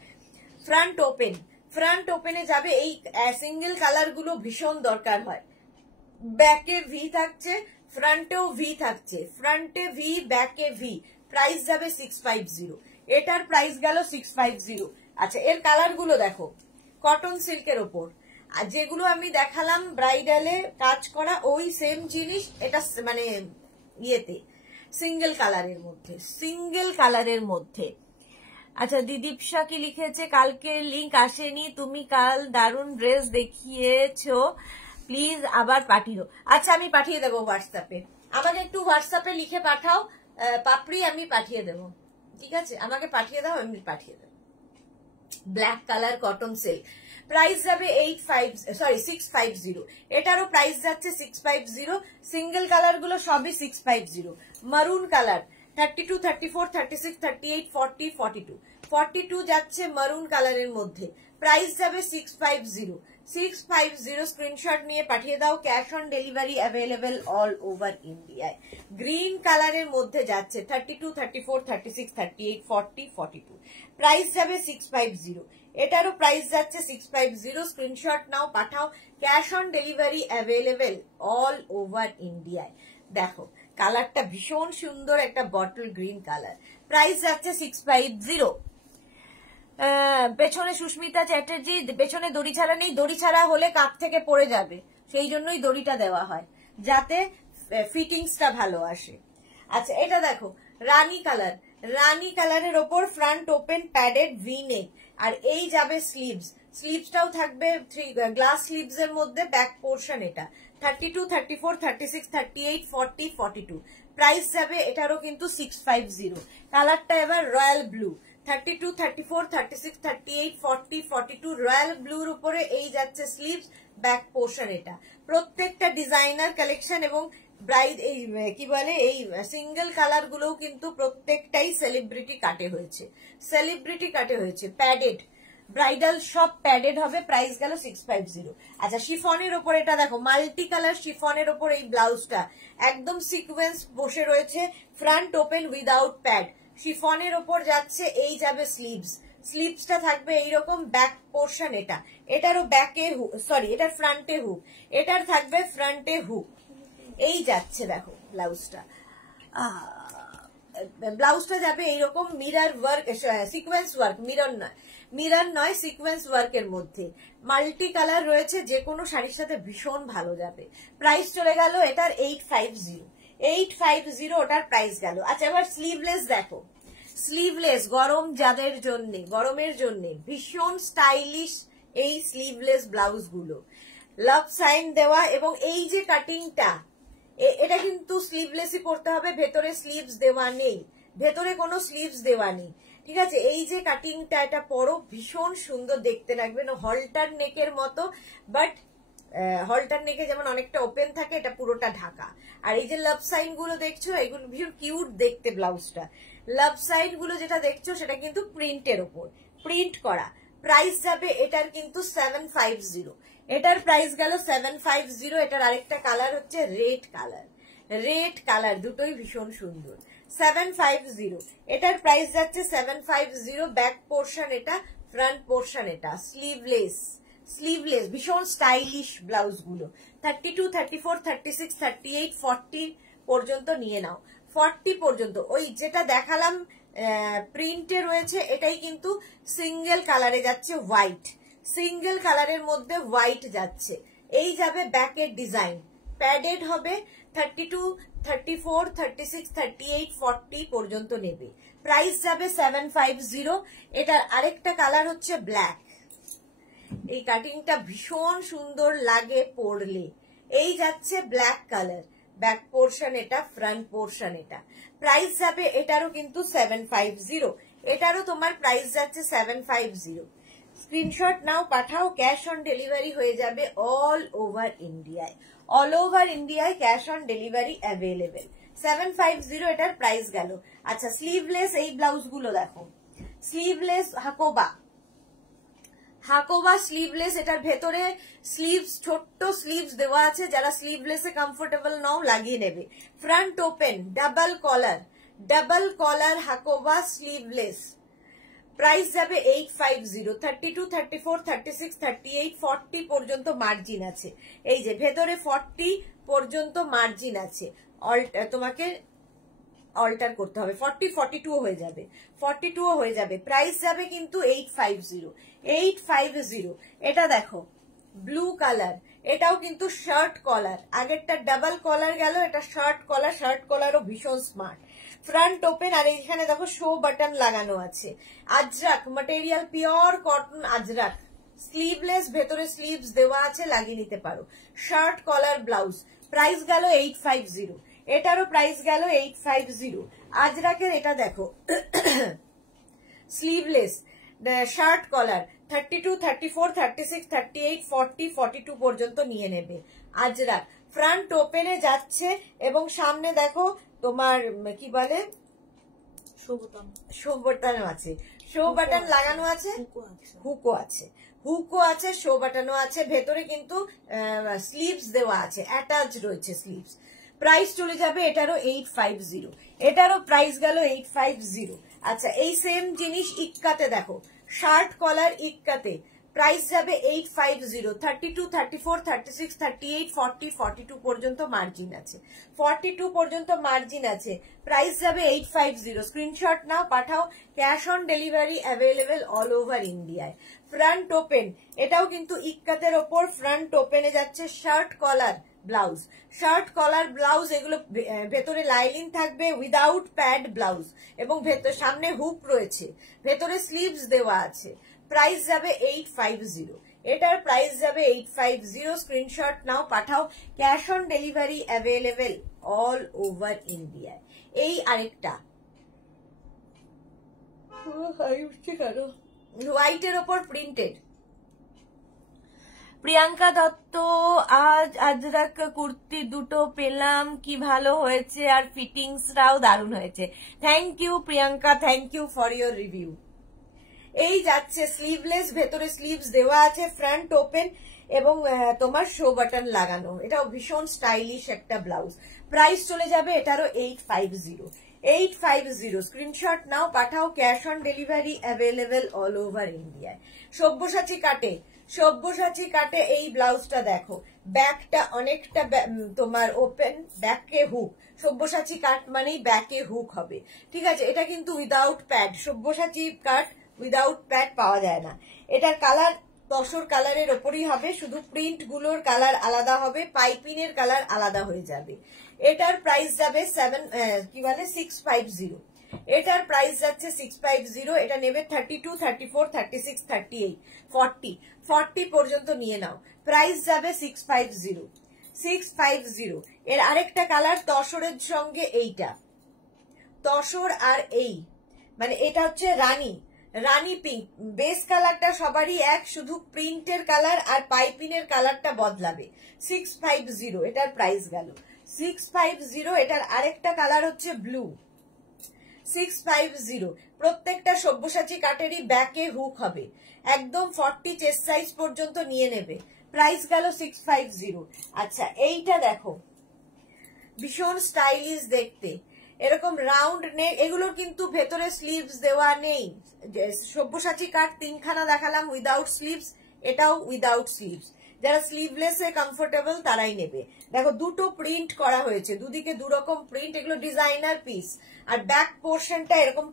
ফ্রন্ট ওপেন, ফ্রন্ট ওপেনে যাবে। এই সিঙ্গেল কালার গুলো ভীষণ দরকার হয়, ব্যাকে ভি থাকছে, ফ্রন্টেও ভি থাকছে, ফ্রন্টে ভি, ব্যাকে ভি, প্রাইস যাবে 650, এটার প্রাইস গেল 650। আচ্ছা, এর কালার গুলো দেখো, কটন সিল্কের ওপর, আর যেগুলো আমি দেখালাম ব্রাইডালে কাজ করা ওই সেম জিনিস এটা মানে ইয়েতে সিঙ্গেল কালারের মধ্যে, সিঙ্গেল কালারের মধ্যে। আচ্ছা, দিদীপসা কি লিখেছে, কালকের লিংক আসেনি, তুমি কাল দারুণ ড্রেস দেখিয়েছো, প্লিজ আবার পাঠিও। আচ্ছা, আমি পাঠিয়ে দেবো হোয়াটসঅ্যাপে, আমাকে একটু হোয়াটসঅ্যাপে লিখে পাঠাও পাপড়ি, আমি পাঠিয়ে দেবো, ঠিক আছে? আমাকে পাঠিয়ে দাও, আমি পাঠিয়ে দেবো। Black colour cotton silk, price যাবে 650। এটারও প্রাইস যাচ্ছে 650। সিঙ্গেল কালার গুলো সবই 650। মারুন কালার 32, 34, 36, 38, 40, 42, 42 যাচ্ছে মারুন কালারের মধ্যে, প্রাইস যাবে 650। 650 স্ক্রিনশট নিয়ে পাঠিয়ে দাও। Cash on delivery available all over ইন্ডিয়ায়। গ্রিন কালারের মধ্যে যাচ্ছে 32, 34, 36, 38, 40, 42, প্রাইস যাবে 650। এটারও প্রাইস যাচ্ছে 650। স্ক্রিনশট নাও, পাঠাও। Cash on delivery available all over ইন্ডিয়ায়। দেখো কালারটা ভীষণ সুন্দর, একটা বটল গ্রিন কালার, প্রাইস যাচ্ছে 650। পেছনে সুস্মিতা চ্যাটার্জি, পেছনে দড়ি ছাড়া নেই, দড়ি ছাড়া হলে কাপ থেকে পড়ে যাবে, সেই জন্যই দড়িটা দেওয়া হয় যাতে ফিটিংসটা ভালো আসে। আচ্ছা এটা দেখো রানী কালার, রানী কালারের ওপর front open padded V neck, আর এই যাবে স্লিভস, স্লিভসটাও থাকবে গ্লাস স্লিভস এর মধ্যে, ব্যাক পোর্শন এটা 32, 34, 36, 38, 40, 42, প্রাইস যাবে এটারও কিন্তু 650। কালারটা এবার রয়্যাল ব্লু 32, 34, 36, 38, 40, 42, রয়্যাল ব্লুর উপরে এই যাচ্ছে স্লিভস, ব্যাক পোর্শন এটা। প্রত্যেকটা ডিজাইনার কালেকশন এবং ব্রাইড এই কি বলে এই সিঙ্গেল কালার গুলোও কিন্তু প্রত্যেকটাই সেলিব্রিটি কাটে হয়েছে, সেলিব্রিটি কাটে হয়েছে। প্যাডেড ব্রাইডাল সব প্যাডেড হবে, প্রাইস গেল 650। আচ্ছা শিফনের ওপর এটা দেখো মাল্টি কালার শিফনের ওপর এই ব্লাউজটা একদম সিকোয়েন্স বসে রয়েছে, ফ্রন্ট ওপেন উইদাউট প্যাড, শিফনের ওপর যাচ্ছে এই যাবে স্লিভস, স্লিভসটা থাকবে এইরকম, ব্যাক পোর্শন এটা, এটারও ব্যাকে হুক, সরি এটার ফ্রন্টে হুক, এটার থাকবে ফ্রন্টে হুক, এই যাচ্ছে দেখো ব্লাউজটা। ব্লাউজটা যাবে এইরকম mirror work, sequence work, mirror নয় সিকোয়েন্স ওয়ার্কের মধ্যে, মাল্টি কালার রয়েছে, যে কোনো শাড়ির সাথে ভীষণ ভালো যাবে। প্রাইস চলে গেল এটার 850, 850 ওটার প্রাইস গেল। আচ্ছা এবার স্লিভলেস দেখো, স্লিভলেস গরম যাদের জন্য, গরমের জন্য ভীষণ স্টাইলিশ এই স্লিভলেস ব্লাউজ গুলো, লাভ সাইন দেওয়া, এবং এই যে কাটিংটা এটা কিন্তু স্লিভলেসই পড়তে হবে, ভেতরে স্লিভস দেওয়া নেই, ভেতরে কোনো স্লিভস দেওয়া নেই, ঠিক আছে। এই যে কাটিংটা এটা পরো, ভীষণ সুন্দর দেখতে লাগবে, হলটার নেকের মতো, বাট হলটার নেকে যেমন অনেকটা ওপেন থাকে, এটা পুরোটা ঢাকা। আর এই যে লাভ সাইন গুলো দেখছো এগুলো ভীষণ কিউট দেখতে ব্লাউজটা, লাভ সাইন গুলো যেটা দেখছো সেটা কিন্তু প্রিন্টের ওপর প্রিন্ট করা। প্রাইস যাবে এটার কিন্তু 750, এটার প্রাইস গেল 750। এটার আরেকটা কালার হচ্ছে রেড কালার, রেড কালার দুটোই ভীষণ সুন্দর, 750। এটার প্রাইস যাচ্ছে 750। ব্যাক পোর্শন এটা, ফ্রন্ট পোর্শন এটা, স্লিভলেস, স্লিভলেস ভীষণ স্টাইলিশ ব্লাউজ গুলো 32, 34, 36, 38, 40 পর্যন্ত নিয়ে নাও, 40 পর্যন্ত। ওই যেটা দেখালাম প্রিন্টে রয়েছে এটাই কিন্তু সিঙ্গেল কালারে যাচ্ছে, হোয়াইট, সিঙ্গেল কালারের মধ্যে হোয়াইট যাচ্ছে, এই যাবে ব্যাকের ডিজাইন, প্যাডেড হবে 32, 34, 36, 38, 40 পর্যন্ত নেবে, প্রাইস যাবে 750। এটার আরেকটা কালার হচ্ছে ব্ল্যাক, এই কাটিংটা ভীষণ সুন্দর লাগে পরলে, এই যাচ্ছে ব্ল্যাক কালার, ব্যাক পোর্শন এটা, ফ্রন্ট পোর্শন এটা, প্রাইস যাবে এটারও কিন্তু 750, এটারও তোমার প্রাইস যাচ্ছে 750। স্ক্রিনশট নাও, পাঠাও। ক্যাশ অন ডেলিভারি হয়ে যাবে অল ওভার ইন্ডিয়ায়, অল ওভার ইন্ডিয়ায় ক্যাশ অন ডেলিভারি অ্যাভেলেবেল। 750 এটার প্রাইস গেল। আচ্ছা স্লিভলেস এই ব্লাউজ গুলো দেখো, স্লিভলেস হাকোবা, হাকোবা স্লিভলেস, এটার ভেতরে স্লিভস ছোট্ট স্লিভস দেওয়া আছে, যারা স্লিভলেসে কমফোর্টেবল নাও লাগিয়ে নেবে। ফ্রন্ট ওপেন ডাবল কলার হাকোবা স্লিভলেস, প্রাইস যাবে 850। 32, 34, 36, 38, 40 পর্যন্ত মার্জিন আছে, এই যে ভেতরে 40 পর্যন্ত মার্জিন আছে, তোমাকে অল্টার করতে হবে, 40, 42 হয়ে যাবে, 42 হয়ে যাবে, প্রাইস যাবে কিন্তু 850, 850। এটা দেখো ব্লু কালার, এটাও কিন্তু শার্ট কলার, আগেরটা ডাবল কলার গেল, এটা শার্ট কলার, শার্ট কলারও ভীষণ স্মার্ট, ফ্রন্ট ওপেন, আর এইখানে দেখো শো বাটন লাগানো আছে, Ajrak material, pure cotton Ajrak, sleeveless, ভেতরে স্লিভস দেওয়া আছে, লাগিয়ে নিতে পারো, শার্ট কলার ব্লাউজ, প্রাইস গেল 850, এটারও প্রাইস গেল 850। আজরাকের এটা দেখো স্লিভলেস, শার্ট কলার 32, 34, 36, 38, 40, 42 পর্যন্ত নিয়ে নেবে। আজরাক ফ্রন্ট ওপেনে যাচ্ছে এবং সামনে দেখো তোমার কি বলে শো বাটন আছে, শো বাটন লাগানো আছে, হুকও আছে, হুকও আছে, শো বাটনও আছে, ভেতরে কিন্তু স্লিভস দেওয়া আছে, অ্যাটাচ রয়েছে স্লিভস। প্রাইস চলে যাবে এটারও 850, এটারও প্রাইস গেল 850। আচ্ছা এই সেম জিনিস ইক্কাতে দেখো, শার্ট কলার ইক্কাতে প্রাইস যাবে 850, 32, 34, 36, 38, 40, 42 পর্যন্ত মার্জিন আছে, 42 পর্যন্ত মার্জিন আছে, প্রাইস যাবে 850। স্ক্রিনশট নাও, পাঠাও, cash on delivery available all over ইন্ডিয়ায়। ফ্রন্ট ওপেন, এটাও কিন্তু ইক্কাতের ওপর ফ্রন্ট ওপেনে যাচ্ছে, shirt collar blouse, shirt collar blouse, এগুলো ভেতরে লাইনিং থাকবে, উইদাউট প্যাড ব্লাউজ, এবং সামনে হুক রয়েছে, ভেতরে স্লিভস দেওয়া আছে। প্রাইস যাবে 850, এটার প্রাইস যাবে 850। স্ক্রিনশট নাও, পাঠাও, cash on delivery available all over ইন্ডিয়ায়। এই আরেকটা হোয়াইটের ওপর প্রিন্টেড, প্রিয়াঙ্কা দত্ত, আজ আজরাক কুর্তি দুটো পেলাম, কি ভালো হয়েছে, আর ফিটিংসটাও দারুণ হয়েছে। Thank you Priyanka, thank you for your review. এই যাচ্ছে স্লিভলেস, ভেতরে স্লিভস দেওয়া আছে, ফ্রন্ট ওপেন এবং তোমার শো বাটন লাগানো, এটাও ভীষণ স্টাইলিশ একটা ব্লাউজ। প্রাইস চলে যাবে এটারও 850, 850। স্ক্রিনশট নাও, পাঠাও, cash on delivery available all over ইন্ডিয়ায়। সব্যসাচী কাটে, সব্যসাচী কাটে এই ব্লাউজটা দেখো, ব্যাকটা অনেকটা তোমার ওপেন, ব্যাকে হুক, সব্যসাচী কাট মানেই ব্যাকে হুক হবে, ঠিক আছে। এটা কিন্তু উইদাউট প্যাড, সব্যসাচী কাট উইদাউট প্যাড পাওয়া যায় না। এটার কালার তসর কালারের ওপরই হবে, শুধু প্রিন্ট গুলোর কালার আলাদা হবে, পাইপিনের কালার আলাদা হয়ে যাবে। এটার প্রাইস যাবে 650, এটার প্রাইস যাচ্ছে 650। এটা নেবে 32, 34, 36, 38, 40 পর্যন্ত নিয়ে নাও, প্রাইস যাবে 650, 650। এর আরেকটা কালার তসরের সঙ্গে এইটা, তসর আর এই মানে এটা হচ্ছে রানী পিঙ্ক, বেস কালারটা সবারই এক, শুধু প্রিন্টের কালার আর পাইপিনের কালারটা বদলাবে। 650 এটার প্রাইস গেল 650। এটার আরেকটা কালার হচ্ছে ব্লু, 650। প্রত্যেকটা সব্যসাচী কাটেরই ব্যাকে হুক হবে, একদম 40 চেস্ট সাইজ পর্যন্ত নিয়ে নেবে, প্রাইস গেল 650। আচ্ছা এইটা দেখো, ভীষণ স্টাইলিশ দেখতে, এরকম রাউন্ড নেক, এগুলোর কিন্তু ভেতরে স্লিভস দেওয়া নেই। সব্যসাচী কাট তিনখানা দেখালাম উইদাউট স্লিভস, এটাও উইদাউট স্লিভস। যারা স্লিভলেস এ কমফোর্টেবল তারাই নেবে। দেখো দুটো প্রিন্ট করা হয়েছে, দুদিকে দুরকম প্রিন্ট, এগুলো ডিজাইনার পিস। আর ব্যাক পোর্শনটা এরকম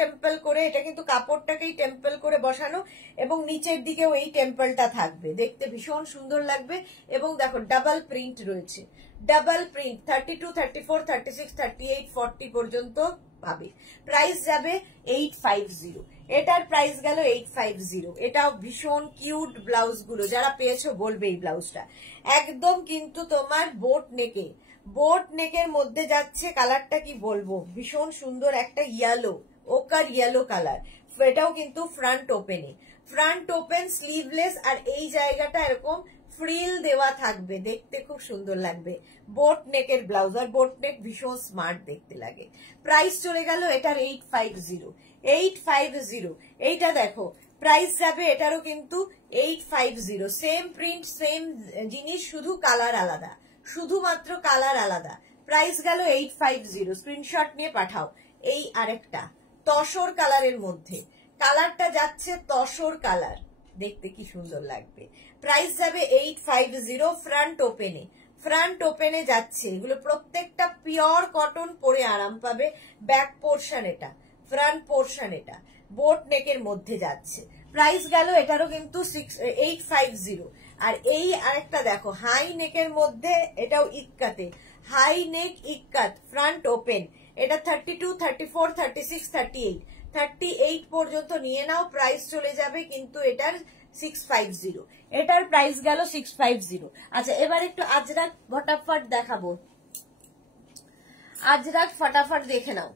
টেম্পল করে, এটা কিন্তু কাপড়টাকেই টেম্পল করে বসানো, এবং নিচের দিকেও এই টেম্পলটা থাকবে, দেখতে ভীষণ সুন্দর লাগবে। এবং দেখো ডাবল প্রিন্ট রয়েছে, ডাবল প্রিন্ট 32, 34, 36, 38, 40 পর্যন্ত পাবে। প্রাইস যাবে 850, এটার প্রাইস গেল 850। এটাও ভীষণ কিউট ব্লাউজ গুলো, যারা পেয়েছো বলবে এই ব্লাউজটা একদম কিন্তু তোমার বোট নেকের মধ্যে যাচ্ছে, কালারটা কি বলবো, ভীষণ সুন্দর একটা ইয়েলো, ওকার ইয়েলো কালার। এটাও কিন্তু ফ্রন্ট ওপেন স্লিভলেস, আর এই জায়গাটা এরকম ফ্রিল দেওয়া থাকবে, দেখতে খুব সুন্দর লাগবে। বোট নেকের ব্লাউজ, আর বোট নেক ভীষণ স্মার্ট দেখতে লাগে। প্রাইস চলে গেল এটার 850, 850। এইটা দেখো প্রাইস যাবে এটারও কিন্তু 850, সেম প্রিন্ট সেম জিনিস, শুধু কালার আলাদা, শুধুমাত্র কালার আলাদা। প্রাইস গেল 850। স্ক্রিনশট নিয়ে পাঠাও। এই আরেকটা তসর কালারের মধ্যে, কালারটা যাচ্ছে তসর কালার, দেখতে কি সুন্দর লাগবে। প্রাইস যাবে 850। ফ্রন্ট ওপেনে যাচ্ছে, এগুলো প্রত্যেকটা পিওর কটন, পরে আরাম পাবে। ব্যাক পোর্শন এটা, ফ্রন্ট পোর্শন এটা, বোট নেকের মধ্যে যাচ্ছে। প্রাইস গেল এটারও কিন্তু 850। আর এই আরেকটা দেখো হাই নেকের মধ্যে, এটাও ইক্কাতে, high neck ikat, front open. এটা 32, 34, 36, 38, 38 পর্যন্ত নিয়ে নাও, প্রাইস চলে যাবে কিন্তু এটার 650। এটার প্রাইস গেল 650। আচ্ছা এবার একটু আজরাক ফটাফট দেখাবো, আজরাক ফটাফট দেখে নাও।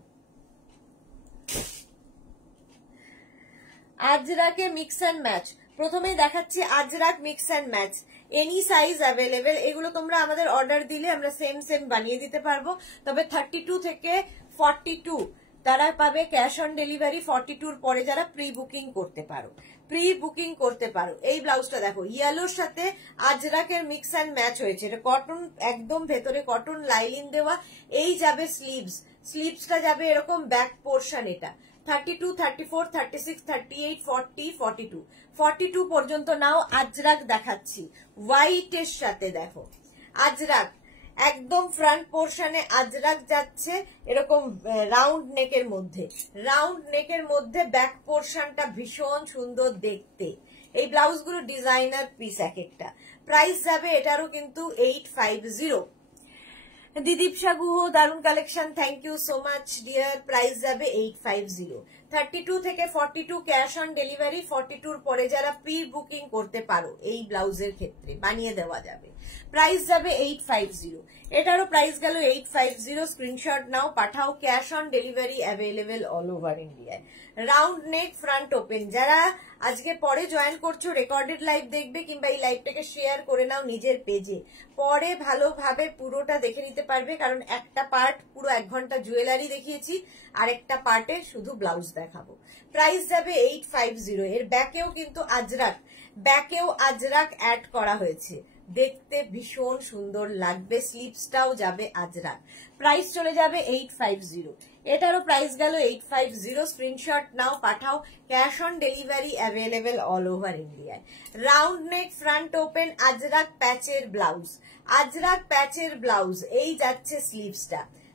আজরাকে মিক্স অ্যান্ড ম্যাচ। প্রথমেই দেখাচ্ছি Ajrak mix and match, any size available. এগুলো তোমরা আমাদের অর্ডার দিলে আমরা সেম বানিয়ে দিতে পারবো। তবে 32 থেকে 42 তারা পাবে ক্যাশ অন ডেলিভারি। 42 পরে যারা প্রি বুকিং করতে পারো। এই ব্লাউজটা দেখো, ইয়েলোর সাথে আজরাকের মিক্স অ্যান্ড ম্যাচ হয়েছে। এটা কটন, একদম ভেতরে কটন লাইলিন দেওয়া। এই যাবে স্লিভসটা যাবে এরকম ব্যাক পোর্শন। এটা 32, 34, 36, 38, 40, 42, 42 পর্যন্ত নাও। আজরাক দেখাচ্ছি হোয়াইটের সাথে, দেখো আজরাক একদম ফ্রন্ট পোর্শনে আজরাক যাচ্ছে এরকম রাউন্ড নেকের মধ্যে ব্যাক পোর্শনটা ভীষণ সুন্দর দেখতে। এই ব্লাউজগুলো ডিজাইনার পিস এক একটা। প্রাইস যাবে এটারও কিন্তু 850। দিদীপসা গুহ, দারুন collection, thank you so much dear. Price যাবে 850। 32 থেকে 42 ক্যাশ অন ডেলিভারি। 42 পরে যারা প্রি বুকিং করতে পারো এই ব্লাউজের ক্ষেত্রে বানিয়ে দেওয়া যাবে। প্রাইস যাবে 850। এটারও প্রাইস গেল 850। স্ক্রিনশট নাও, পাঠাও। Cash on delivery available all over ইন্ডিয়ায়। Round neck front open. যারা আজকে পরে জয়েন করছো, রেকর্ডেড লাইভ দেখবে কিংবা এই লাইভটাকে শেয়ার করে নাও নিজের পেজে, পরে ভালোভাবে পুরোটা দেখে নিতে পারবে। কারণ একটা পার্ট পুরো 1 ঘন্টা জুয়েলারি দেখিয়েছি, আর একটা পার্টে শুধু ব্লাউজ দেখাবো। প্রাইস যাবে 850। এর ব্যাকেও কিন্তু আজরাক অ্যাড করা হয়েছে, দেখতে ভীষণ সুন্দর লাগবে। স্লিভসটাও যাবে আজরাক। প্রাইস চলে যাবে 850। এটারও প্রাইস গেল 850। স্ক্রিনশট নাও, পাঠাও। Cash on delivery available all over ইন্ডিয়ায়। Round neck front open ajrak প্যাচের ব্লাউজ। এই যাচ্ছে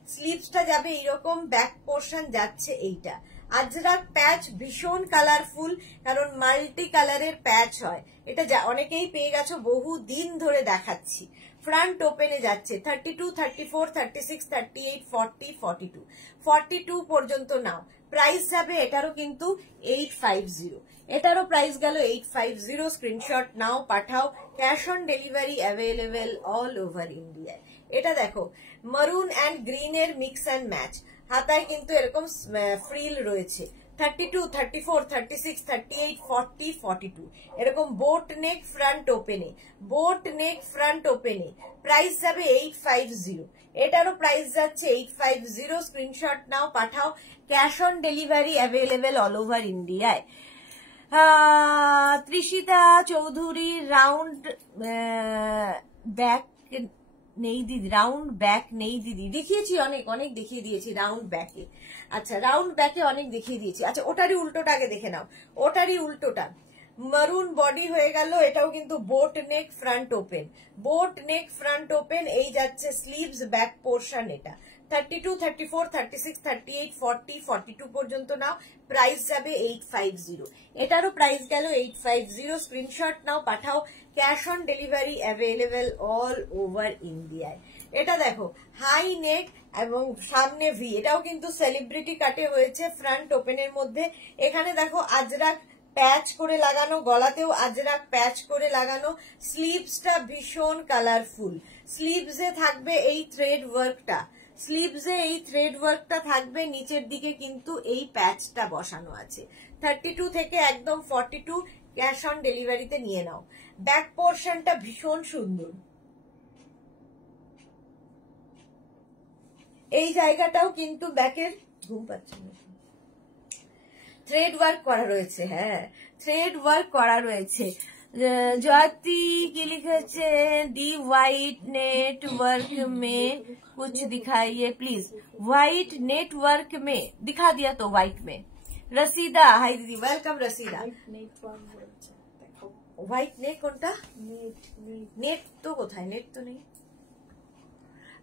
স্লিভসটা যাবে এইরকম, ব্যাক পোর্শন যাচ্ছে এইটা। আজরাক প্যাচ ভীষণ কালারফুল, কারণ মাল্টি কালারের প্যাচ হয়। এটা অনেকেই পেয়ে গেছো, বহু দিন ধরে দেখাচ্ছি। ফ্রন্ট ওপেনে যাচ্ছে 32, 34, 36, 38, 40, 42, 42 পর্যন্ত নাও। প্রাইস যাবে এটারও কিন্তু 850। এটারও প্রাইস গেল 850। স্ক্রিনশট নাও, পাঠাও। Cash on delivery available all over ইন্ডিয়ায়। এটা দেখো মারুন অ্যান্ড গ্রিন এর মিক্স অ্যান্ড ম্যাচ। হাতায় কিন্তু এরকম ফ্রিল রয়েছে। 32, 34, 36, 38, 40, 42 এরকম বোট নেক ফ্রন্ট ওপেনে। প্রাইস যাবে 850। এটারও প্রাইস যাচ্ছে 850। স্ক্রিনশট নাও, পাঠাও। Cash on delivery available all over ইন্ডিয়ায়। ত্রিশিতা চৌধুরী, রাউন্ড ব্যাক নেই দিদি, দেখিয়েছি অনেক দেখিয়ে দিয়েছি রাউন্ড ব্যাকে। আচ্ছা, রাউন্ড ব্যাকে অনেক দেখিয়ে দিয়েছি। আচ্ছা, ওটারই উল্টোটা আগে দেখে নাও। মারুন বডি হয়ে গেল। এটাও কিন্তু বোট নেক ফ্রন্ট ওপেন। এই যাচ্ছে স্লিভস, ব্যাক পোর্শন। এটা 32, 34, 36, 38, 40, 42 পর্যন্ত নাও। প্রাইস যাবে 850। এটারও প্রাইস গেল 850। স্ক্রিনশট নাও, পাঠাও। Cash on delivery available all over ইন্ডিয়ায়। এটা দেখো হাই নেক এবং সামনে ভি। এটাও কিন্তু সেলিব্রিটি কাটে হয়েছে ফ্রন্ট ওপেনের মধ্যে। এখানে দেখো আজরাক প্যাচ করে লাগানো, গলাতেও আজরাক প্যাচ করে লাগানো। স্লিভসটা ভীষণ কালারফুল। স্লিভসে থাকবে এই থ্রেড ওয়ার্কটা থাকবে। নিচের দিকে কিন্তু এই প্যাচটা বসানো আছে। 32 থেকে একদম 42 ক্যাশ অন ডেলিভারিতে নিয়ে নাও। ব্যাক পোর্শনটা ভীষণ সুন্দর। এই জায়গাটাও কিন্তু ব্যাকের ঘুম পাচ্ছে না, থ্রেড ওয়ার্ক করা রয়েছে। হ্যাঁ, থ্রেড ওয়ার্ক করা রয়েছে। ज्योति की लिखे दी व्हाइट नेटवर्क में कुछ दिखाइए प्लीज। व्हाइट नेटवर्क में दिखा दिया तो व्हाइट में। रसीदा, हाय दीदी, वेलकम रसीदा। व्हाइट नेट কোনটা? নেট তো কোথায়? নেট তো নেই।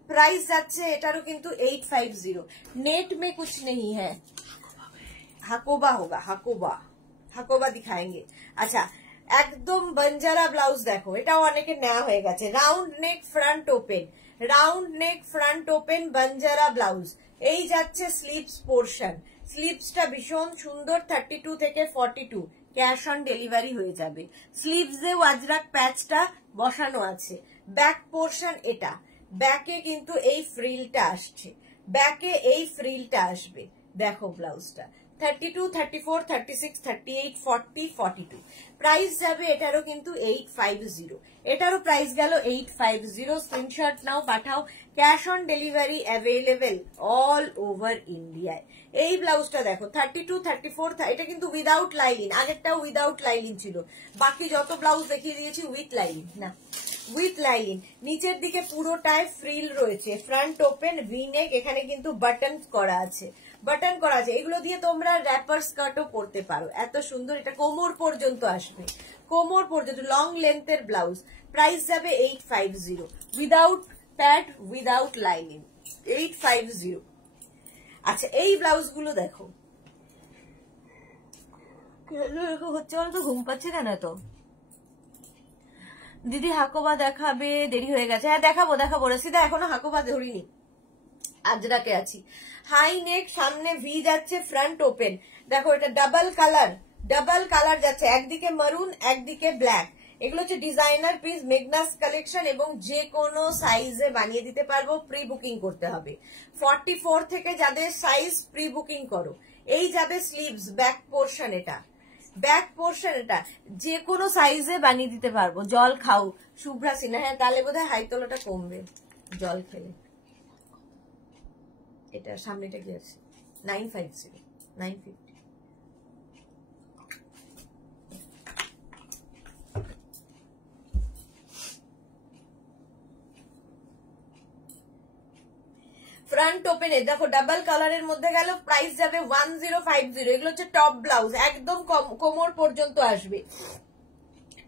प्राइस যাচ্ছে এটারও কিন্তু 850। नेट में कुछ नहीं है। হাকোবা होगा, হাকোবা दिखाएंगे। अच्छा, একদম বঞ্জারা ব্লাউজ দেখো, এটাও অনেকে নেওয়া হয়ে গেছে। Round neck front open Banjara blouse. এই যাচ্ছে স্লিভস পোর্শন। স্লিভসটা ভীষণ সুন্দর। 32 থেকে 42 ক্যাশ অন ডেলিভারি হয়ে যাবে। স্লিভসেও আজরাক প্যাচটা বসানো আছে। ব্যাক পোর্শন এটা, ব্যাকে কিন্তু এই ফ্রিলটা আসছে, আসবে। দেখো ব্লাউজটা 32, 34, 36, 38, 40, 42 প্রাইস যাবে এটারও কিন্তু 850 এটারও প্রাইস গেল 850 স্ক্রিনশট নাও পাঠাও cash on delivery available all over ইন্ডিয়ায় এই ব্লাউজটা দেখো 32, 34 এটা কিন্তু উইদাউট লাইলিন আগেরটাও উইদাউট লাইলিন ছিল বাকি যত ব্লাউজ দেখিয়ে দিয়েছি উইথ লাইলিন না উইথ লাইলিন নিচের দিকে পুরোটায় ফ্রিল রয়েছে ফ্রন্ট ওপেন ভি নেক এখানে কিন্তু বাটন করা আছে এগুলো দিয়ে তোমরা র্যাপার স্কার্টও পরতে পারো এত সুন্দর এটা কোমর পর্যন্ত আসবে কোমর পর্যন্ত লং লেন্থের ব্লাউজ প্রাইস যাবে 850 উইদাউট প্যাড উইদাউট লাইনিং 850 আচ্ছা এই ব্লাউজ গুলো দেখো হচ্ছে বলতো ঘুম পাচ্ছে কেন তো দিদি হাকোবা দেখাবে দেরি হয়ে গেছে হ্যাঁ দেখাবো রসিদা এখনো হাকোবা ধরিনি আজরাকে আছি হাই নেক সামনে ভি যাচ্ছে ফ্রন্ট ওপেন দেখো এটা ডাবল কালার যাচ্ছে একদিকে মারুন একদিকে ব্ল্যাক এগুলো হচ্ছে ডিজাইনার পিস মেগনাস কালেকশন এবং যে কোনো সাইজে বানিয়ে দিতে পারবো প্রি বুকিং করতে হবে 44 থেকে যাদের সাইজ প্রি বুকিং করো এই যাবে স্লিভস ব্যাক পোর্শন এটা যে কোনো সাইজে বানিয়ে দিতে পারবো জল খাও শুভ্রা সিনহা হ্যাঁ তাহলে বোধহয় হাইতলাটা কমবে জল খেলে এটা সামনেটা কি আছে 950 950 ফ্রন্ট ওপেনে দেখো ডাবল কালারের মধ্যে গেল প্রাইস যাবে 1050 এগুলো হচ্ছে টপ ব্লাউজ একদম কোমর পর্যন্ত আসবে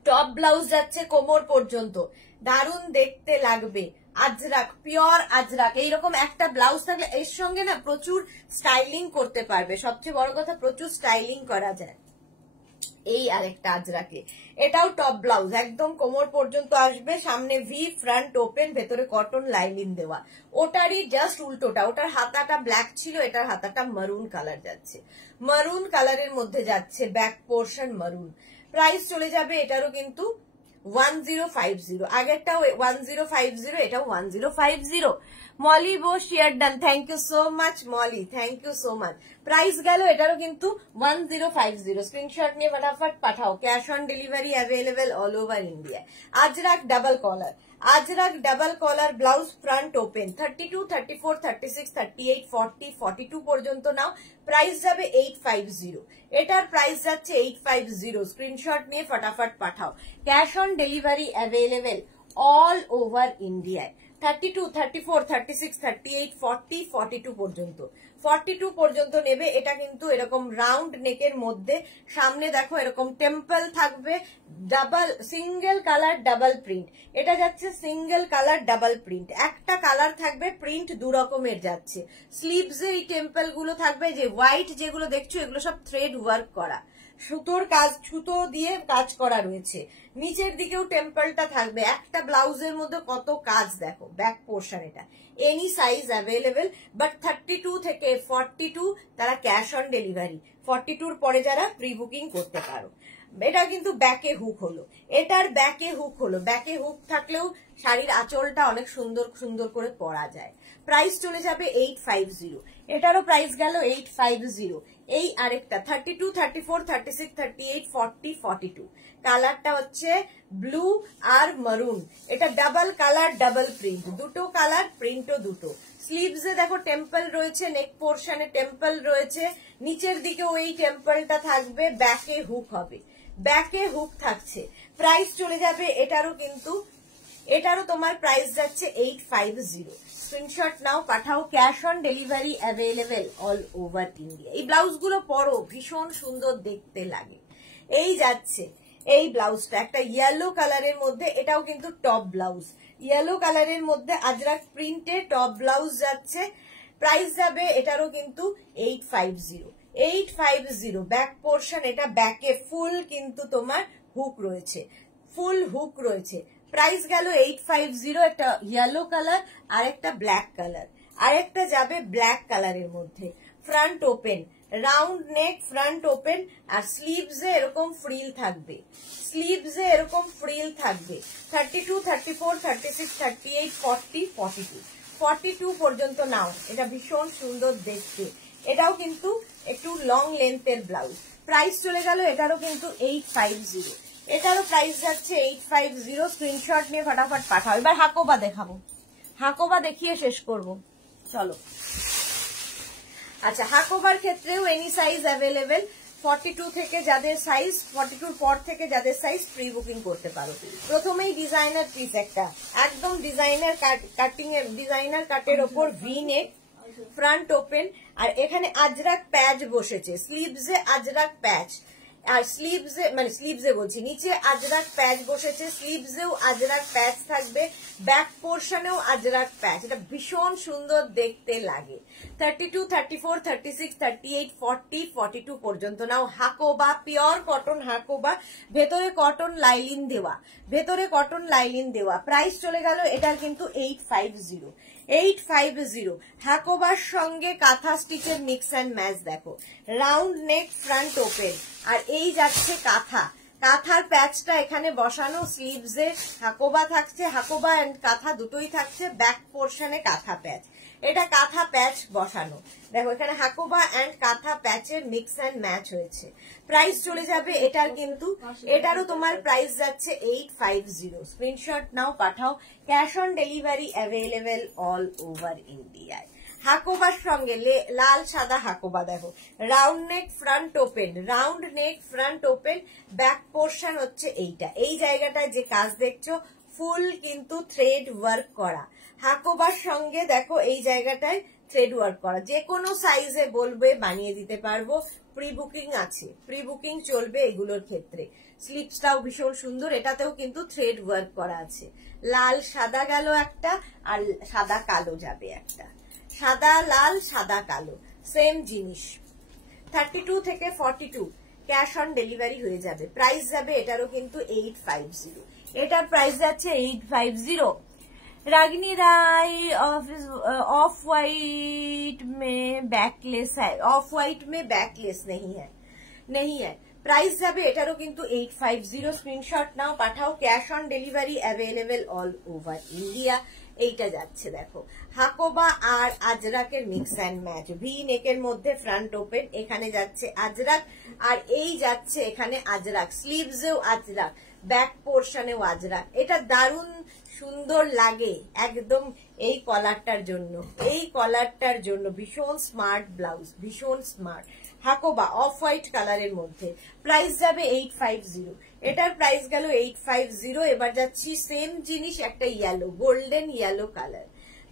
টপ ব্লাউজ যাচ্ছে কোমর পর্যন্ত দারুণ দেখতে লাগবে আজরাক পিওর আজরাক এইরকম একটা ব্লাউজ থাকলে এর সঙ্গে না প্রচুর স্টাইলিং করতে পারবে সবচেয়ে বড় কথা প্রচুর স্টাইলিং করা যায় এই আরেকটা আজরাকে এটাও টপ ব্লাউজ একদম কোমর পর্যন্ত আসবে সামনে ভি ফ্রন্ট ওপেন ভেতরে কটন লাইনিং দেওয়া ওটারই জাস্ট উল্টোটা ওটার হাতাটা ব্ল্যাক ছিল এটার হাতাটা মারুন কালার যাচ্ছে মারুন কালারের মধ্যে যাচ্ছে ব্যাক পোর্শন মারুন প্রাইস চলে যাবে এটারও কিন্তু 1050 আগেরটাও 1050 এটাও 1050 মলি বো share done thank you so much Molly thank you so much price গেল এটারও কিন্তু 1050 স্ক্রিনশট নিয়ে ফটাফট পাঠাও cash on delivery available all over India ajrak double collar blouse front open 32, 34, 36, 38, 40, 42 পর্যন্ত নাও প্রাইস যাবে 850 এটার প্রাইস যাচ্ছে 850 স্ক্রিনশট নিয়ে ফটাফট পাঠাও cash on delivery available all over ইন্ডিয়ায় 32, 34, 36, 38, 40, 42 পর্যন্ত 42 পর্যন্ত নেবে এটা কিন্তু এরকম রাউন্ড নেকের মধ্যে সামনে দেখো এরকম টেম্পল থাকবে double single colour double print এটা যাচ্ছে সিঙ্গেল কালার ডাবল প্রিন্ট একটা কালার থাকবে প্রিন্ট দু রকমের যাচ্ছে স্লিভসে এই টেম্পল গুলো থাকবে যে হোয়াইট যেগুলো দেখছো এগুলো সব থ্রেড ওয়ার্ক করা সুতো দিয়ে কাজ করা রয়েছে নিচের দিকেও টেম্পলটা থাকবে একটা ব্লাউজের মধ্যে কত কাজ দেখো ব্যাক পোর্শন এটা এনি সাইজ অ্যাভেলেবেল বাট 32 থেকে 42 তারা ক্যাশ অন ডেলিভারি 42 পরে যারা প্রি বুকিং করতে পারো এটা কিন্তু ব্যাকে হুক হলো এটার ব্যাকে হুক থাকলেও শাড়ির আঁচলটা অনেক সুন্দর করে পরা যায় প্রাইস চলে যাবে 850 এটারও প্রাইস গেল 850 এই আরেকটা 32, 34, 36, 38, 40, 42 কালারটা হচ্ছে ব্লু আর মারুন এটা ডাবল কালার ডাবল প্রিন্ট দুটো কালার প্রিন্টও দুটো স্লিভসে দেখো টেম্পল রয়েছে নেক পোর্শনে টেম্পল রয়েছে নিচের দিকে ওই টেম্পলটা থাকবে ব্যাকে হুক হবে ব্যাকে হুক থাকছে প্রাইস চলে যাবে এটারও তোমার প্রাইস যাচ্ছে 850 স্ক্রিনশট নাও পাঠাও cash on delivery available all over India এই ব্লাউজ গুলো পরো ভীষণ সুন্দর দেখতে লাগে এই যাচ্ছে এই ব্লাউজটা একটা ইয়েলো কালারের মধ্যে এটাও কিন্তু টপ ব্লাউজ ইয়েলো কালারের মধ্যে আজরাক প্রিন্টে টপ ব্লাউজ যাচ্ছে প্রাইস যাবে এটারও কিন্তু 850 ব্যাক পোর্শন এটা ব্যাকে ফুল কিন্তু তোমার হুক রয়েছে ফুল হুক রয়েছে প্রাইস গেল 850 একটা ইয়েলো কালার আর একটা ব্ল্যাক কালার আর একটা যাবে ব্ল্যাক কালারের মধ্যে front open round neck front open আর স্লিভসে এরকম ফ্রিল থাকবে 32, 34, 36, 38, 40, 42 42 পর্যন্ত নাও। এটা ভীষণ সুন্দর দেখতে, এটাও কিন্তু একটু লং লেন্থের ব্লাউজ। প্রাইস চলে গেল এটারও কিন্তু 850, এটারও প্রাইস যাচ্ছে 850। স্ক্রিনশট নিয়ে ফটাফট পাঠাও। এবার হাকোবা দেখাবো, হাকোবা দেখিয়ে শেষ করব, চলো। আচ্ছা, হাকোবার ক্ষেত্রেও এনি সাইজ অ্যাভেলেবেল। 42 থেকে যাদের সাইজ, 42 পর থেকে যাদের সাইজ প্রি বুকিং করতে পারো। প্রথমেই ডিজাইনার পিস একটা, একদম ডিজাইনার কাটিং এর, ডিজাইনার কাটের ওপর ভি নেক, ফ্রন্ট ওপেন, আর এখানে আজরাক প্যাচ বসেছে, স্লিভসে আজরাক প্যাচ, আর স্লিভসে মানে স্লিভসে বলছি, নিচে আজরাক প্যাচ বসেছে, স্লিভসেও আজরাক প্যাচ থাকবে, ব্যাক পোর্শনেও আজরাক প্যাচ। এটা ভীষণ সুন্দর দেখতে লাগে। 32, 34, 36, 38, 40, 42 পর্যন্ত নাও। হাকোবা, পিওর কটন হাকোবা, ভেতরে কটন লাইলিন দেওয়া, ভেতরে কটন লাইলিন দেওয়া। প্রাইস চলে গেল এটার কিন্তু 850, 850। হাকোবার সঙ্গে কাঁথা স্টিচের মিক্স অ্যান্ড ম্যাচ দেখো, রাউন্ড নেক, ফ্রন্ট ওপেন, আর এই যাচ্ছে কাঁথা, কাঁথার প্যাচটা এখানে বসানো, স্লিভসে হাকোবা থাকছে, হাকোবা এন্ড কাঁথা দুটোই থাকছে, ব্যাক পোর্শনে কাঁথা প্যাচ, এটা কাঁথা প্যাচ বসানো। দেখো এখানে হাকোবা এন্ড কাঁথা প্যাচের মিক্স অ্যান্ড ম্যাচ হয়েছে। প্রাইস চলে যাবে এটার কিন্তু, এটারও তোমার প্রাইস যাচ্ছে 850। স্ক্রিনশট নাও, পাঠাও। Cash on delivery available all over ইন্ডিয়ায়। হাকোবার সঙ্গে লাল সাদা হাকোবা দেখো, round neck, front open, round neck, front open, back portion হচ্ছে এইটা, এই জায়গাটায় যে কাজ দেখছো ফুল কিন্তু থ্রেড ওয়ার্ক করা। হাকোবার সঙ্গে দেখো এই জায়গাটায় থ্রেড ওয়ার্ক করা, যে কোনো সাইজে বলবে বানিয়ে দিতে পারবো। প্রি বুকিং আছে, প্রি বুকিং চলবে এগুলোর ক্ষেত্রে। স্লিপসটাও ভীষণ সুন্দর, এটাতেও কিন্তু থ্রেড ওয়ার্ক করা আছে। লাল সাদা গেল একটা, আর সাদা কালো যাবে একটা, সাদা লাল সাদা কালো সেম জিনিস। 32 থেকে 42 ক্যাশ অন ডেলিভারি হয়ে যাবে। প্রাইস যাবে এটারও কিন্তু 850, এটার প্রাইস যাচ্ছে 850। रागिनी राय ऑफ वाइट में बैकलेस है, ऑफ वाइट में बैकलेस नहीं है, नहीं है। প্রাইস যাবে এটারও কিন্তু 850। স্ক্রিনশট নাও, পাঠাও। Cash on delivery available all over India. এইটা যাচ্ছে দেখো হাকোবা আর আজরাকের মিক্স অ্যান্ড ম্যাচ, ভি নেকের মধ্যে ফ্রন্ট ওপেন, এখানে যাচ্ছে আজরাক, আর এই যাচ্ছে এখানে আজরাক, স্লিভসেও আজরাক, ব্যাক পোর্শনেও আজরাক। এটা দারুণ সুন্দর লাগে একদম এই কলারটার জন্য, এই কলারটার জন্য ভীষণ স্মার্ট ব্লাউজ, ভীষণ স্মার্ট। হাকোবা অফ হোয়াইট কালারের মধ্যে। প্রাইস যাবে 850, এটার প্রাইস গেল 850। এবার যাচ্ছি সেম জিনিস একটা ইয়েলো, গোল্ডেন ইয়েলো কালার।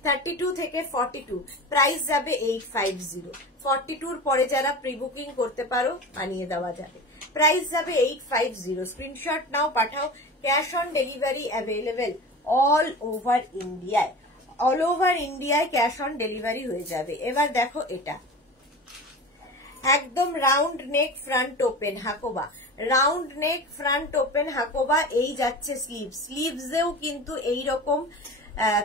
32 থেকে 42 প্রাইস যাবে 850। 42 পরে যারা প্রি বুকিং করতে পারো বানিয়ে দেওয়া যাবে। প্রাইস যাবে 850। স্ক্রিনশট নাও, পাঠাও। Cash on delivery available all over ইন্ডিয়ায়, অল ওভার ইন্ডিয়ায় ক্যাশ অন ডেলিভারি হয়ে যাবে। এবার দেখো এটা একদম round neck, front open Hakoba, round neck, front open Hakoba. এই যাচ্ছে স্লিভ, স্লিভসেও কিন্তু এইরকম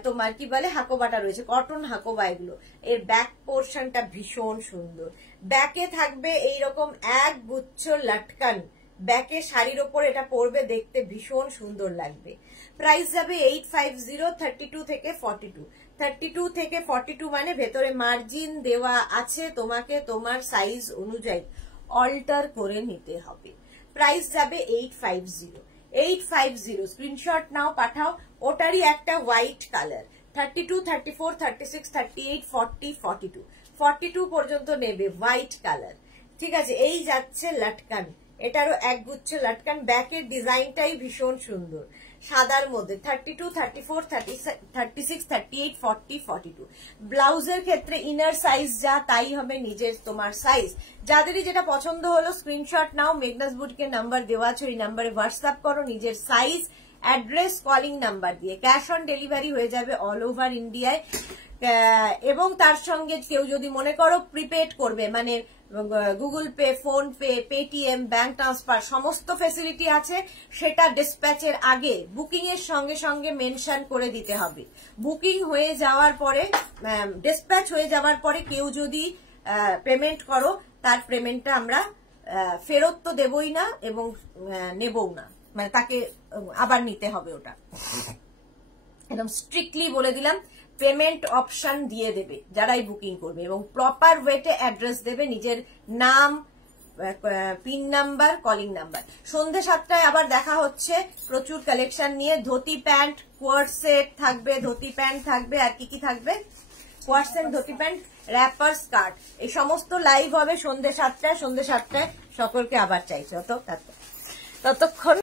তোমার কি বলে হাকোবাটা রয়েছে, কটন হাকোবা এগুলো। এর ব্যাক পোর্শনটা ভীষণ সুন্দর, ব্যাকে থাকবে এইরকম এক গুচ্ছ লটকান, ব্যাকে শাড়ির ওপর এটা পরবে, দেখতে ভীষণ সুন্দর লাগবে। প্রাইস যাবে 850। 32 থেকে 42, 32 থেকে 42 মানে ভেতরে মার্জিন দেওয়া আছে, তোমাকে তোমার সাইজ অনুযায়ী অল্টার করে নিতে হবে। প্রাইস যাবে 850, 850। স্ক্রিনশট নাও, পাঠাও। ওটারই একটা হোয়াইট কালার। 32, 34, 36, 38, 40, 42, 42 পর্যন্ত নেবে হোয়াইট কালার। ঠিক আছে, এই যাচ্ছে লটকান, এটারও এক গুচ্ছ লটকান, ব্যাকের ডিজাইনটাই ভীষণ সুন্দর সাদার মধ্যে। 32, 34, 36, 38, 40, 42। ব্লাউজের ক্ষেত্রে ইনার সাইজ যা তাই হবে নিজের তোমার সাইজ। যাদেরই যেটা পছন্দ হলো স্ক্রিনশট নাও, মেঘনাস বুটিকের নাম্বার দেওয়া আছে, ওই নাম্বারে হোয়াটসঅ্যাপ করো নিজের সাইজ, অ্যাড্রেস, কলিং নাম্বার দিয়ে। ক্যাশ অন ডেলিভারি হয়ে যাবে অল ওভার ইন্ডিয়ায়। এবং তার সঙ্গে কেউ যদি মনে করো প্রিপেড করবে, মানে Google pay, phone pay, Paytm, bank transfer সমস্ত ফেসিলিটি আছে, সেটা ডিসপ্যাচের আগে বুকিং এর সঙ্গে সঙ্গে মেনশন করে দিতে হবে। বুকিং হয়ে যাওয়ার পরে, ডিসপ্যাচ হয়ে যাওয়ার পরে কেউ যদি পেমেন্ট করো, তার পেমেন্টটা আমরা ফেরত তো দেবই না এবং নেবও না, মানে তাকে আবার নিতে হবে ওটা। একদম স্ট্রিক্টলি বলে দিলাম, পেমেন্ট অপশন দিয়ে দেবে যারাই বুকিং করবে, এবং প্রপার ওয়েতে অ্যাড্রেস দেবে, নিজের নাম, পিন নাম্বার, কলিং নাম্বার। সন্ধ্যে 7টায় আবার দেখা হচ্ছে প্রচুর কালেকশন নিয়ে। ধুতি প্যান্ট, কোয়ার্ড সেট থাকবে, ধুতি প্যান্ট থাকবে, আর কি কি থাকবে, coord set, dhoti pant, wrapper, skirt, এই সমস্ত লাইভ হবে সন্ধ্যে 7টায়। সন্ধ্যে 7টায় সকলকে আবার চাইছে ততক্ষণ